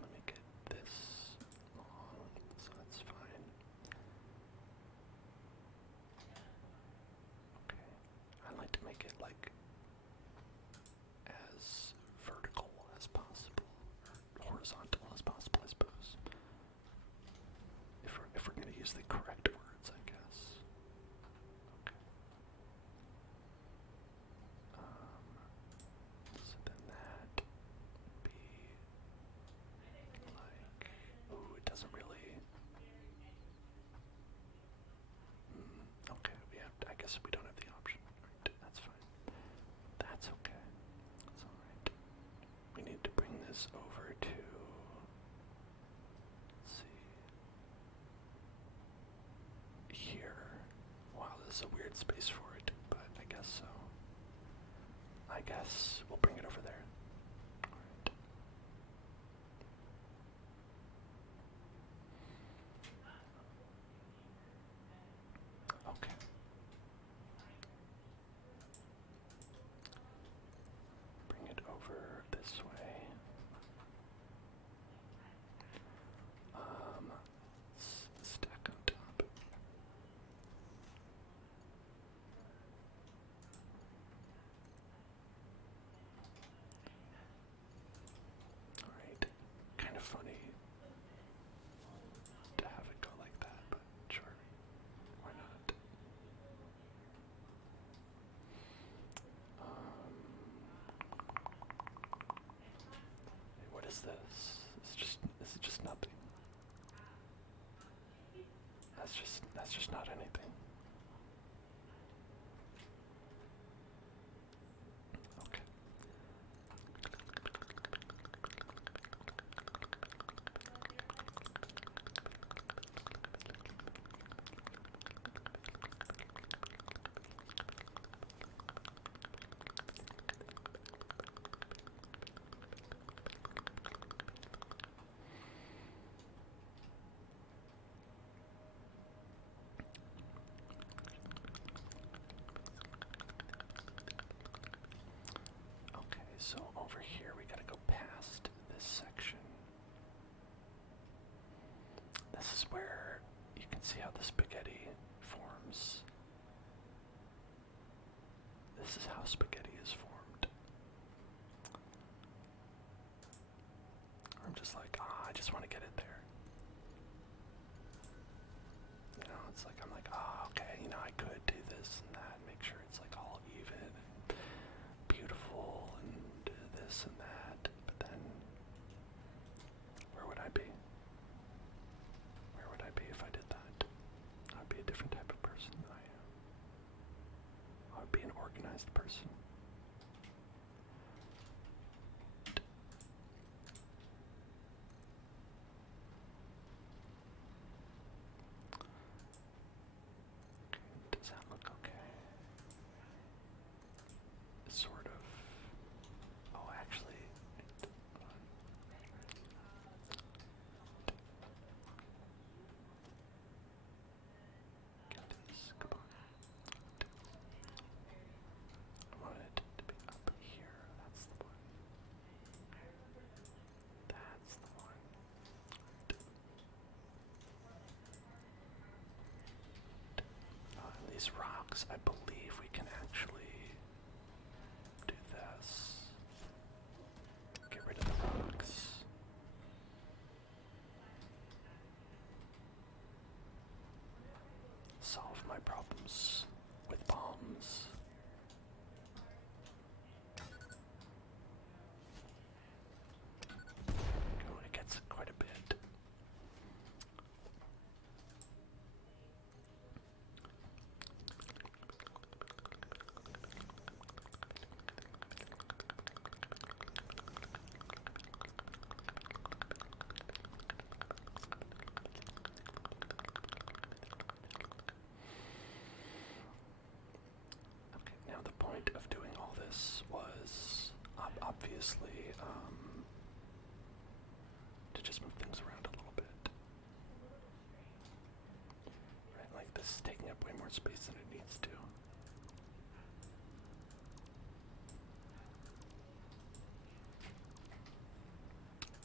Let me get this long, so that's fine. Okay. I like to make it like as vertical as possible, or horizontal as possible, I suppose. If we're going to use the correct words, I guess. Okay. So then that be like, ooh, it doesn't really. Okay, I guess we don't have the option. is a weird space for it, but I guess so. I guess we'll bring it over there. Alright. Okay. Bring it over this way. Stack on top. Alright. Kind of funny to have it go like that, but sure. Why not? Hey, what is this? This is just nothing. That's just not anything. Okay. Okay, so over here we gotta go past this section. This is where you can see how the spaghetti forms. This is how spaghetti is formed. I'm just like, I just want to get it there. You know, it's like, I'm like, okay, you know, I could do this and that, make sure it's like all even and beautiful and this and that, but then where would I be? Where would I be if I did that? I'd be a different type of person than I am. I would be an organized person. Okay, does that look okay? Sort of. Oh, actually, hold on. Get this, come on. I want it to be up here. That's the one. That's the one. And these rocks, I believe we can actually do this. Get rid of the rocks. Solve my problems with bombs. Oh, it gets quite a bit. Okay, now the point of doing all this was obviously to just move things around a little bit. Right, like this is taking up way more space than it needs to.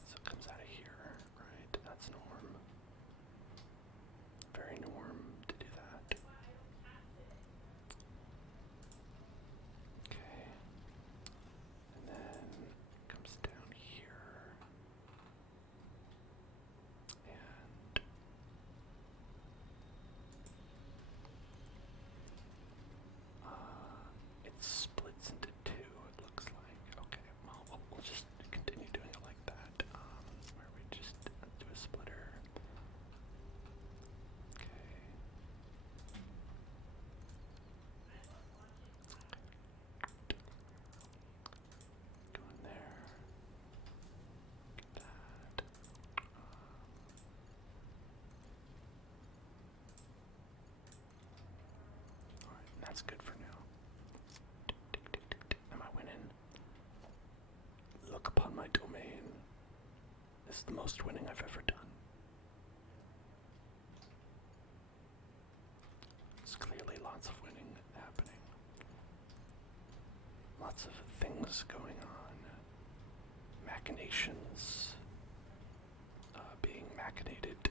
So it comes out of here, right? That's norm. Very norm to do that. Okay. And then it comes down here. And That's good for now. Am I winning? Look upon my domain. This is the most winning I've ever done. There's clearly lots of winning happening. Lots of things going on. Machinations. Being machinated.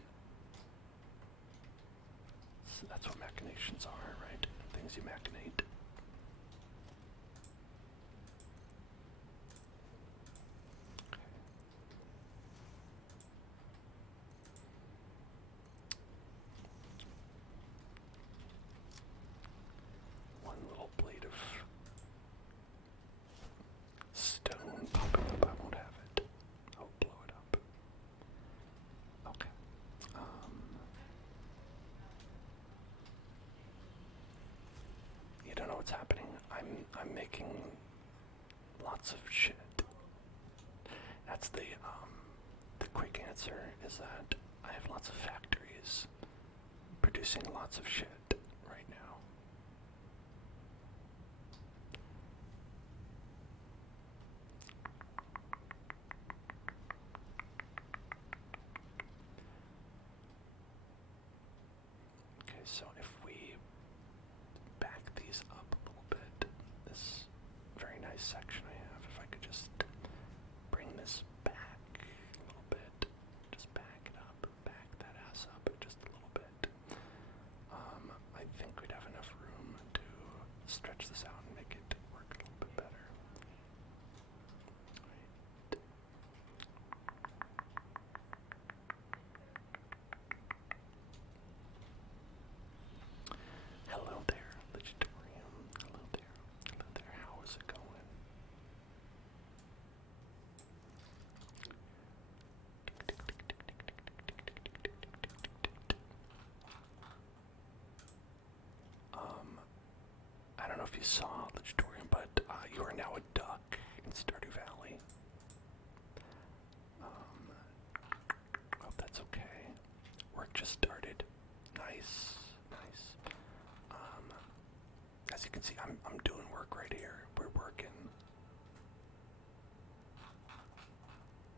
So that's what machinations are, right? Things you machinate. One little blade of stone popping up. I won't have it. I'll blow it up. Okay. You don't know what's happening. I'm making lots of shit. That's the quick answer is that I have lots of factories producing lots of shit right now. Okay, so if we back these up a little bit, this very nice section I have, if I could just bring this back a little bit, just back it up, back that ass up just a little bit. I think we'd have enough room to stretch this out and make it work a little bit better. Right. Hello there, Legitorium. Hello there. Hello there. How is it going? I don't know if you saw Legitorium, but you are now a duck in Stardew Valley. Hope that's okay. Work just started. Nice, nice. As you can see, I'm doing work right here. We're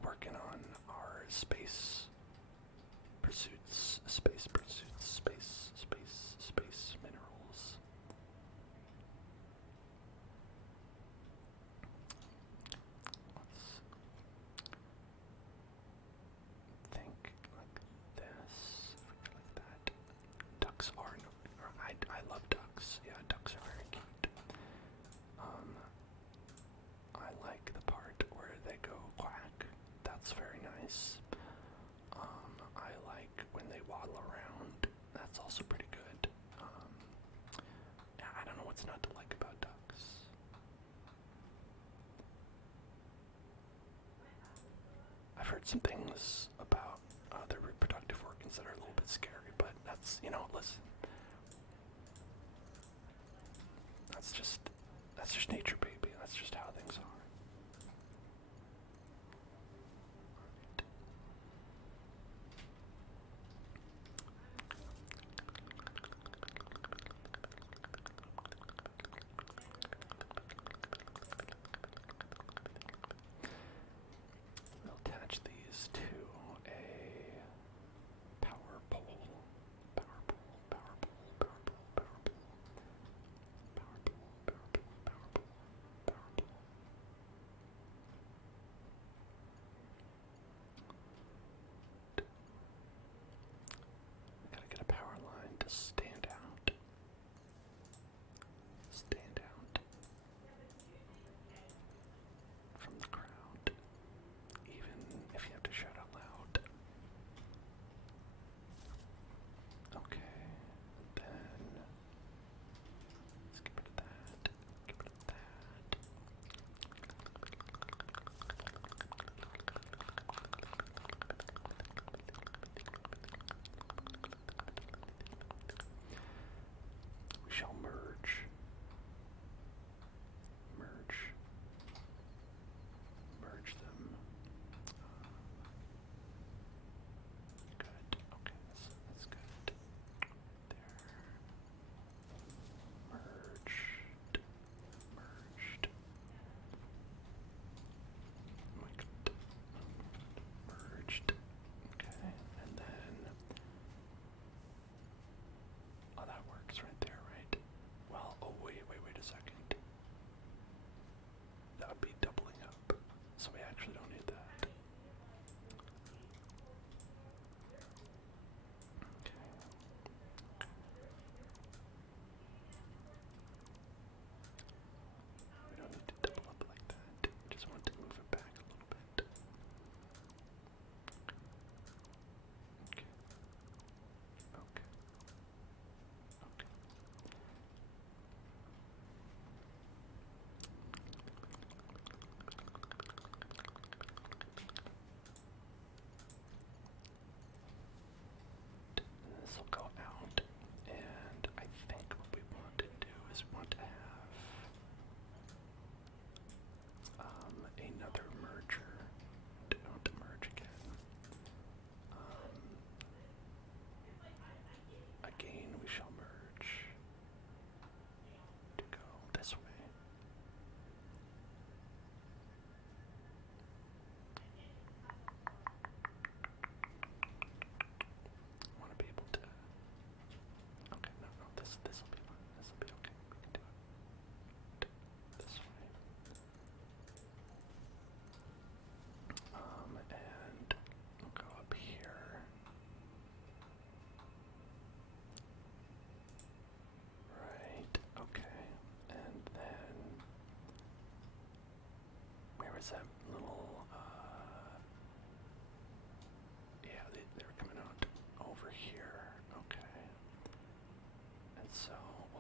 working on our space pursuits, space minerals. Let's think like this, like that. Ducks are I love ducks. Yeah, ducks are very cute. I like the part where they go quack. That's very nice. I like when they waddle around. That's also pretty good. Yeah, I don't know what's not to like about ducks. I've heard some things about their reproductive organs that are a little bit scary, but that's, listen. That's just nature, baby. That's just how things are. We'll attach these to a power pole. Power pole, power pole, power pole, power pole. Power pole, power pole, power pole, power pole. Gotta get a power line to stand out. Stand out from the crowd. Even if you have to shout out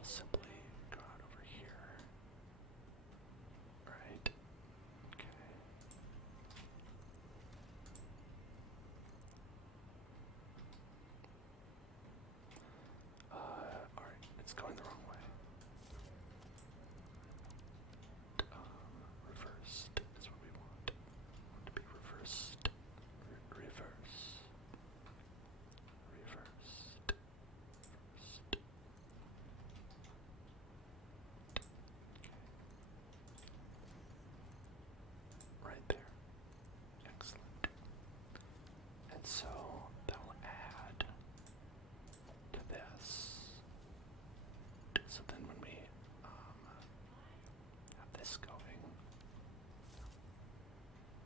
we'll simply go out over here. Right. Okay. Alright, it's going the wrong way. Reversed is what we want. To be reversed. Reverse. Reversed. Reversed. Right there. Excellent. And so that'll add to this. So then when we have this going,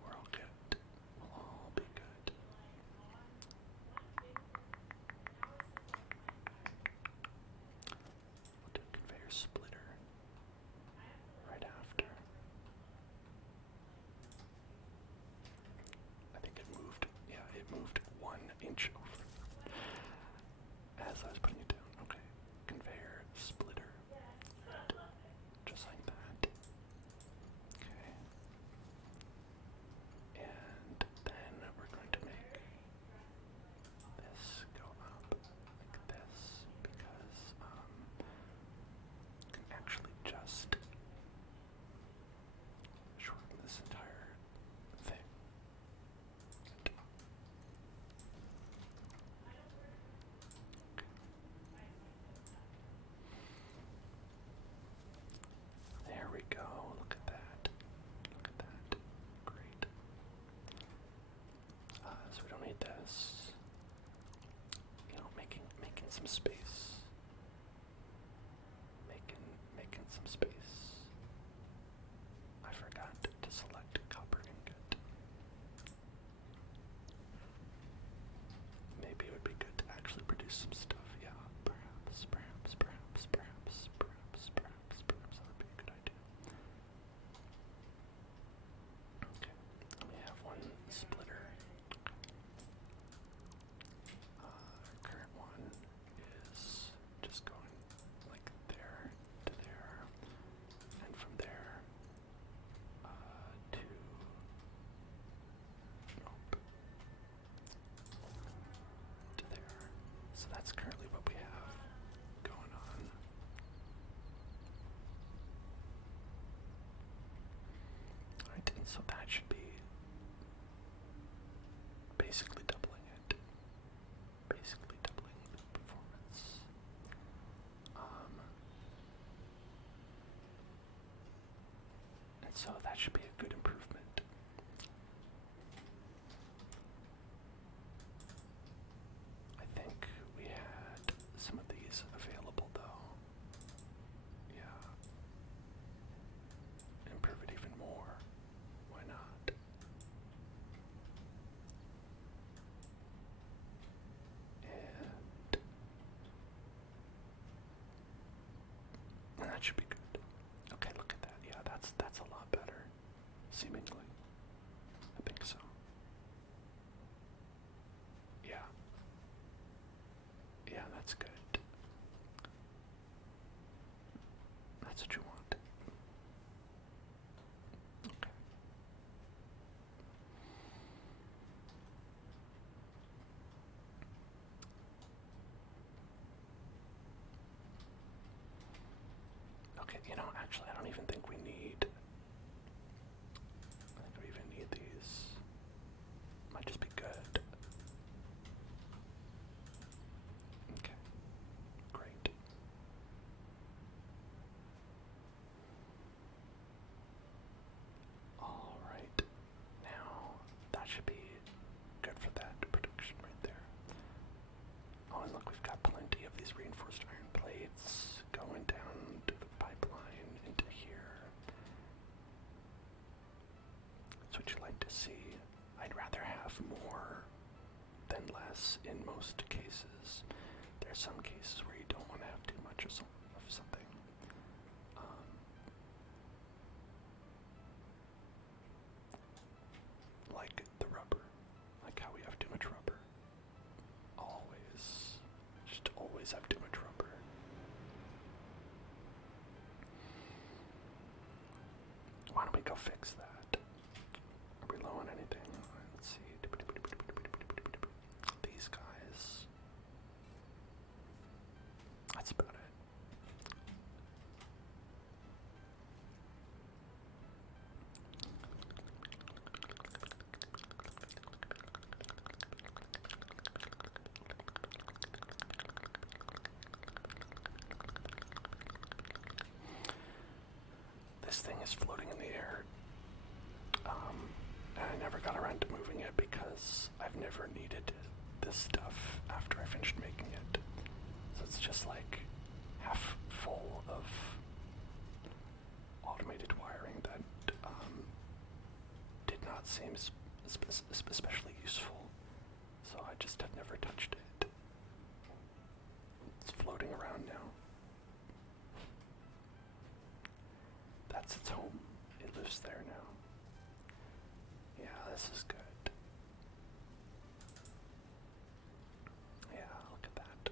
we're all good. We'll all be good. We'll do a conveyor splitter right after. I think it moved. Yeah, it moved 1 inch over as I was putting it down. Okay. Conveyor splitter. Just like that. Okay. And then we're going to make this go up like this because you can actually just shorten this entire thing. There we go. Look at that. Look at that. Great. So we don't need this. You know, making some space. Making some space. I forgot to select copper ingot. Maybe it would be good to actually produce some stuff. Yeah, perhaps that would be a good idea. Okay, we have one splitter. Our current one is just going like there to there, and from there to nope, to there. So that's currently what we have going on. Alright, and so that should be basically doubling it. Basically doubling the performance. And so that should be a good improvement. I think we had some of these available though. Yeah. Improve it even more. Why not? And that should be good. Okay, look at that. Yeah, that's a lot better. Seemingly. I think so. Yeah. Yeah, that's good. That's what you want. Okay. Okay, you know, actually, I don't even think we need. I think we even need these. Might just be good. Okay. Great. Alright. Now, that should be good for that production right there. Oh, and look, we've got plenty of these reinforced iron plates going down to the pipeline into here. That's what you like to see. I'd rather have more than less in most cases. There's some cases where you don't want to have too much of something. Like the rubber. Like how we have too much rubber. Always. Just always have too much rubber. Why don't we go fix that? Are we low on anything? Let's see. These guys. That's about it. This thing is floating in the air, and I never got around to moving it because I've never needed this stuff after I finished making it. So it's just like half full of automated wiring that did not seem especially useful, so I just have never touched it. It's floating around now. That's its home. It lives there now. Yeah, this is good. Yeah, look at that.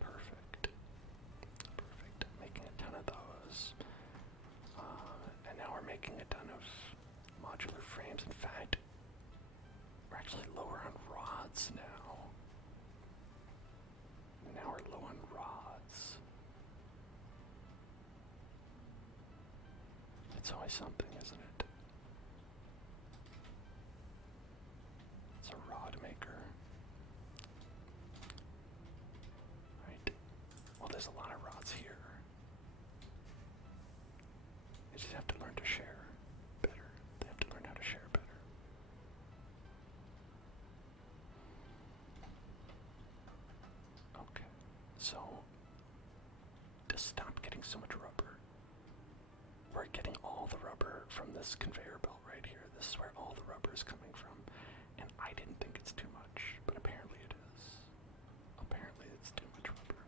Perfect. Perfect. Making a ton of those. And now we're making a ton of modular frames. In fact, we're actually lower on rods now. Now we're low on rods. It's always something, isn't it? It's a rod maker. Right. Well, there's a lot of rods here. They just have to learn to share better. They have to learn how to share better. Okay. So, to stop getting so much rubber, we're getting all the rubber from this conveyor belt right here. This is where all the rubber is coming from. And I didn't think it's too much, but apparently it is. Apparently it's too much rubber.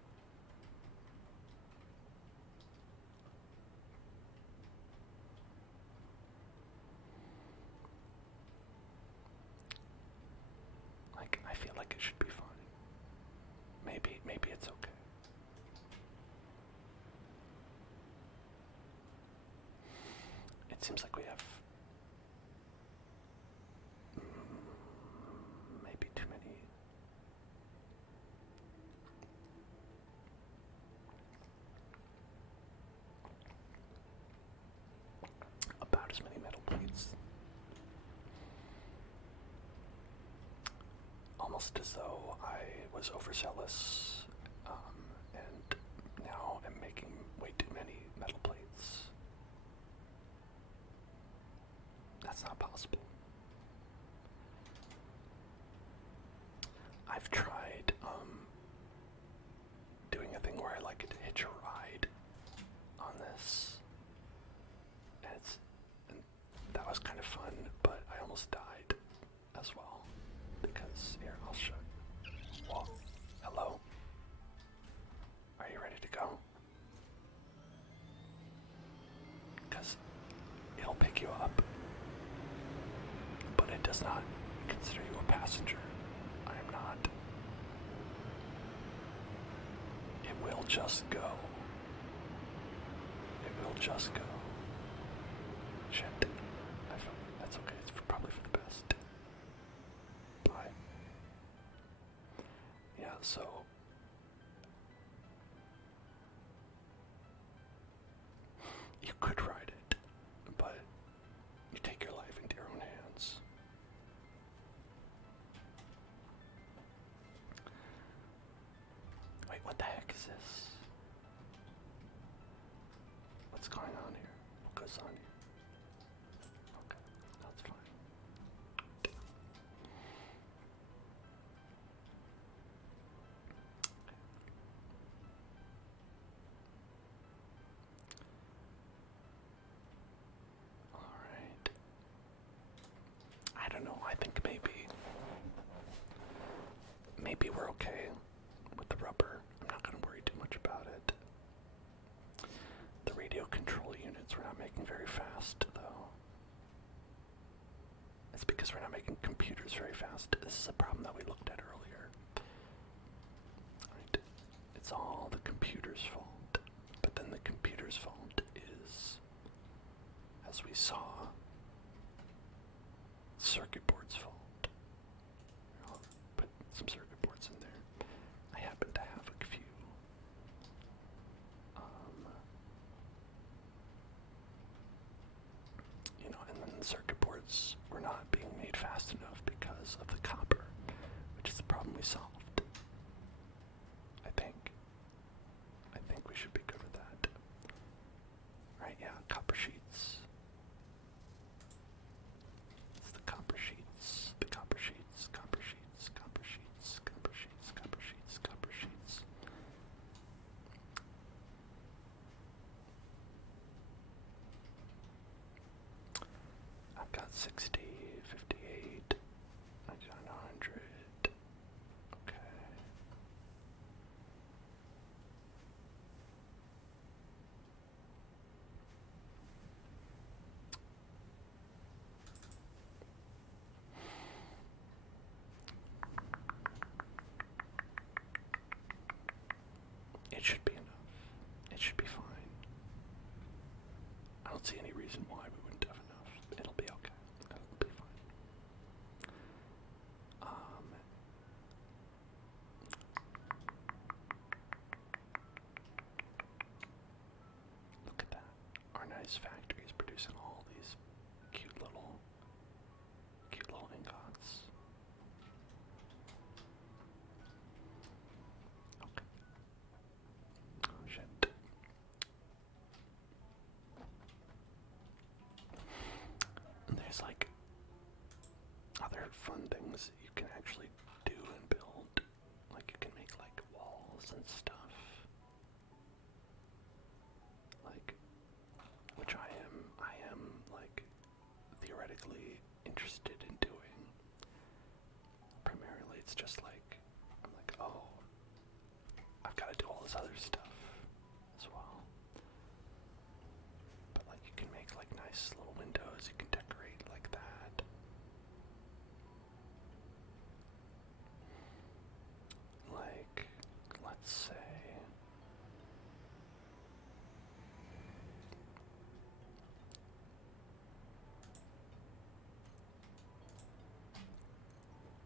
Like, I feel like it should be fine. Maybe it's okay. It seems like we have maybe too many. About as many metal plates. Almost as though I was overzealous, and now am making way too many metal plates. That's not possible. I've tried doing a thing where I like to hitch a ride on this, and that was kind of fun, but I almost died as well, because here, I'll show you. Whoa, hello? Are you ready to go? Because it'll pick you up, but it does not consider you a passenger. I am not. It will just go. It will just go. Shit. That's okay. It's probably for the best. Bye. Yeah, so you could ride it, but you take your life into your own hands. Wait, what the heck is this? What's going on here? What goes on here? Okay, that's fine. Alright. I don't know, I think maybe we're okay with the rubber. I'm not going to worry too much about it. The radio control units we're not making very fast, though. It's because we're not making computers very fast. This is a problem that we looked at earlier. Right. It's all the computer's fault. But then the computer's fault is saw circuit board's fault. I'll put some circuit boards in there. I happen to have a few. And then the circuit boards were not being made fast enough because of the copper, which is the problem we solved. I think we should be good with that. Right, yeah, copper sheets. It's the copper sheets, the copper sheets, copper sheets, copper sheets, copper sheets, copper sheets, copper sheets. I've got 60, 58, 100. Okay. It should be enough. It should be fine. I don't see any reason why we wouldn't have enough. It'll be okay. It'll be fine. Look at that. Our nice factory is producing all these cute little ingots. Okay. Oh shit. And there's like other fun things you can actually do and build. Like you can make like walls and stuff. Like, which I am like theoretically interested in doing. Primarily it's just like, I'm like, oh, I've got to do all this other stuff as well. But like you can make like nice little windows, you can decorate like that. Like, let's say,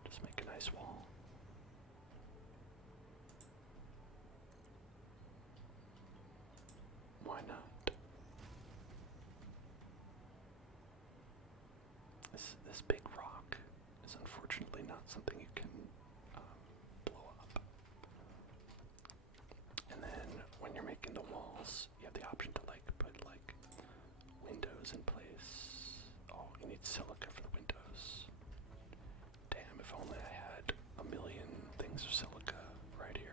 just make a nice wall. Why not? This big rock is unfortunately not something you can blow up. And then when you're making the walls, you have the option to like put like windows in place. Oh, you need silica for the windows. Damn, if only I had a million things of silica right here.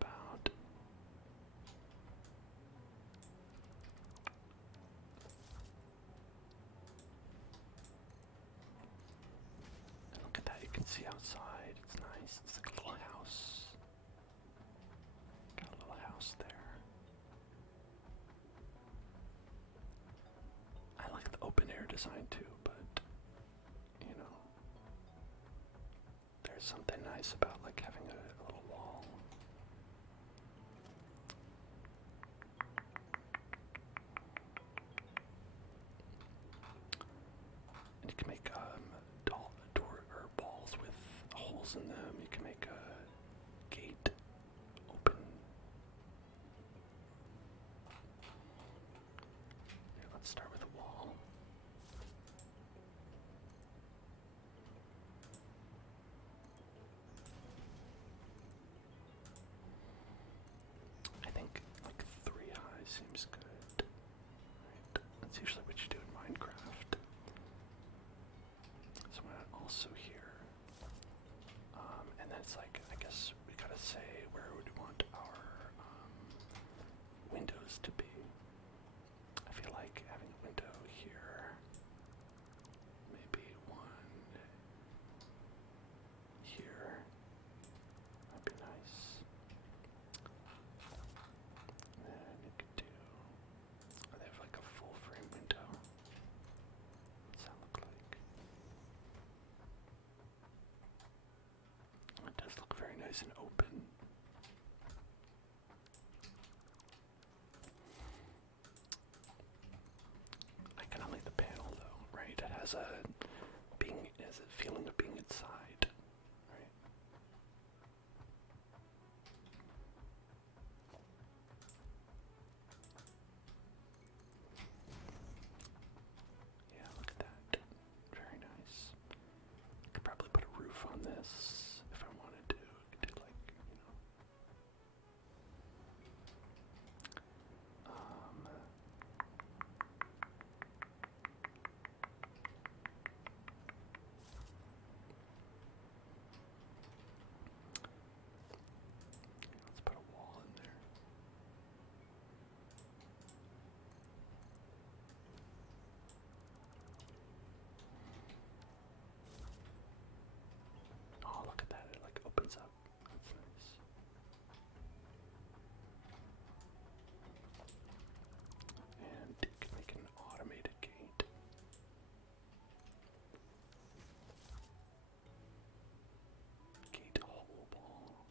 About and look at that, you can see outside. It's nice. It's like a little house. Got a little house there. I like the open air design too, but you know, there's something nice about like having a little wall. And you can make door or balls with holes in them. You can make a gate open. Here, let's start with a wall. I think like 3 high seems good. Right. That's usually what you do in Minecraft. So I'm also here. nice and open. I kind of like the panel though, right? It has a feeling of being inside, right? Yeah, look at that. Very nice. Could probably put a roof on this if I wanted to. Could do like, let's put a wall in there. Oh, look at that. It like opens up. That's nice. And you can make an automated gate. Gate hole ball.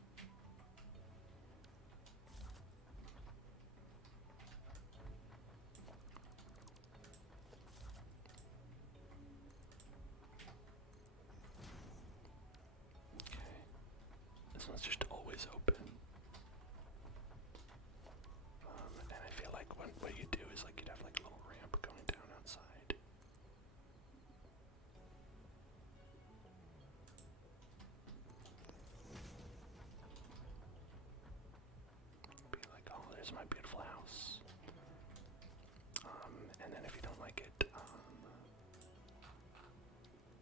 Okay. This one's just always open. And I feel like what you do is like you'd have like a little ramp going down outside. Be like, oh, there's my beautiful house. And then if you don't like it,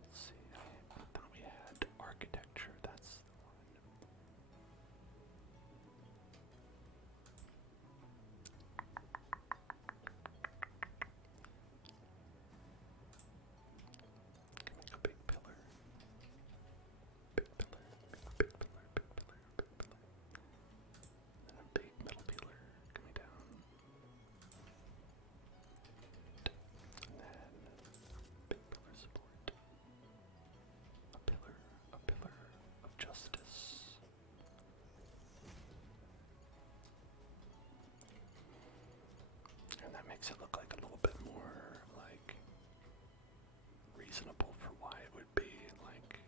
let's see, I thought we had architecture, that's the one. Make a big pillar. Big pillar, big pillar, big pillar, big pillar. Then a big metal pillar coming down. And then big pillar support. A pillar of justice. And that makes it look like a little bit more like reasonable for why it would be like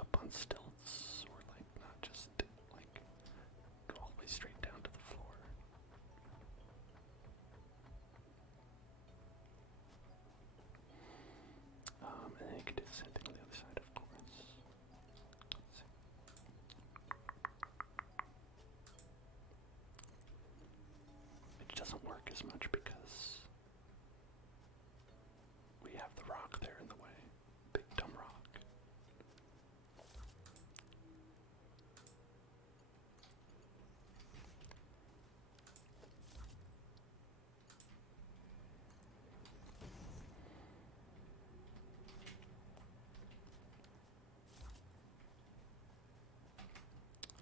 up on stilts, or like not just like go all the way straight down to the floor. And then you could do the same thing on the other side, of course. Let's see. It doesn't work as much because we have the rock there in the way. Big dumb rock.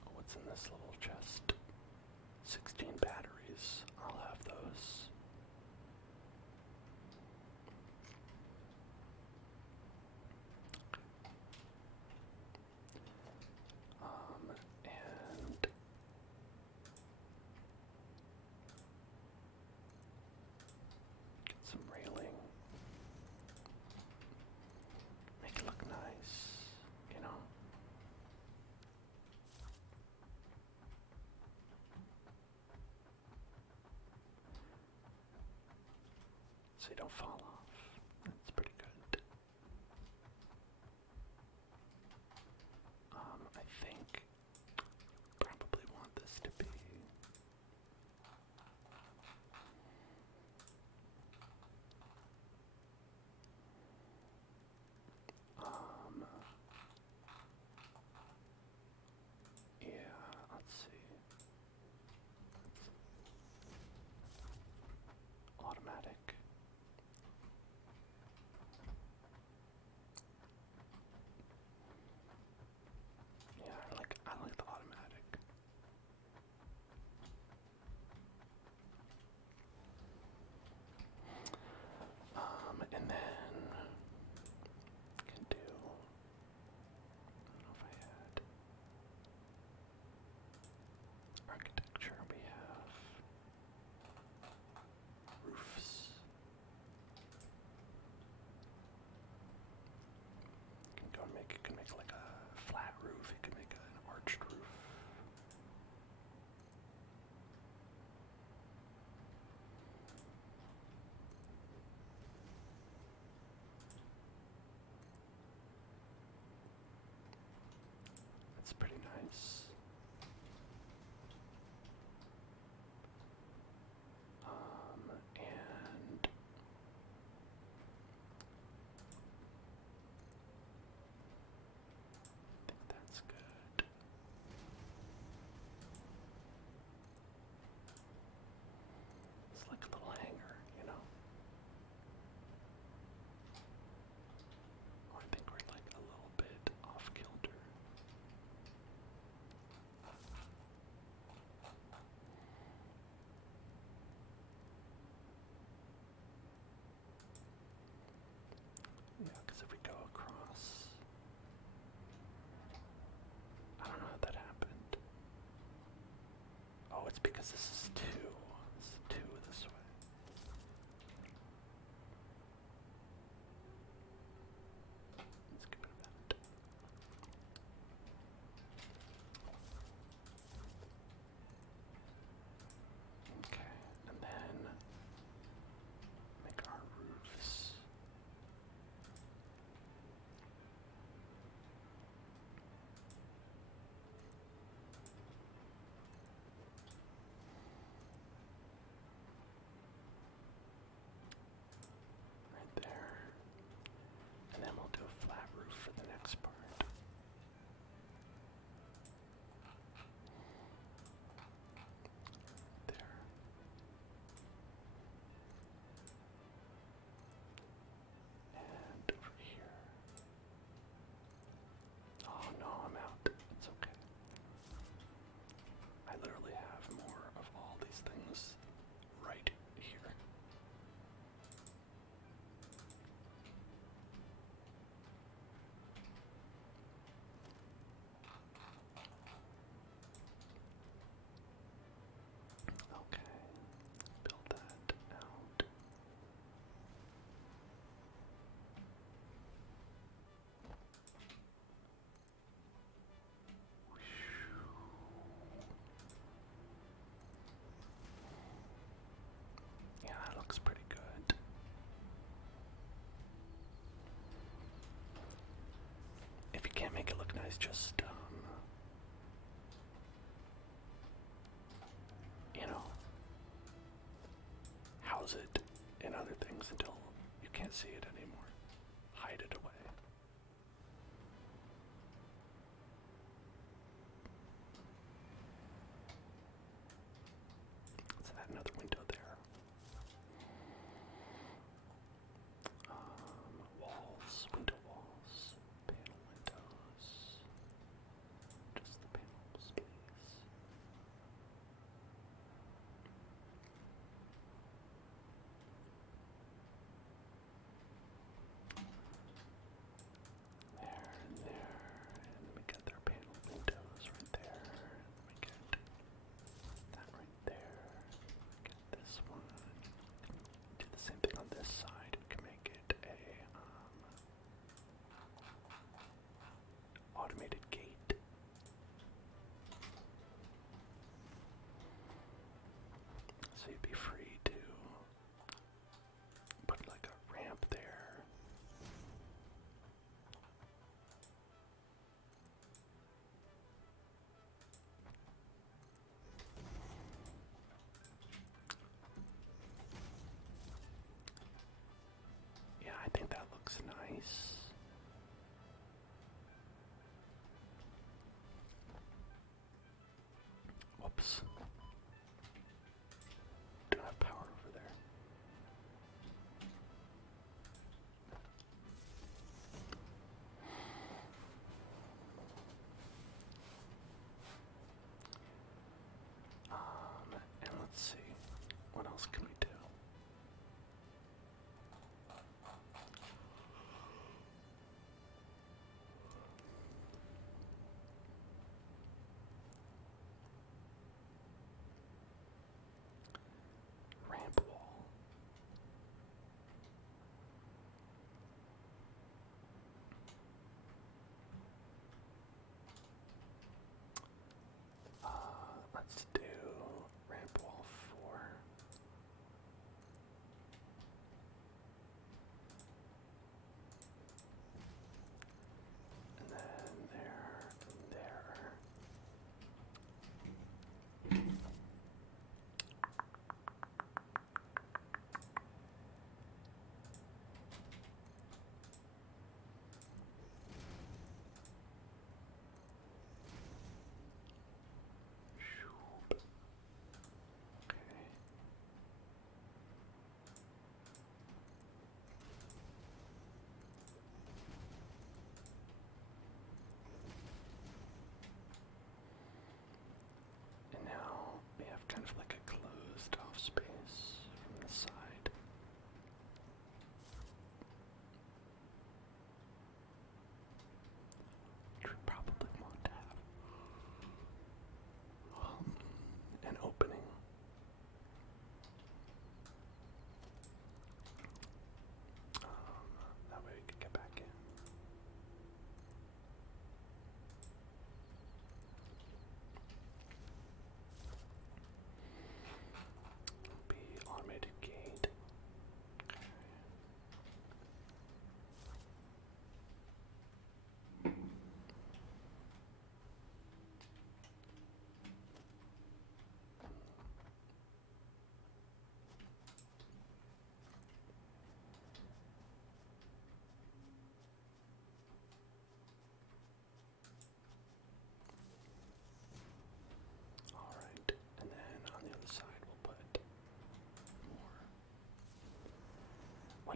Oh, what's in this little chest? 16 batteries. I'll have those. And get some railing. Make it look nice, you know. So you don't fall off. That's pretty good. I think probably want this to be yeah, let's see. Automatic. make like a flat roof. You can make an arched roof. That's pretty nice. And I think that's good. It's like a little hanger, you know? Or I think we're like a little bit off kilter. Yeah, because if we go across, I don't know how that happened. Oh, it's because this is two. This is two this way. Let's get rid of that. Okay, and then make our roofs. Right there. And then we'll do a flat roof for the next part. There. And over here. Oh no, I'm out. It's okay. I literally have more of all these things right here. Okay, build that out. Yeah, that looks pretty good. If you can't make it look nice, just you know, house it in other things until you can't see it anymore. Hide it away. Let's add another window there. Walls, window walls, panel windows. Just the panels, please. There and there, and then we get their panel windows right there. And we get that right there. We get this one. Do the same thing on this side. We can make it a automated gate. So you'd be free to put like a ramp there. Yeah, I think that looks nice. Whoops. Don't have power over there. And let's see. What else can we do?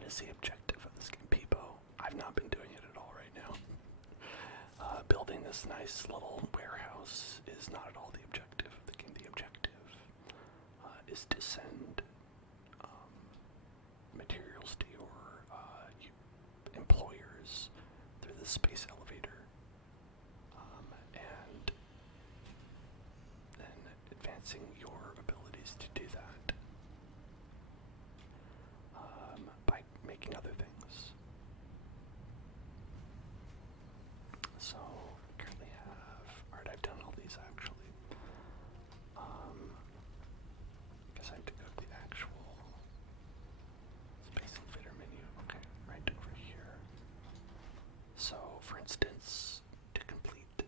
is the objective of this game, Peepo? I've not been doing it at all right now. Building this nice little warehouse is not at all the objective of the game. The objective is to send materials to your employers through the space elevator, and then advancing your abilities to do that by making other things. So, I currently have, alright, I've done all these actually. Guess I have to go to the actual space elevator menu. Okay, right over here. So, for instance, to complete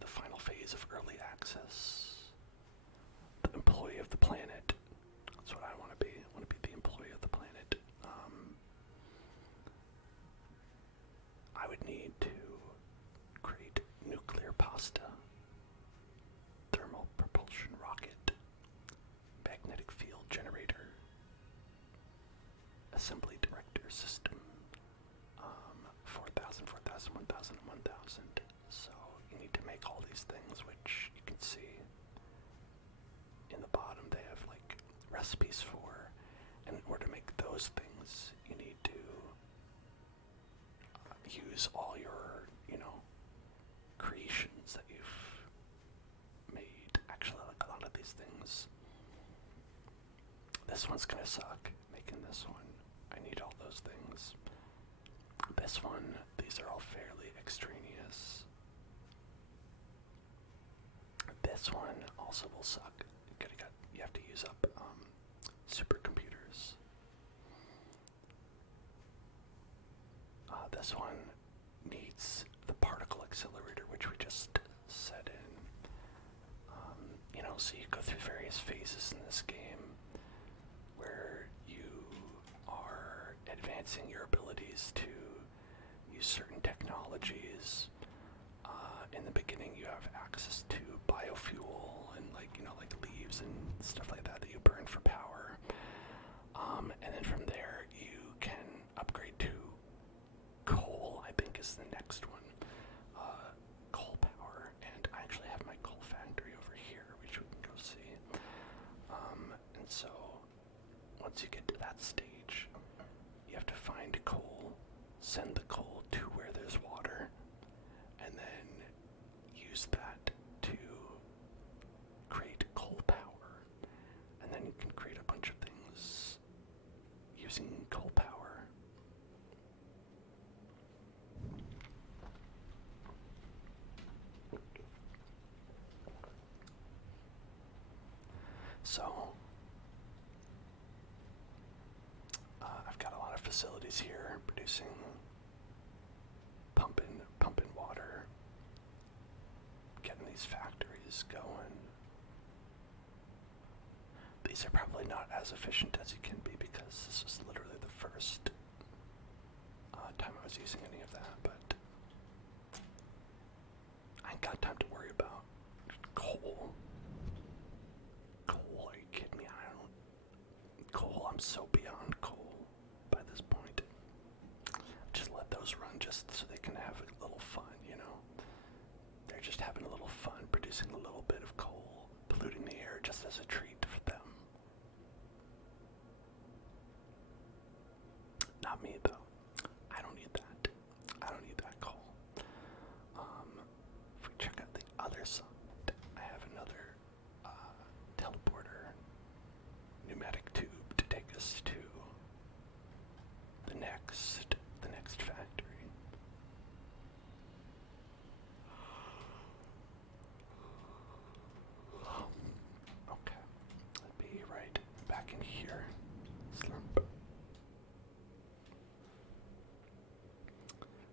the final phase of early access, the employee of the planet. That's what I want to be. I want to be the employee of the planet. I would need to create nuclear pasta, thermal propulsion rocket, magnetic field generator, assembly director system, 4,000, 4,000, 1,000, and 1,000. So you need to make all these things, which you can see in the bottom. They have like recipes for, and in order to make those things, you need to use all your, creations that you've made. Actually, like a lot of these things. This one's gonna suck, making this one. I need all those things. This one, these are all fairly extraneous. This one also will suck. You have to use up supercomputers. This one needs the particle accelerator, which we just set in. So you go through various phases in this game where you are advancing your abilities to use certain technologies. In the beginning, you have access to biofuel and like leaves and stuff like that you burn for power. And then from there, you can upgrade to coal, I think is the next one. Coal power, and I actually have my coal factory over here, which we can go see. And so, once you get to that stage, you have to find coal, send the coal to where there's water, and then use that to create coal power. And then you can create a bunch of things using coal power. So, I've got a lot of facilities here producing, pumping water, getting these factories going. These are probably not as efficient as you can be because this was literally the first time I was using any of that, but I ain't got time to worry about coal. Coal, are you kidding me? Coal, I'm so beyond coal by this point. Just let those run just so they can have a little fun, They're just having a little fun producing a little bit of coal, polluting the air just as a treat for them. Not me, though. I don't need that. I don't need that coal. If we check out the other side, I have another teleporter pneumatic tube to take us to the next factory. Okay, let me right back in here. Slurp.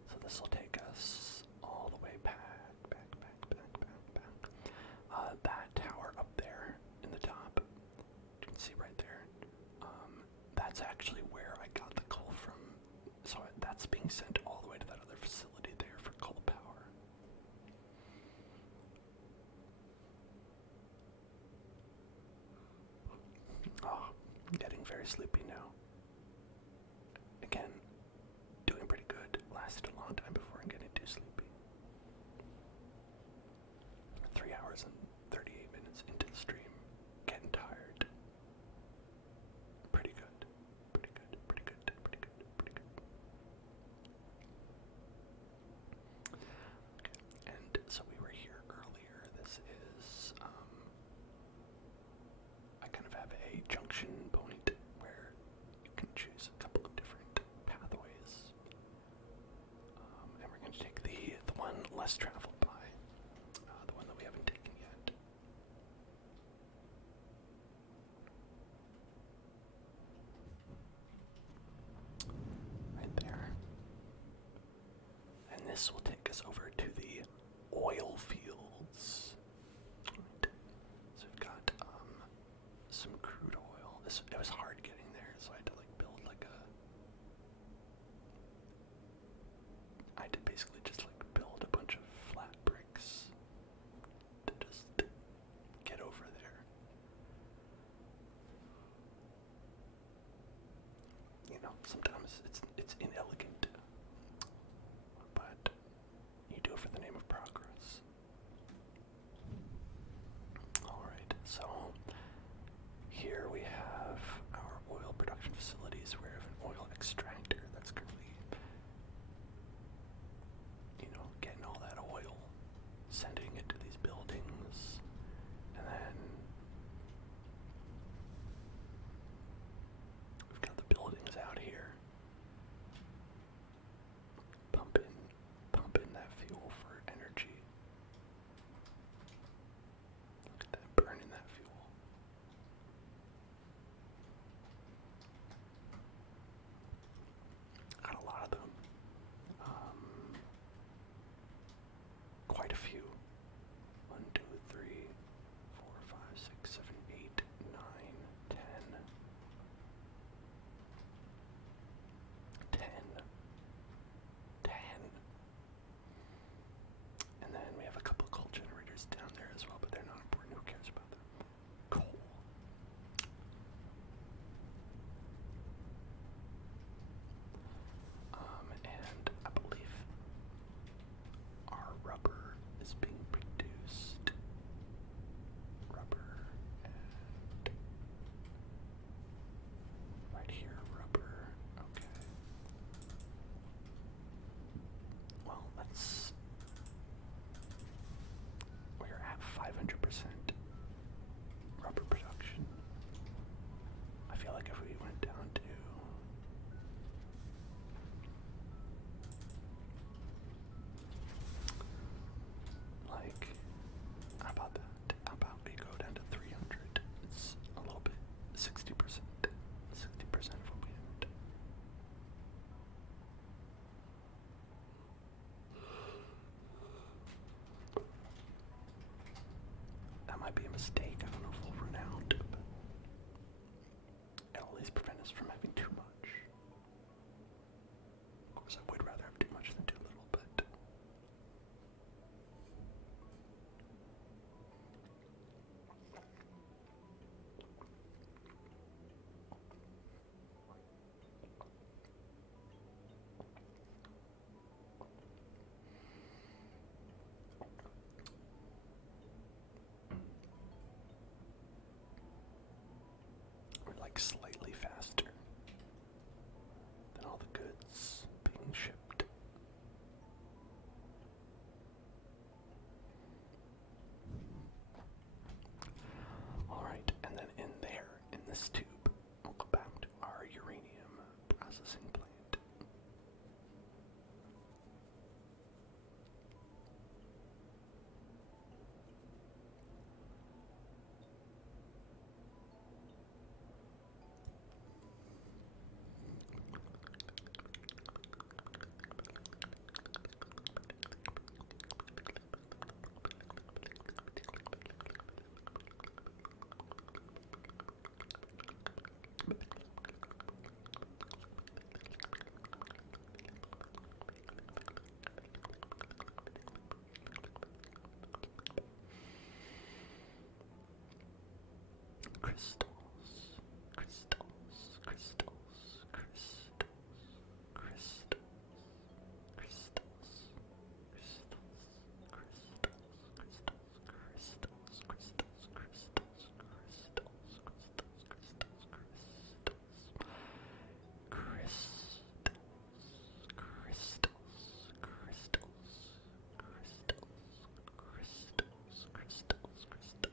So this will take us all the way back. That tower up there in the top, you can see right there, that's actually where I got the coal from. So that's being sent all the way to that other facility there for coal power. Oh, I'm getting very sleepy now. less traveled by, the one that we haven't taken yet. Right there. And this will take us over to the oil fields. Right. So we've got some crude oil. It was hard getting there, so I had to build I had to basically just build a bunch of flat bricks to just get over there. Sometimes it's inelegant, but you do it for the name of progress. Alright, so here we have our oil production facilities. We have an oil extractor that's currently, getting all that oil, sending it to these buildings, and then we've got the buildings out here pumping that fuel for energy. Look at that, burning that fuel. Got a lot of them. Quite a few. 1, 2, 3, 4, 5, 6, 7, 8, 9, 10. 10. And then we have a couple of coal generators down there as well, but they're not important. Who cares about them? Coal. And I believe our rubber is being produced. Rubber and right here, rubber. Okay. Well, we're at 500% rubber production. I feel like if we went down to how about that? How about we go down to 300? It's a little bit, 60%. 60% of what we had. That might be a mistake. I don't know if we'll run out, but it'll at least prevent us from having too much. Of course, I would rather have too much than too little, but we're slightly faster than all the goods being shipped. Alright, and then in this tube, we'll go back to our uranium processing plant. Crystals, crystals, crystals, crystals, crystals, crystals, crystals, crystals, crystals, crystals, crystals,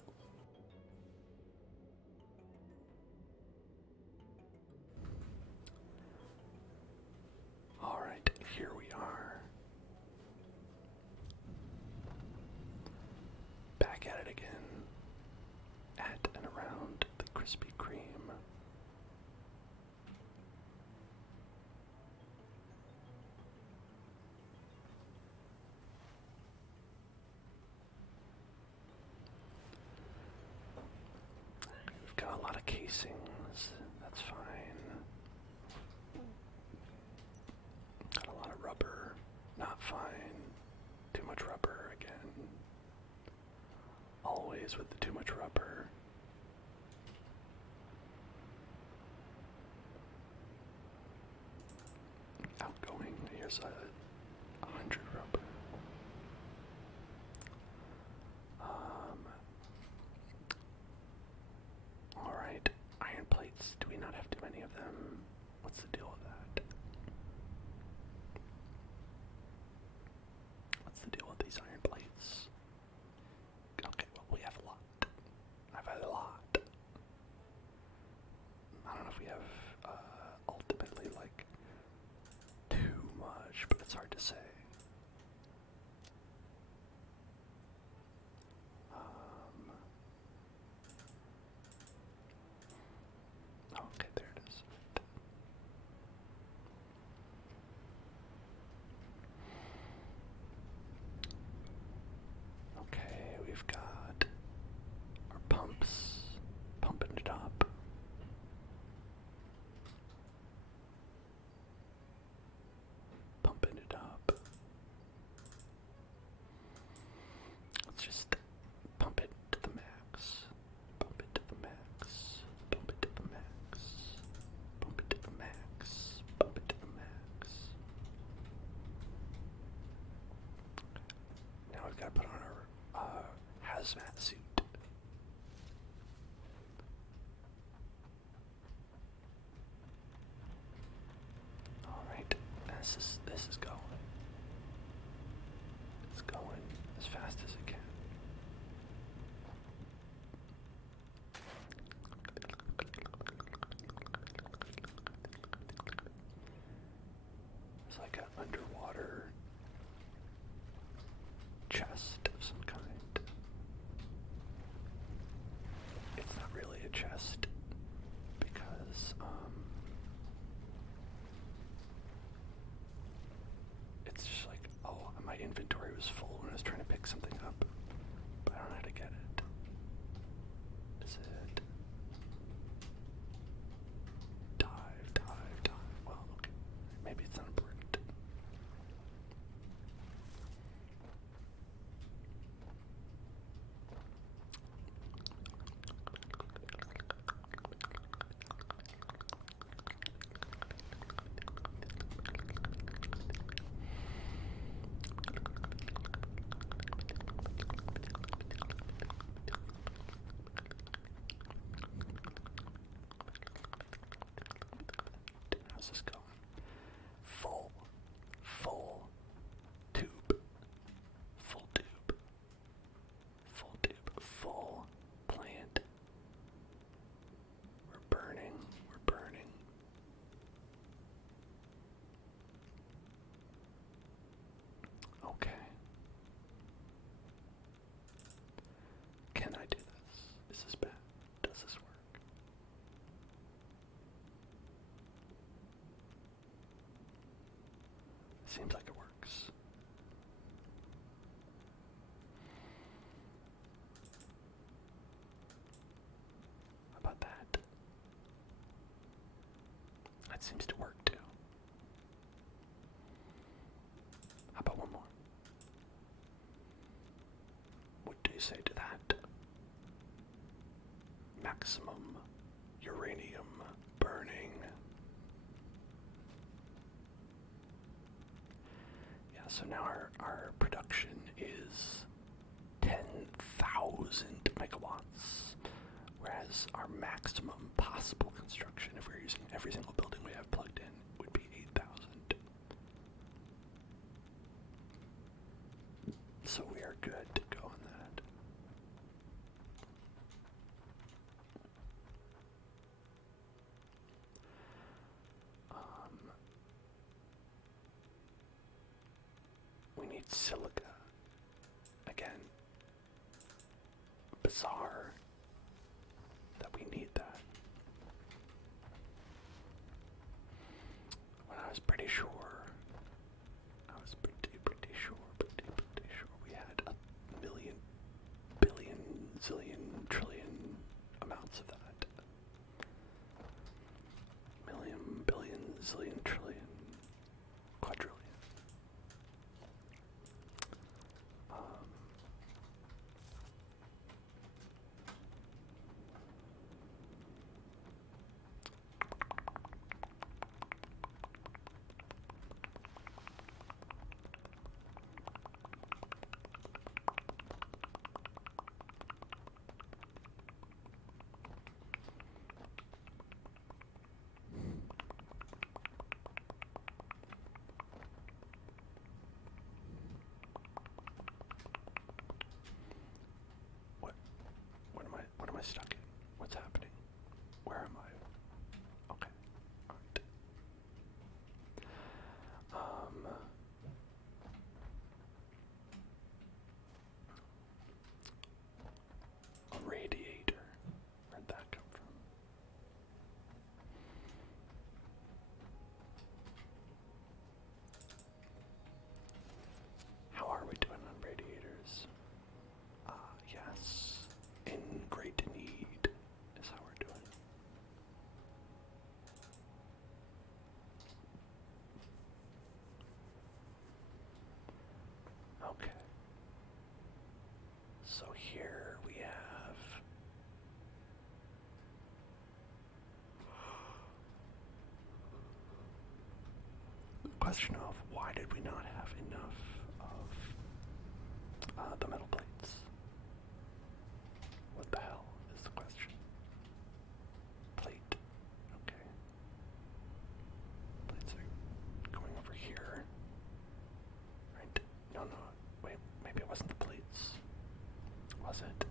days with too much rubber. Outgoing, here's 100 rubber. Alright, iron plates. Do we not have too many of them? What's the deal with that? What's the deal with these iron plates? Okay, well, we have a lot. I've had a lot. I don't know if we have, ultimately, like, too much, but it's hard to say. Okay, there it is. Okay, we've got our pumps pumping it up. Pumping it up. Let's just pump it to the max. Pump it to the max. Pump it to the max. Pump it to the max. Pump it to the max. Now we've got to put on our hazmat suit. Alright, this is going. It's going as fast as it can. It's like an underwater chest of some kind. It's not really a chest because it's just like, oh, my inventory was full when I was trying to pick something up, but I don't know how to get it. Is it dive, dive, dive? Well, okay, maybe it's not important. How's this going? Full tube, full tube, full tube, full plant. We're burning, we're burning. Okay. Can I do this? Is this bad? Does this work? Seems like it works. How about that? That seems to work too. How about one more? What do you say to that? Maximum uranium burning. Yeah, so now our production is 10,000 megawatts, whereas our maximum possible construction, if we're using every single building we have plugged in, would be 8,000. So we are good to go on that. We need silica. Again, bizarre that we need that. When I was pretty sure, pretty sure we had a million, billion, zillion, trillion amounts of that. Million, billion, zillion, trillion, quadrillion. question of why did we not have enough of the metal plates? What the hell is the question? Plate. Okay. Plates are going over here. Right? No. Wait, maybe it wasn't the plates. Was it?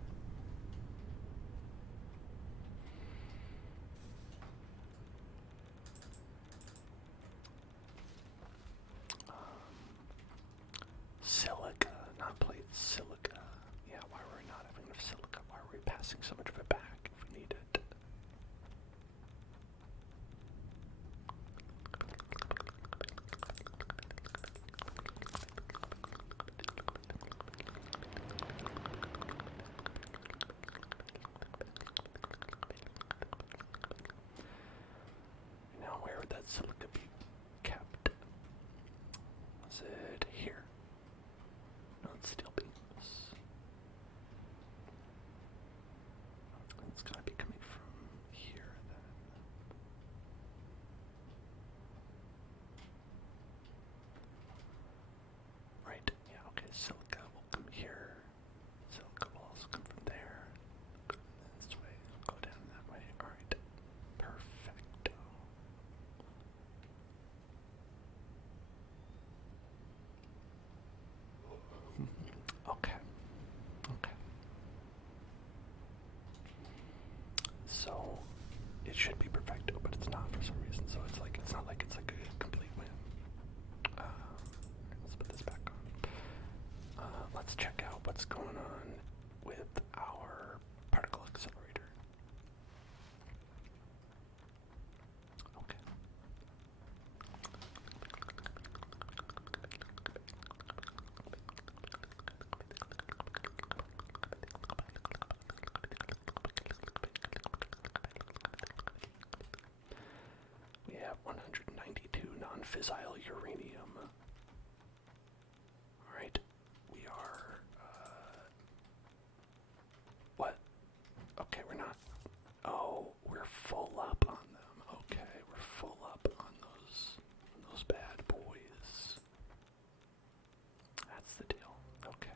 Silica, not plates, silica. Yeah, why were we not having enough silica? Why were we passing so much of it back if we need it? Now, where would that silica be kept? Was it here? No, it's steel beams. It's gotta be coming from here then. Right, yeah, okay, silica will come here. Silica will also come from there. This way, it'll go down that way. Alright. Perfecto. Okay. So it should be perfecto, but it's not for some reason. So it's not like it's like a complete win. Let's put this back on. Let's check out what's going on with our particle accelerator. Okay. We have 192 non-fissile uranium. Alright, we are, what? Okay, we're not, oh, we're full up on them. Okay, we're full up on those bad boys. That's the deal. Okay.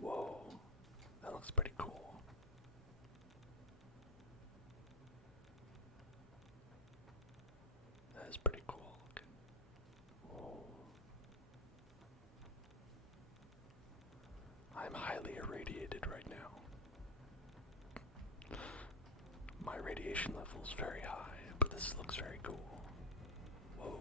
Whoa, that looks pretty cool. That is pretty cool looking. Whoa. I'm highly irradiated right now. My radiation level is very high, but this looks very cool. Whoa.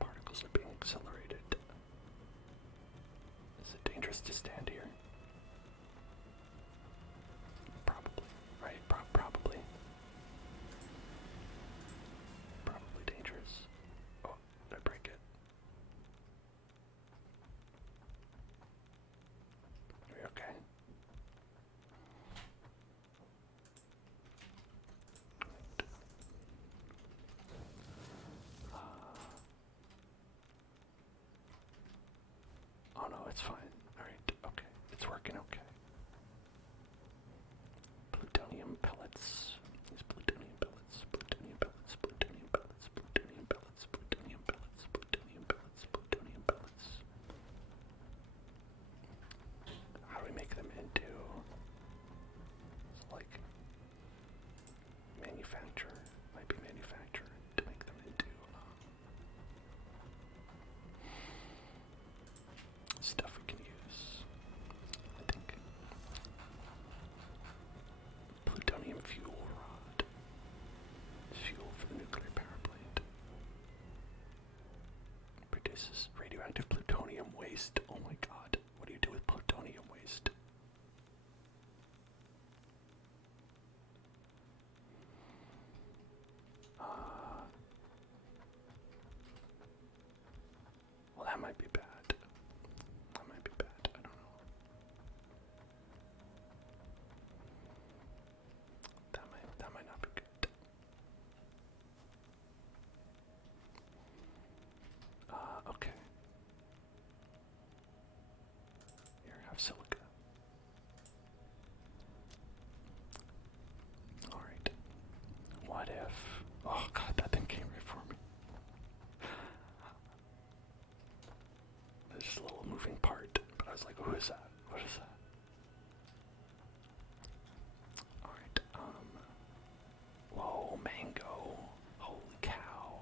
Particles are being accelerated. Is it dangerous to stand here? Probably, right? Probably. Probably dangerous. Oh, did I break it? Are we okay? Oh no, it's fine. Alright, okay. It's working okay. Plutonium pellets. These plutonium pellets, plutonium pellets, plutonium pellets, plutonium pellets, plutonium pellets, plutonium pellets, plutonium pellets. How do we make them into, like, manufacture? Might be manufacture to make them into, stuff we can use. I think plutonium fuel rod. Fuel for the nuclear power plant. Produces radioactive plutonium waste. Oh my god. What do you do with plutonium waste? Well, that might be bad. That might be bad. I don't know. That might not be good. of silica. Alright. What if... Oh god, that thing came right for me. There's just a little moving part, but I was like, who is that? What is that? Alright, whoa, mango. Holy cow.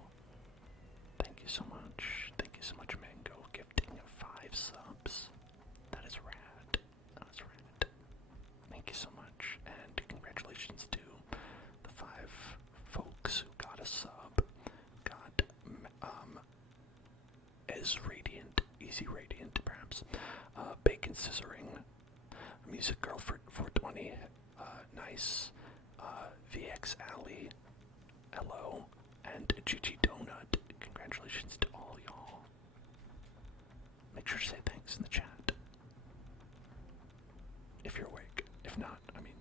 Thank you so much. Thank you so much, Mango. Gifting 5 subs. That is rad. That is rad. Thank you so much. And congratulations to the 5 folks who got a sub. Got, as Radiant, Easy Radiant, perhaps. Bacon Scissoring. Music Girl for 420. Nice. VX Alley. Hello. And GG Donut. Congratulations to all y'all. Make sure to say thanks in the chat. If you're awake. If not, I mean,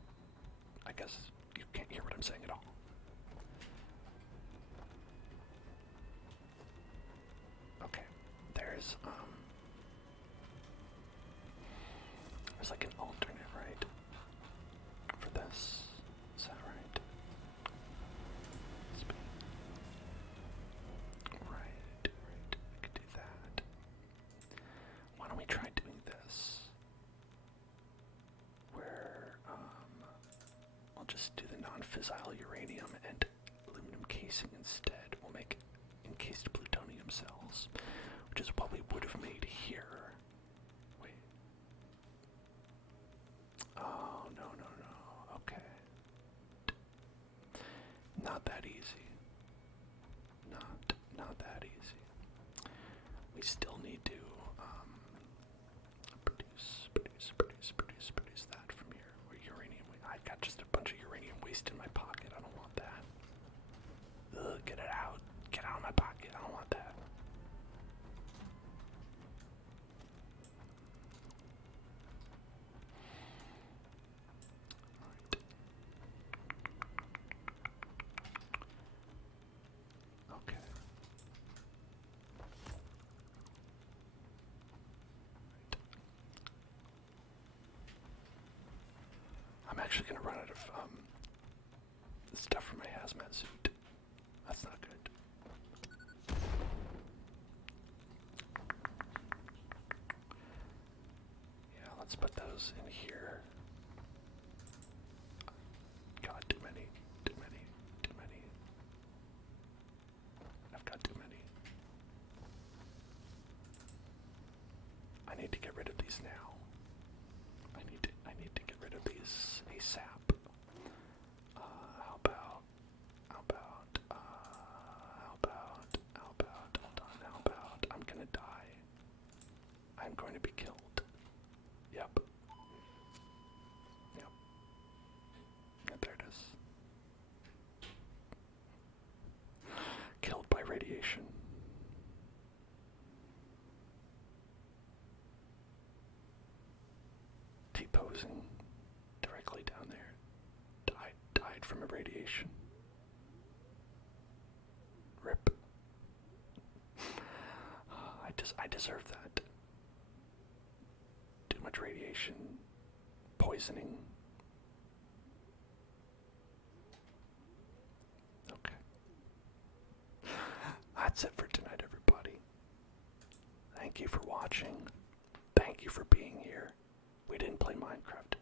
I guess you can't hear what I'm saying at all. Okay. There's like an alternate, right? For this. Is that right? Right. We could do that. Why don't we try doing this? Where, I'll just do the non-fissile uranium and aluminum casing instead. We'll make encased plutonium cells, which is what we would have made here. Wait. Oh, no. Okay. Not that easy. Not that easy. We still need to produce that from here. Or uranium. I've got just a bunch of uranium waste in my pocket. I don't want that. Ugh, get it out. Get out of my pocket. I don't want that. Okay. I'm actually going to run out of stuff for my hazmat suit. That's not good. Yeah, let's put those in here. God, too many. I've got too many. I need to get rid of these now. I need to get rid of these ASAP. How about, I'm gonna die. I'm going to be killed. Yep. There it is. Killed by radiation. T-posing directly down there. Died from irradiation. Rip. I deserve that. Too much radiation. Poisoning. Okay. That's it for tonight, everybody. Thank you for watching. Thank you for being here. We didn't play Minecraft.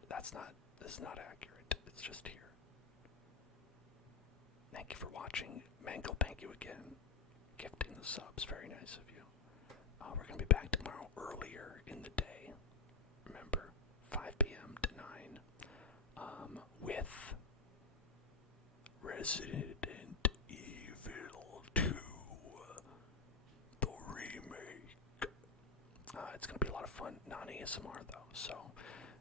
This is not accurate. It's just here. Thank you for watching. Mango, thank you again. Gifting the subs. Very nice of you. We're going to be back tomorrow earlier in the day. Remember, 5 p.m. to 9. With Resident Evil 2. The remake. It's going to be a lot of fun. Non-ASMR though, so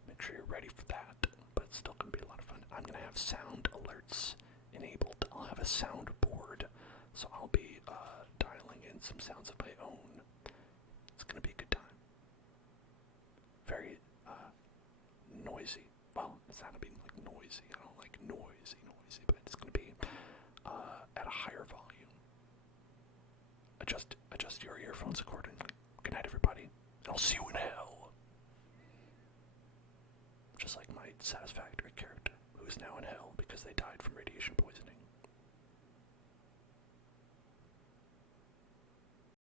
make sure you're ready for that. But it's still going to be a lot of fun. I'm going to have sound alerts enabled. I'll have a soundboard, so I'll be dialing in some sounds of my